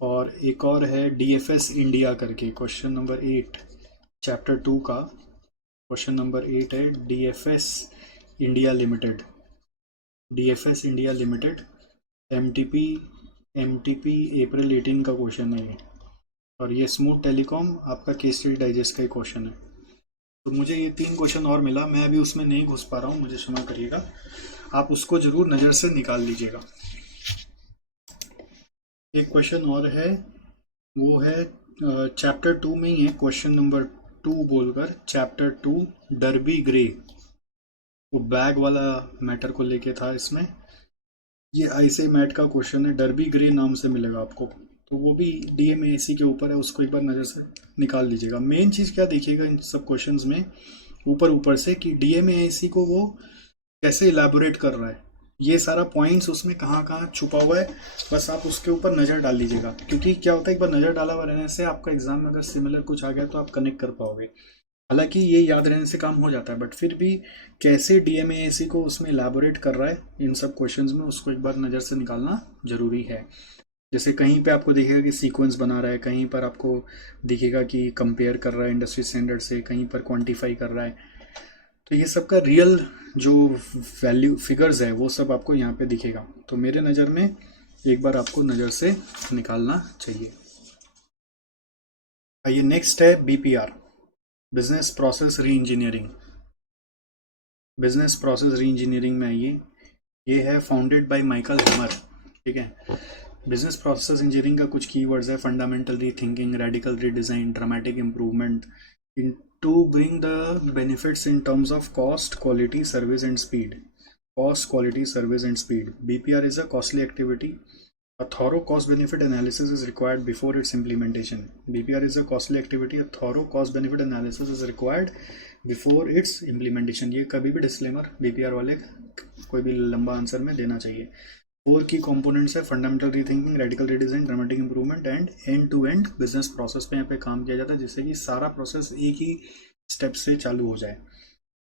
और एक और है DFS इंडिया करके, क्वेश्चन नंबर 8 चैप्टर 2 का क्वेश्चन नंबर 8 है DFS India limited, DFS India limited MTP अप्रैल 18 का क्वेश्चन है ये, और ये स्मूथ टेलीकॉम आपका केस स्टडी डाइजेस्ट का ही क्वेश्चन है। तो मुझे ये 3 क्वेश्चन और मिला, मैं अभी उसमें नहीं घुस पा रहा हूँ, मुझे क्षमा करिएगा, आप उसको जरूर नज़र से निकाल लीजिएगा। एक क्वेश्चन और है, वो है चैप्टर 2 में ही है, क्वेश्चन नंबर 2 बोलकर, चैप्टर 2 डर्बी ग्रे, वो बैग वाला मैटर को लेके था इसमें, ये ICAI मैट का क्वेश्चन है, डर्बी ग्रे नाम से मिलेगा आपको, तो वो भी DMAC के ऊपर है, उसको एक बार नज़र से निकाल लीजिएगा। मेन चीज़ क्या देखिएगा इन सब क्वेश्चंस में ऊपर से कि DMAC को वो कैसे इलेबोरेट कर रहा है, ये सारा पॉइंट्स उसमें कहाँ कहाँ छुपा हुआ है, बस आप उसके ऊपर नज़र डाल लीजिएगा, क्योंकि क्या होता है एक बार नज़र डाला हुआ रहने से आपका एग्जाम में अगर सिमिलर कुछ आ गया तो आप कनेक्ट कर पाओगे। हालांकि ये याद रहने से काम हो जाता है, बट फिर भी कैसे DMAC को उसमें इलेबोरेट कर रहा है इन सब क्वेश्चंस में, उसको एक बार नज़र से निकालना जरूरी है। जैसे कहीं पे आपको दिखेगा कि सीक्वेंस बना रहा है, कहीं पर आपको दिखेगा कि कंपेयर कर रहा है इंडस्ट्री स्टैंडर्ड से, कहीं पर क्वांटिफाई कर रहा है, तो ये सब का रियल जो वैल्यू फिगर्स है वो सब आपको यहाँ पे दिखेगा। तो मेरे नज़र में एक बार आपको नज़र से निकालना चाहिए। आइए नेक्स्ट है BPR, बिजनेस प्रोसेस री इंजीनियरिंग। बिजनेस प्रोसेस री इंजीनियरिंग में आइए, ये है फाउंडेड बाय माइकल हेमर, ठीक है। बिजनेस प्रोसेस इंजीनियरिंग का कुछ कीवर्ड्स है, फंडामेंटल री thinking, radical redesign, dramatic improvement, to bring the benefits in terms of cost, quality, service and speed. Cost, quality, service and speed. BPR is a costly activity. A thorough cost benefit analysis is required before its implementation. BPR is a costly activity. A thorough cost benefit analysis is required before its implementation. ये कभी भी disclaimer BPR वाले कोई भी लंबा answer में देना चाहिए। 4 की कंपोनेंट्स है, fundamental rethinking, radical redesign, dramatic improvement and end to end business process पे यहाँ पे काम किया जाता है, जिससे कि सारा प्रोसेस एक ही स्टेप से चालू हो जाए।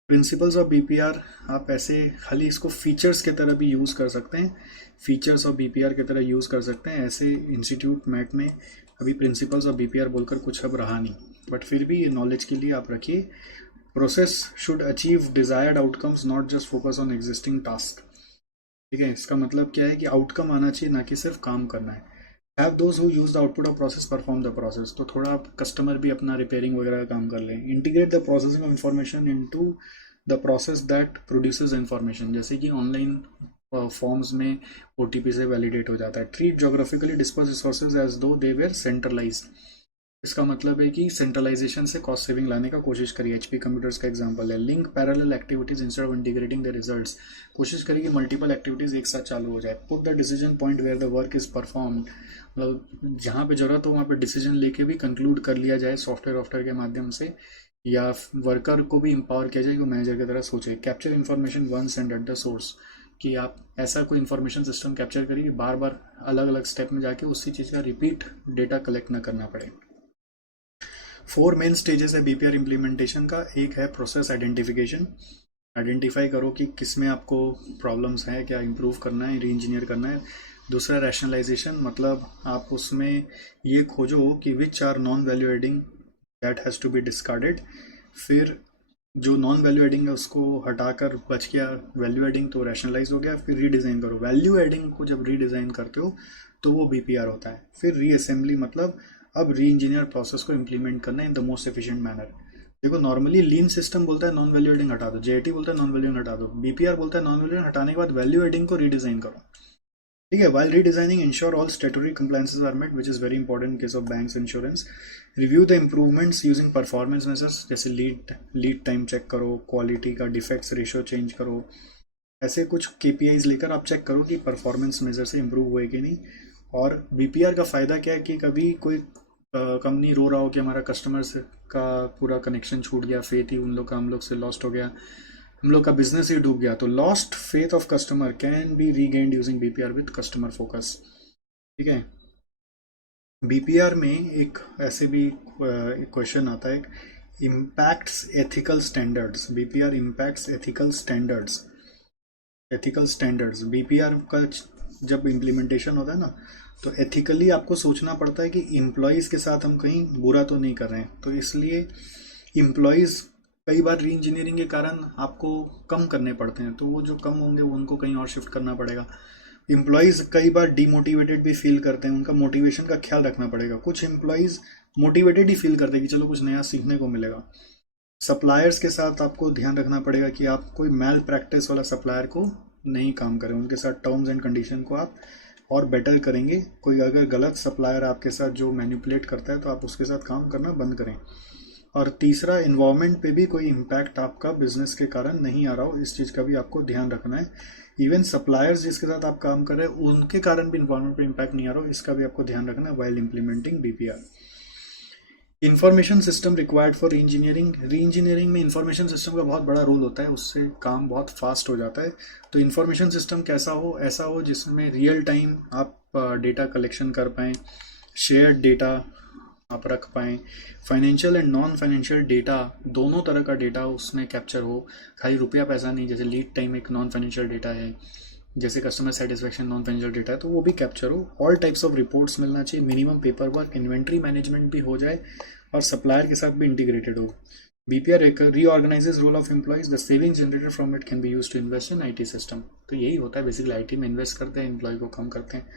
प्रिंसिपल्स ऑफ BPR, आप ऐसे खाली इसको फीचर्स की तरह भी यूज़ कर सकते हैं, फीचर्स ऑफ BPR की तरह यूज़ कर सकते हैं। ऐसे इंस्टीट्यूट मैट में अभी प्रिंसिपल्स ऑफ BPR बोलकर कुछ अब रहा नहीं, बट फिर भी नॉलेज के लिए आप रखिए। Process should achieve desired outcomes, not just focus on existing task. ठीक है, इसका मतलब क्या है कि आउटकम आना चाहिए, ना कि सिर्फ काम करना है। Have those who use the output of process perform the process, तो थोड़ा कस्टमर भी अपना रिपेयरिंग वगैरह का काम कर लें। Integrate the processing of information into the process that produces information, जैसे कि ऑनलाइन फॉर्म्स में ओटीपी से वैलिडेट हो जाता है। Treat geographically disperse resources as though they where centralised, इसका मतलब है कि सेंट्रलाइजेशन से कॉस्ट सेविंग लाने का कोशिश करिए। एचपी कंप्यूटर्स का एग्जांपल है। Link parallel activities instead of integrating the results, कोशिश करिए कि मल्टीपल एक्टिविटीज एक साथ चालू हो जाए। Put the decision point where the work is performed, मतलब जहाँ पे जरूरत हो वहाँ पे डिसीजन लेके भी कंक्लूड कर लिया जाए सॉफ्टवेयर के माध्यम से, या वर्कर को भी एम्पावर किया जाए कि वो मैनेजर की तरह सोचे। Capture information once and at the source, कि आप ऐसा कोई इन्फॉर्मेशन सिस्टम कैप्चर करिए बार बार अलग अलग स्टेप में जाके उसी चीज़ का रिपीट डेटा कलेक्ट ना करना पड़े। 4 मेन स्टेजेस है बीपीआर इम्प्लीमेंटेशन का। एक है प्रोसेस आइडेंटिफिकेशन, आइडेंटिफाई करो कि किस में आपको प्रॉब्लम्स हैं, क्या इंप्रूव करना है, री इंजीनियर करना है। दूसरा रैशनलाइजेशन, मतलब आप उसमें ये खोजो कि which are non value adding that has to be discarded. फिर जो नॉन वैल्यू एडिंग है उसको हटाकर बच गया वैल्यू एडिंग, तो रैशनलाइज हो गया। फिर रीडिज़ाइन करो, वैल्यू एडिंग को जब रीडिज़ाइन करते हो तो वो बीपीआर होता है। फिर रीअसेंबली, मतलब अब री इंजीनियर प्रोसेस को इम्प्लीमेंट करना है in the most efficient manner. देखो, नॉर्मली लीन सिस्टम बोलता है नॉन वैल्यू एडिंग हटा दो, जेआईटी बोलता है नॉन वैल्यू एडिंग हटा दो, बीपीआर बोलता है नॉन वैल्यू एडिंग हटाने के बाद वैल्यू एडिंग को रीडिज़ाइन करो। ठीक है, while redesigning ensure all statutory compliances are met, which is very important in case of banks insurance. Review the improvements using performance measures, जैसे लीड टाइम चेक करो, quality का डिफेक्ट्स रेशियो चेंज करो। ऐसे कुछ KPIs लेकर आप check करो कि परफॉर्मेंस मेजर से इम्प्रूव हुए कि नहीं। और बीपीआर का फ़ायदा क्या है कि कभी कोई कंपनी रो रहा हो कि हमारा कस्टमर्स का पूरा कनेक्शन छूट गया, फेथ ही उन लोग का हम लोग से लॉस्ट हो गया, हम लोग का बिजनेस ही डूब गया, तो lost faith of customer can be regained using BPR with customer focus. ठीक है, बीपीआर में एक ऐसे भी क्वेश्चन आता है, impacts ethical standards. BPR impacts ethical standards. Ethical standards BPR का जब इम्प्लीमेंटेशन होता है ना, तो एथिकली आपको सोचना पड़ता है कि इम्प्लॉयज़ के साथ हम कहीं बुरा तो नहीं कर रहे हैं, तो इसलिए इम्प्लॉयज़ कई बार री इंजीनियरिंग के कारण आपको कम करने पड़ते हैं, तो वो जो कम होंगे वो उनको कहीं और शिफ्ट करना पड़ेगा। इम्प्लॉयज़ कई बार डीमोटिवेटेड भी फील करते हैं, उनका मोटिवेशन का ख्याल रखना पड़ेगा। कुछ एम्प्लॉयज़ मोटिवेटेड ही फील करते हैं कि चलो कुछ नया सीखने को मिलेगा। सप्लायर्स के साथ आपको ध्यान रखना पड़ेगा कि आप कोई मैल प्रैक्टिस वाला सप्लायर को नहीं काम करें, उनके साथ टर्म्स एंड कंडीशन को आप और बेटर करेंगे। कोई अगर गलत सप्लायर आपके साथ जो मैनिपुलेट करता है तो आप उसके साथ काम करना बंद करें। और तीसरा, इन्वायरमेंट पे भी कोई इम्पैक्ट आपका बिजनेस के कारण नहीं आ रहा हो, इस चीज़ का भी आपको ध्यान रखना है। इवन सप्लायर्स जिसके साथ आप काम कर रहे हैं उनके कारण भी इन्वायरमेंट पे इम्पैक्ट नहीं आ रहा हो, इसका भी आपको ध्यान रखना है while implementing BPR. Information system required for री इंजीनियरिंग। री इंजीनियरिंग में इंफॉर्मेशन सिस्टम का बहुत बड़ा रोल होता है, उससे काम बहुत फास्ट हो जाता है। तो इंफॉर्मेशन सिस्टम कैसा हो, ऐसा हो जिसमें रियल टाइम आप डेटा कलेक्शन कर पाएँ, शेयर्ड डेटा आप रख पाएँ, financial and non financial data दोनों तरह का डेटा उसमें कैप्चर हो, खाली रुपया पैसा नहीं। जैसे लीड टाइम एक नॉन फाइनेंशियल डेटा है, जैसे customer satisfaction non financial data है, तो वो भी कैप्चर हो। ऑल टाइप्स ऑफ रिपोर्ट्स मिलना चाहिए, minimum paper work, inventory management भी हो जाए और सप्लायर के साथ भी इंटीग्रेटेड हो। BPR reorganises role of employees, the savings generated from it can be use to invest in IT system. तो यही होता है बेसिकली, आईटी में इन्वेस्ट करते हैं, एम्प्लॉय को कम करते हैं।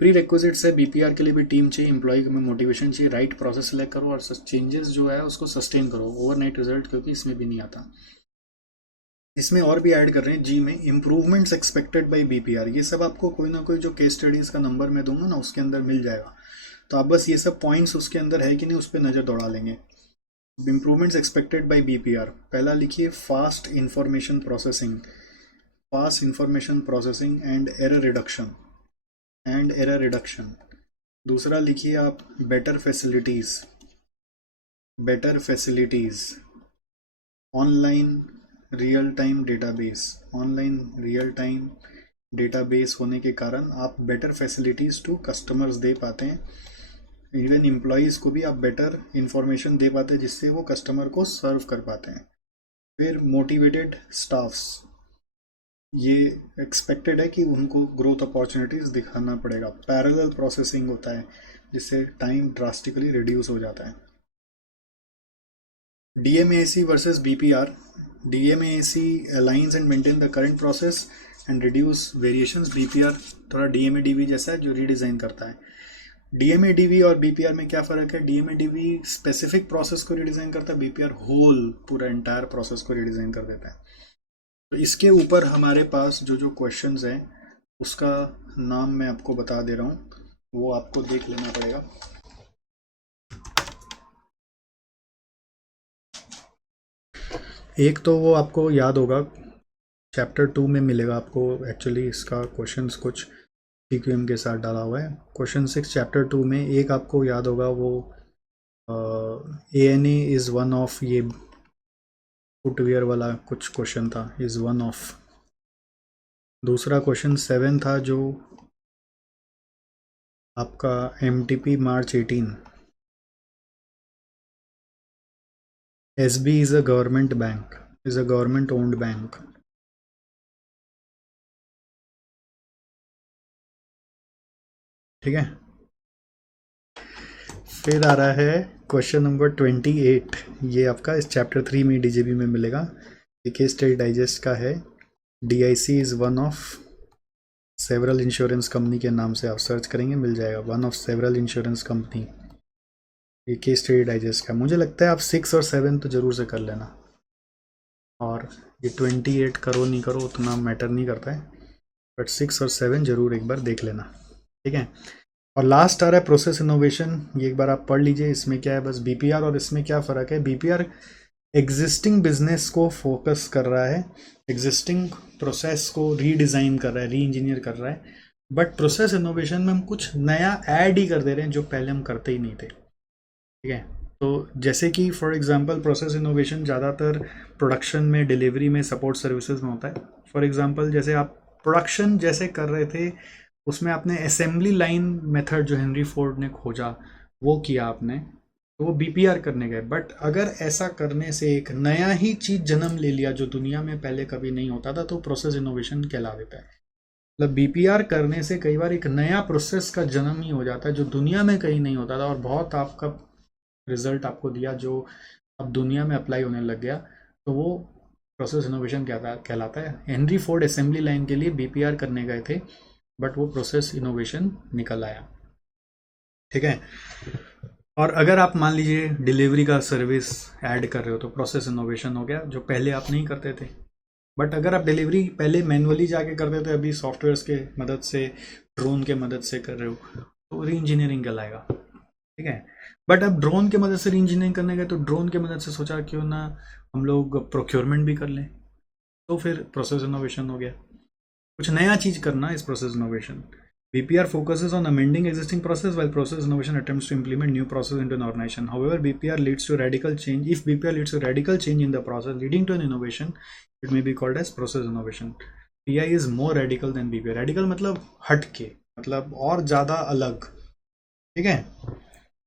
प्री रिक्विजिट्स है, बीपीआर के लिए भी टीम चाहिए, एम्प्लॉय में मोटिवेशन चाहिए, राइट प्रोसेस सेलेक्ट करो और चेंजेस जो है उसको सस्टेन करो। ओवरनाइट रिजल्ट क्योंकि इसमें भी नहीं आता। इसमें और भी ऐड कर रहे हैं जी में, इम्प्रूवमेंट्स एक्सपेक्टेड बाय बीपीआर। ये सब आपको कोई ना कोई जो केस स्टडीज का नंबर मैं दूंगा ना उसके अंदर मिल जाएगा, तो आप बस ये सब पॉइंट्स उसके अंदर है कि नहीं उस पर नज़र दौड़ा लेंगे। इम्प्रूवमेंट्स एक्सपेक्टेड बाय बीपीआर, पहला लिखिए fast information processing, fast information processing and error reduction. दूसरा लिखिए आप better facilities, online real time database होने के कारण आप बेटर फैसिलिटीज़ टू कस्टमर्स दे पाते हैं। इवन एम्प्लॉयज़ को भी आप बेटर इंफॉर्मेशन दे पाते हैं जिससे वो कस्टमर को सर्व कर पाते हैं। फिर मोटिवेटेड स्टाफ्स, ये एक्सपेक्टेड है कि उनको ग्रोथ अपॉर्चुनिटीज़ दिखाना पड़ेगा। पैरेलल प्रोसेसिंग होता है जिससे टाइम ड्रास्टिकली रिड्यूस हो जाता है। DMAC versus BPR. DMAC aligns and maintain the current process. And reduce variations. BPR थोड़ा डीएमए-डीवी जैसा है जो रीडिज़ाइन करता है। डीएमए-डीवी और बीपीआर में क्या फ़र्क है? डीएमए-डीवी स्पेसिफिक प्रोसेस को रीडिज़ाइन करता है, बीपीआर होल पूरा एंटायर प्रोसेस को रीडिज़ाइन कर देता है। तो इसके ऊपर हमारे पास जो जो क्वेश्चंस हैं उसका नाम मैं आपको बता दे रहा हूँ, वो आपको देख लेना पड़ेगा। एक तो वो आपको याद होगा, चैप्टर 2 में मिलेगा आपको, एक्चुअली इसका क्वेश्चंस कुछ पीक्यूएम के साथ डाला हुआ है। क्वेश्चन 6 चैप्टर 2 में एक आपको याद होगा, वो ANA इज़ वन ऑफ, ये फुटवियर वाला कुछ क्वेश्चन था, इज़ वन ऑफ। दूसरा क्वेश्चन 7 था जो आपका MTP March 18, SB is a government bank, is a government owned bank. ठीक है, फिर आ रहा है क्वेश्चन नंबर 28, ये आपका इस चैप्टर 3 में DJB में मिलेगा। ये केस स्टडी डाइजेस्ट का है। DIC is one of several insurance company के नाम से आप सर्च करेंगे, मिल जाएगा, one of several insurance company. ये केस स्टडी डाइजेस्ट का, मुझे लगता है आप 6 और 7 तो ज़रूर से कर लेना, और ये 28 करो नहीं करो उतना मैटर नहीं करता है, बट 6 और 7 ज़रूर एक बार देख लेना। ठीक है, और लास्ट आ रहा है प्रोसेस इनोवेशन, ये एक बार आप पढ़ लीजिए। इसमें क्या है, बस बीपीआर और इसमें क्या फ़र्क है? बीपीआर एग्जिस्टिंग बिजनेस को फोकस कर रहा है, एग्जिस्टिंग प्रोसेस को रीडिज़ाइन कर रहा है, री इंजीनियर कर रहा है, बट प्रोसेस इनोवेशन में हम कुछ नया ऐड ही कर दे रहे हैं जो पहले हम करते ही नहीं थे। ठीक है, तो जैसे कि फॉर एग्जांपल प्रोसेस इनोवेशन ज़्यादातर प्रोडक्शन में, डिलीवरी में, सपोर्ट सर्विसेज में होता है। फॉर एग्जांपल जैसे आप प्रोडक्शन जैसे कर रहे थे, उसमें आपने असेंबली लाइन मेथड जो हेनरी फोर्ड ने खोजा वो किया आपने, तो वो बीपीआर करने गए। बट अगर ऐसा करने से एक नया ही चीज़ जन्म ले लिया जो दुनिया में पहले कभी नहीं होता था, तो प्रोसेस इनोवेशन कहला देता है। मतलब बीपीआर करने से कई बार एक नया प्रोसेस का जन्म ही हो जाता है जो दुनिया में कहीं नहीं होता था, और बहुत आपका रिजल्ट आपको दिया जो अब दुनिया में अप्लाई होने लग गया, तो वो प्रोसेस इनोवेशन कहलाता है। हेनरी फोर्ड असेंबली लाइन के लिए बीपीआर करने गए थे, बट वो प्रोसेस इनोवेशन निकल आया। ठीक है, और अगर आप मान लीजिए डिलीवरी का सर्विस ऐड कर रहे हो तो प्रोसेस इनोवेशन हो गया, जो पहले आप नहीं करते थे। बट अगर आप डिलीवरी पहले मैनुअली जाके करते थे, अभी सॉफ्टवेयर्स के मदद से, ड्रोन के मदद से कर रहे हो, तो री इंजीनियरिंग कहलाएगा। ठीक है, बट अब ड्रोन के मदद से री इंजीनियरिंग करने गए तो ड्रोन के मदद से सोचा क्यों ना हम लोग प्रोक्योरमेंट भी कर लें, तो फिर प्रोसेस इनोवेशन हो गया। कुछ नया चीज़ करना इस process innovation. BPR focuses on amending existing process, while process innovation attempts to implement new process into an organization. However, BPR leads to radical change. If BPR leads to radical change in the process leading to an innovation, it may be called as process innovation. PI is more radical than BPR. Radical मतलब हट के, मतलब और ज़्यादा अलग। ठीक है,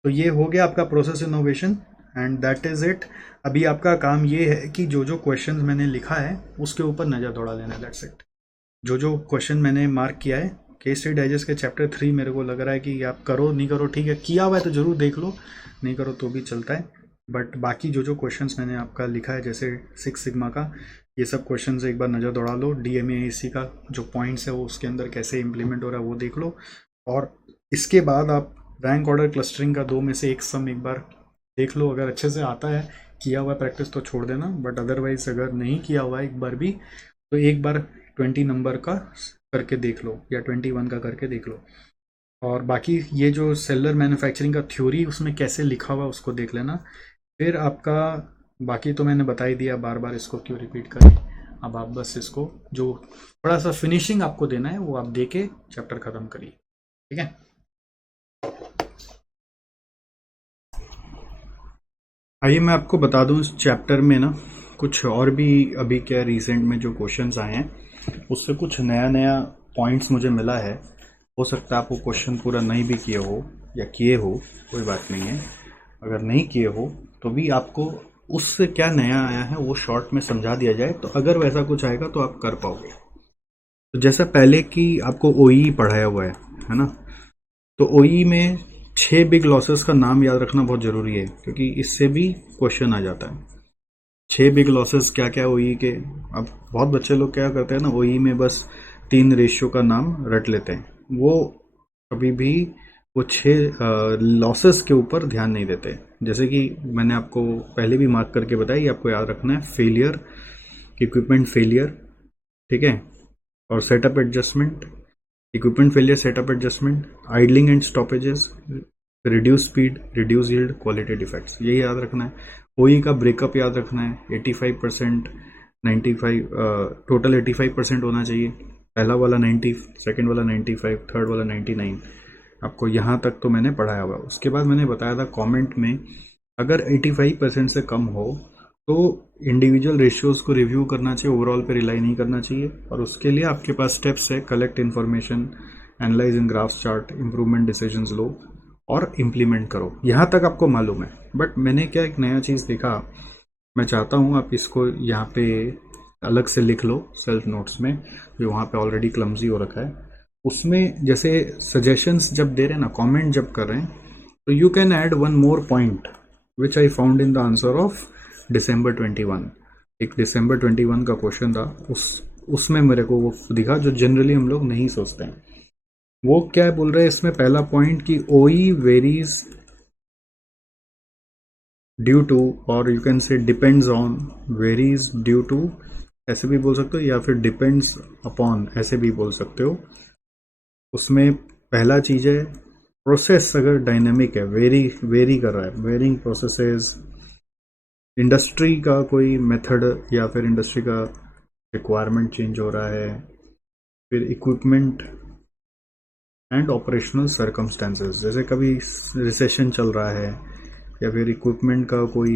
तो ये हो गया आपका process innovation, and that is it. अभी आपका काम ये है कि जो जो क्वेश्चन मैंने लिखा है उसके ऊपर नज़र दौड़ा लेना, दैट्स इट। जो जो क्वेश्चन मैंने मार्क किया है केस स्टडी डाइजेस्ट के चैप्टर 3, मेरे को लग रहा है कि आप करो नहीं करो, ठीक है, किया हुआ है तो ज़रूर देख लो, नहीं करो तो भी चलता है। बट बाकी जो जो क्वेश्चंस मैंने आपका लिखा है, जैसे 6 सिग्मा का, ये सब क्वेश्चंस एक बार नज़र दौड़ा लो। DMAIC का जो पॉइंट्स है वो उसके अंदर कैसे इम्प्लीमेंट हो रहा है वो देख लो, और इसके बाद आप रैंक ऑर्डर क्लस्टरिंग का 2 में से एक सम एक बार देख लो। अगर अच्छे से आता है, किया हुआ प्रैक्टिस, तो छोड़ देना, बट अदरवाइज अगर नहीं किया हुआ है एक बार भी, तो एक बार 20 नंबर का करके देख लो या 21 का करके देख लो। और बाकी ये जो सेलर मैन्युफैक्चरिंग का थ्योरी उसमें कैसे लिखा हुआ उसको देख लेना। फिर आपका बाकी तो मैंने बता ही दिया, बार बार इसको क्यों रिपीट करें। अब आप बस इसको जो थोड़ा सा फिनिशिंग आपको देना है वो आप दे के चैप्टर ख़त्म करिए। ठीक है, आइए मैं आपको बता दूं इस चैप्टर में ना कुछ और भी अभी क्या रिसेंट में जो क्वेश्चंस आए हैं उससे कुछ नया नया पॉइंट्स मुझे मिला है। हो सकता है आपको क्वेश्चन पूरा नहीं भी किए हो या किए हो, कोई बात नहीं है। अगर नहीं किए हो तो भी आपको उससे क्या नया आया है वो शॉर्ट में समझा दिया जाए, तो अगर वैसा कुछ आएगा तो आप कर पाओगे। तो जैसा पहले कि आपको OEE पढ़ाया हुआ है ना, तो OEE में 6 बिग लॉसेस का नाम याद रखना बहुत ज़रूरी है, क्योंकि इससे भी क्वेश्चन आ जाता है। 6 बिग लॉसेस क्या क्या OEE के। अब बहुत बच्चे लोग क्या करते हैं ना, OEE में बस 3 रेशियो का नाम रट लेते हैं, वो कभी भी वो 6 लॉसेस के ऊपर ध्यान नहीं देते। जैसे कि मैंने आपको पहले भी मार्क करके बताया, ये आपको याद रखना है। फेलियर, इक्विपमेंट फेलियर, ठीक है, और setup adjustment, equipment failure, setup adjustment, idling and stoppages, reduce speed, reduce yield, quality defects, यही याद रखना है। ओई का ब्रेकअप याद रखना है, 85%, 95, टोटल 85% होना चाहिए। पहला वाला 90, सेकेंड वाला 95, थर्ड वाला 99। आपको यहाँ तक तो मैंने पढ़ाया हुआ। उसके बाद मैंने बताया था कमेंट में, अगर 85% से कम हो तो इंडिविजुअल रेशियोज़ को रिव्यू करना चाहिए, ओवरऑल पे रिलाई नहीं करना चाहिए। और उसके लिए आपके पास स्टेप्स है, collect information, analyse in graphs chart, improvement decisions लो और इम्प्लीमेंट करो। यहाँ तक आपको मालूम है। बट मैंने क्या एक नया चीज़ देखा, मैं चाहता हूँ आप इसको यहाँ पे अलग से लिख लो सेल्फ नोट्स में, जो वहाँ पे ऑलरेडी क्लमजी हो रखा है। उसमें जैसे सजेशंस जब दे रहे हैं ना, कमेंट जब कर रहे हैं, तो you can add one more point which I found in the answer of December 21। एक December 21 का क्वेश्चन था, उसमें मेरे को वो दिखा जो जनरली हम लोग नहीं सोचते हैं। वो क्या बोल रहे हैं इसमें, पहला पॉइंट कि ओई वेरीज ड्यू टू, और you can say depends on, varies due to ऐसे भी बोल सकते हो, या फिर डिपेंड्स अपॉन ऐसे भी बोल सकते हो। उसमें पहला चीज़ है प्रोसेस अगर डायनेमिक है, वेरी कर रहा है, वेरिंग प्रोसेसेस, इंडस्ट्री का कोई मेथड या फिर इंडस्ट्री का रिक्वायरमेंट चेंज हो रहा है, फिर इक्विपमेंट एंड ऑपरेशनल सर्कमस्टेंसेस, जैसे कभी रिसेशन चल रहा है या फिर इक्विपमेंट का कोई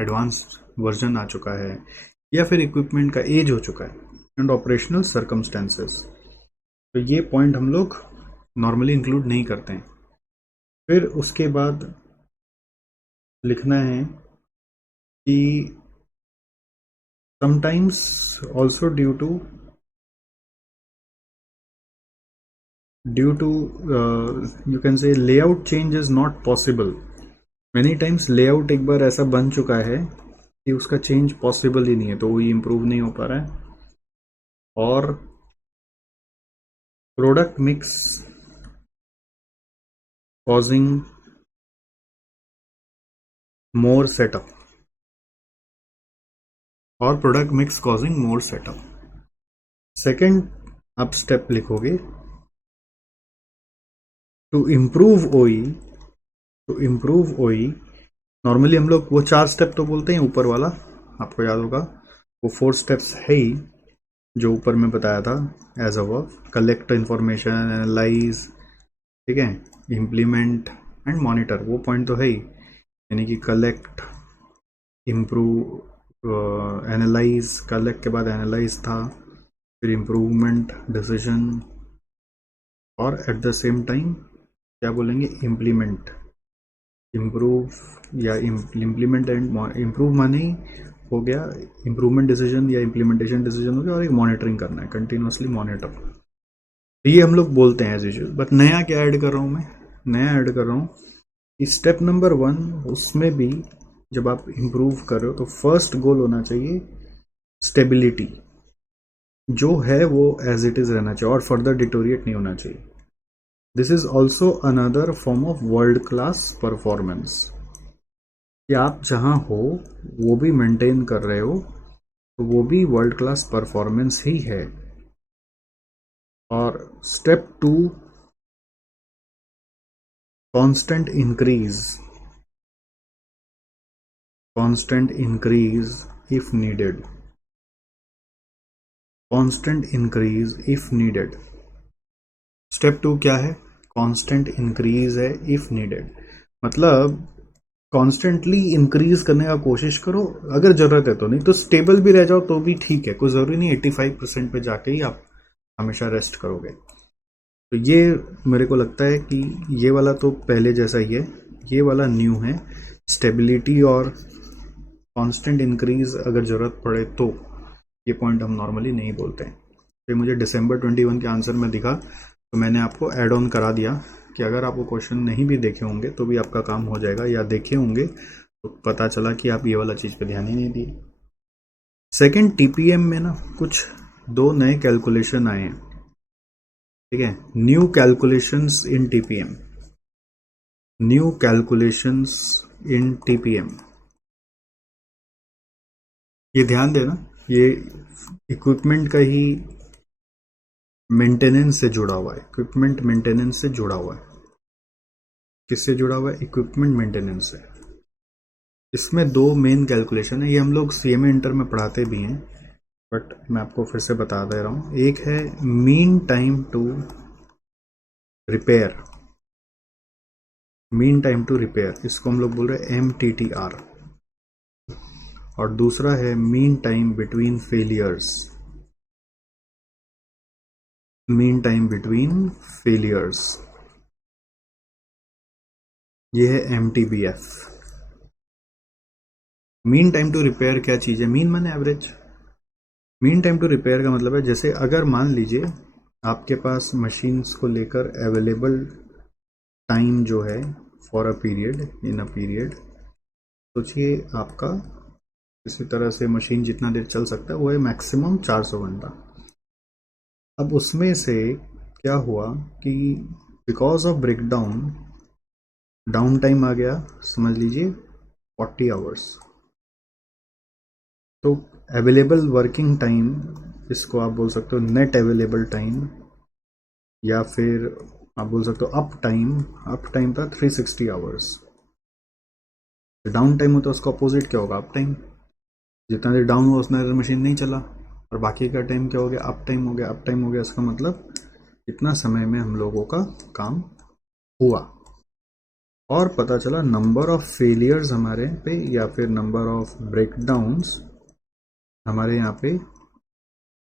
एडवांस वर्जन आ चुका है या फिर इक्विपमेंट का एज हो चुका है, एंड ऑपरेशनल सर्कमस्टेंसेस। तो ये पॉइंट हम लोग नॉर्मली इंक्लूड नहीं करते हैं। फिर उसके बाद लिखना है कि sometimes also due to you can say layout change is not possible. Many times layout एक बार ऐसा बन चुका है कि उसका चेंज पॉसिबल ही नहीं है, तो वो इम्प्रूव नहीं हो पा रहा है। और product mix causing more setup, और प्रोडक्ट मिक्स कॉजिंग मोर सेटअप। सेकेंड आप स्टेप लिखोगे टू इम्प्रूव ओई। नॉर्मली हम लोग वो 4 स्टेप तो बोलते हैं ऊपर वाला, आपको याद होगा, वो 4 स्टेप्स है ही जो ऊपर में बताया था as a collect information, analyse, ठीक है, इम्प्लीमेंट एंड मॉनिटर, वो पॉइंट तो है ही। यानी कि कलेक्ट, इम्प्रूव, एनालाइज, कलेक्ट के बाद एनालाइज था, फिर इम्प्रूवमेंट, डिसीजन, और एट द सेम टाइम क्या बोलेंगे, इम्प्लीमेंट, इम्प्रूव या इम्प्लीमेंट एंड इम्प्रूव माने हो गया इम्प्रूवमेंट डिसीजन या इम्प्लीमेंटेशन डिसीजन हो गया, और एक मॉनिटरिंग करना है, कंटिन्यूसली मॉनिटर। तो ये हम लोग बोलते हैं एज यूजुअल। बट नया क्या ऐड कर रहा हूँ मैं, नया ऐड कर रहा हूँ कि स्टेप नंबर 1 उसमें भी जब आप इम्प्रूव कर रहे हो तो फर्स्ट गोल होना चाहिए स्टेबिलिटी, जो है वो एज इट इज रहना चाहिए और फर्दर डिटोरिएट नहीं होना चाहिए। This is also another form of world class performance, कि आप जहाँ हो वो भी मेंटेन कर रहे हो, तो वो भी वर्ल्ड क्लास परफॉर्मेंस ही है। और step 2 constant increase if needed, constant increase if needed। Step 2 क्या है, कांस्टेंट इंक्रीज है इफ नीडेड, मतलब कॉन्स्टेंटली इंक्रीज करने का कोशिश करो, अगर जरूरत है तो, नहीं तो स्टेबल भी रह जाओ तो भी ठीक है, कोई जरूरी नहीं 85% पे जाके ही आप हमेशा रेस्ट करोगे। तो ये मेरे को लगता है कि ये वाला तो पहले जैसा ही है, ये वाला न्यू है, स्टेबिलिटी और कांस्टेंट इंक्रीज अगर ज़रूरत पड़े तो, ये पॉइंट हम नॉर्मली नहीं बोलते हैं। तो मुझे December 21 के आंसर में दिखा तो मैंने आपको ऐड ऑन करा दिया कि अगर आप वो क्वेश्चन नहीं भी देखे होंगे तो भी आपका काम हो जाएगा, या देखे होंगे तो पता चला कि आप ये वाला चीज़ पे ध्यान ही नहीं दिए। सेकेंड TPM में ना कुछ दो नए कैलकुलेशन आए हैं, ठीक है, new calculations in TPM, new calculations in TPM. ये ध्यान देना, ये इक्विपमेंट का ही मेंटेनेंस से जुड़ा हुआ है, इक्विपमेंट मेंटेनेंस से जुड़ा हुआ है। किससे जुड़ा हुआ है? इक्विपमेंट मेंटेनेंस से। इसमें दो मेन कैलकुलेशन है, ये हम लोग सीएमए इंटर में पढ़ाते भी हैं, बट मैं आपको फिर से बता दे रहा हूँ। एक है mean time to repair, mean time to repair, इसको हम लोग बोल रहे हैं MTTR, और दूसरा है mean time between failures, mean time between failures, ये है MTBF। Mean time to repair क्या चीज़ है? मीन माने average, mean time to repair का मतलब है जैसे अगर मान लीजिए आपके पास मशीन्स को लेकर अवेलेबल टाइम जो है for a period, in a period, सोचिए आपका किसी तरह से मशीन जितना देर चल सकता है वो है मैक्सिमम 400 घंटा। अब उसमें से क्या हुआ कि because of breakdown down time आ गया, समझ लीजिए 40 आवर्स। तो अवेलेबल वर्किंग टाइम, इसको आप बोल सकते हो नेट अवेलेबल टाइम, या फिर आप बोल सकते हो अप टाइम था 360 आवर्स। डाउन टाइम होता है उसका अपोजिट क्या होगा? Up time. जितना देर डाउन हुआ उतना देर मशीन नहीं चला, और बाकी का टाइम क्या हो गया? अप टाइम हो गया। अप टाइम हो गया इसका मतलब इतना समय में हम लोगों का काम हुआ। और पता चला नंबर ऑफ फेलियर्स हमारे पे, या फिर नंबर ऑफ ब्रेकडाउन्स हमारे यहाँ पे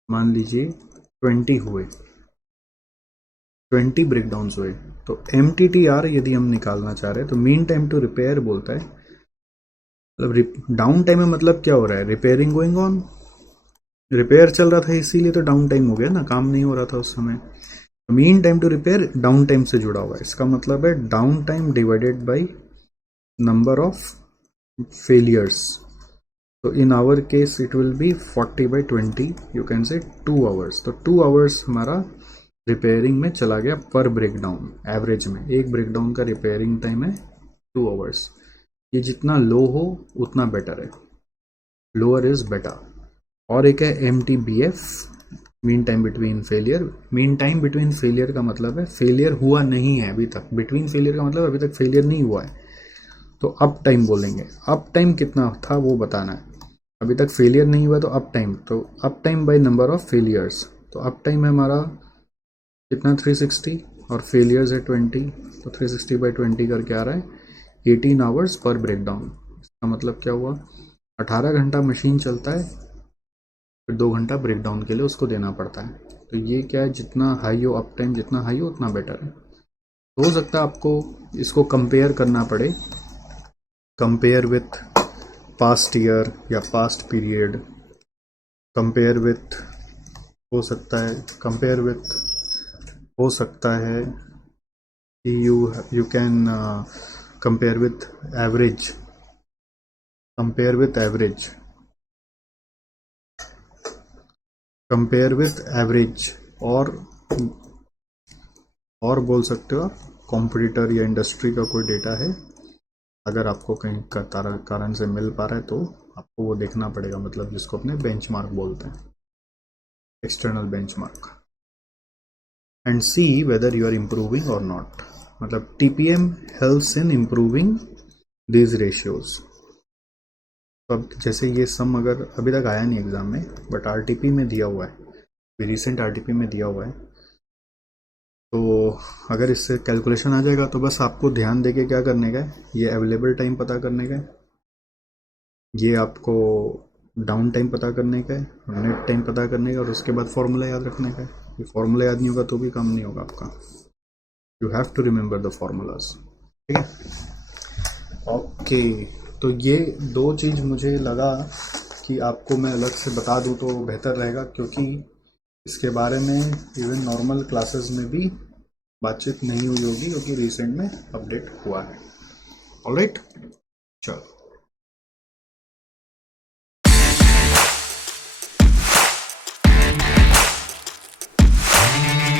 मान लीजिए 20 हुए, 20 ब्रेकडाउन्स हुए। तो MTTR यदि हम निकालना चाह रहे हैं तो मीन टाइम टू रिपेयर बोलता है, मतलब डाउन टाइम में मतलब क्या हो रहा है? रिपेयरिंग गोइंग ऑन, रिपेयर चल रहा था इसीलिए तो डाउन टाइम हो गया ना, काम नहीं हो रहा था उस समय। Mean time to repair down time से जुड़ा हुआ है, इसका मतलब है down time divided by number of failures. तो in our case it will be 40/20, you can say 2 hours. तो 2 आवर्स हमारा रिपेयरिंग में चला गया पर ब्रेकडाउन। एवरेज में एक ब्रेकडाउन का रिपेयरिंग टाइम है 2 आवर्स। ये जितना लो हो उतना बेटर है, लोअर इज बेटर। और एक है MTBF, mean time between failure. Mean time between failure का मतलब है फेलियर हुआ नहीं है अभी तक, बिटवीन फेलियर का मतलब अभी तक फेलियर नहीं हुआ है, तो अप टाइम बोलेंगे। अप टाइम कितना था वो बताना है, अभी तक फेलियर नहीं हुआ तो अप टाइम, तो up time bye number of failures. तो अप टाइम है हमारा कितना? 360, और फेलियर्स है 20, तो 360/20 करके आ रहा है 18 आवर्स पर ब्रेकडाउन। इसका मतलब क्या हुआ? 18 घंटा मशीन चलता है, फिर 2 घंटा ब्रेकडाउन के लिए उसको देना पड़ता है। तो ये क्या है, जितना हाई हो अप टाइम, जितना हाई हो उतना बेटर है। तो हो सकता है आपको इसको कंपेयर करना पड़े, कंपेयर विथ पास्ट ईयर या पास्ट पीरियड, कंपेयर विथ हो सकता है, कंपेयर विथ हो सकता है कि you can compare with average, compare with average, compare with average, और बोल सकते हो आप कॉम्पिटिटर या इंडस्ट्री का कोई डेटा है, अगर आपको कहीं का कारण से मिल पा रहा है तो आपको वो देखना पड़ेगा, मतलब जिसको अपने बेंचमार्क बोलते हैं, external benchmark, and see whether you are improving और नॉट। मतलब TPM helps in improving these ratios. तो अब जैसे ये सम अगर अभी तक आया नहीं एग्जाम में, बट RTP में दिया हुआ है, रिसेंट RTP में दिया हुआ है, तो अगर इससे कैलकुलेशन आ जाएगा तो बस आपको ध्यान देके क्या करने का है, ये अवेलेबल टाइम पता करने का है, ये आपको डाउन टाइम पता करने का है, नेट टाइम पता करने का, और उसके बाद फॉर्मूला याद रखने का है। ये फॉर्मूला याद नहीं होगा तो भी काम नहीं होगा आपका, you have to remember the formulas, ठीक है। ओके, तो ये दो चीज़ मुझे लगा कि आपको मैं अलग से बता दूं तो बेहतर रहेगा, क्योंकि इसके बारे में इवन नॉर्मल क्लासेस में भी बातचीत नहीं हुई होगी, क्योंकि रिसेंट में अपडेट हुआ है। ऑलराइट, चलो।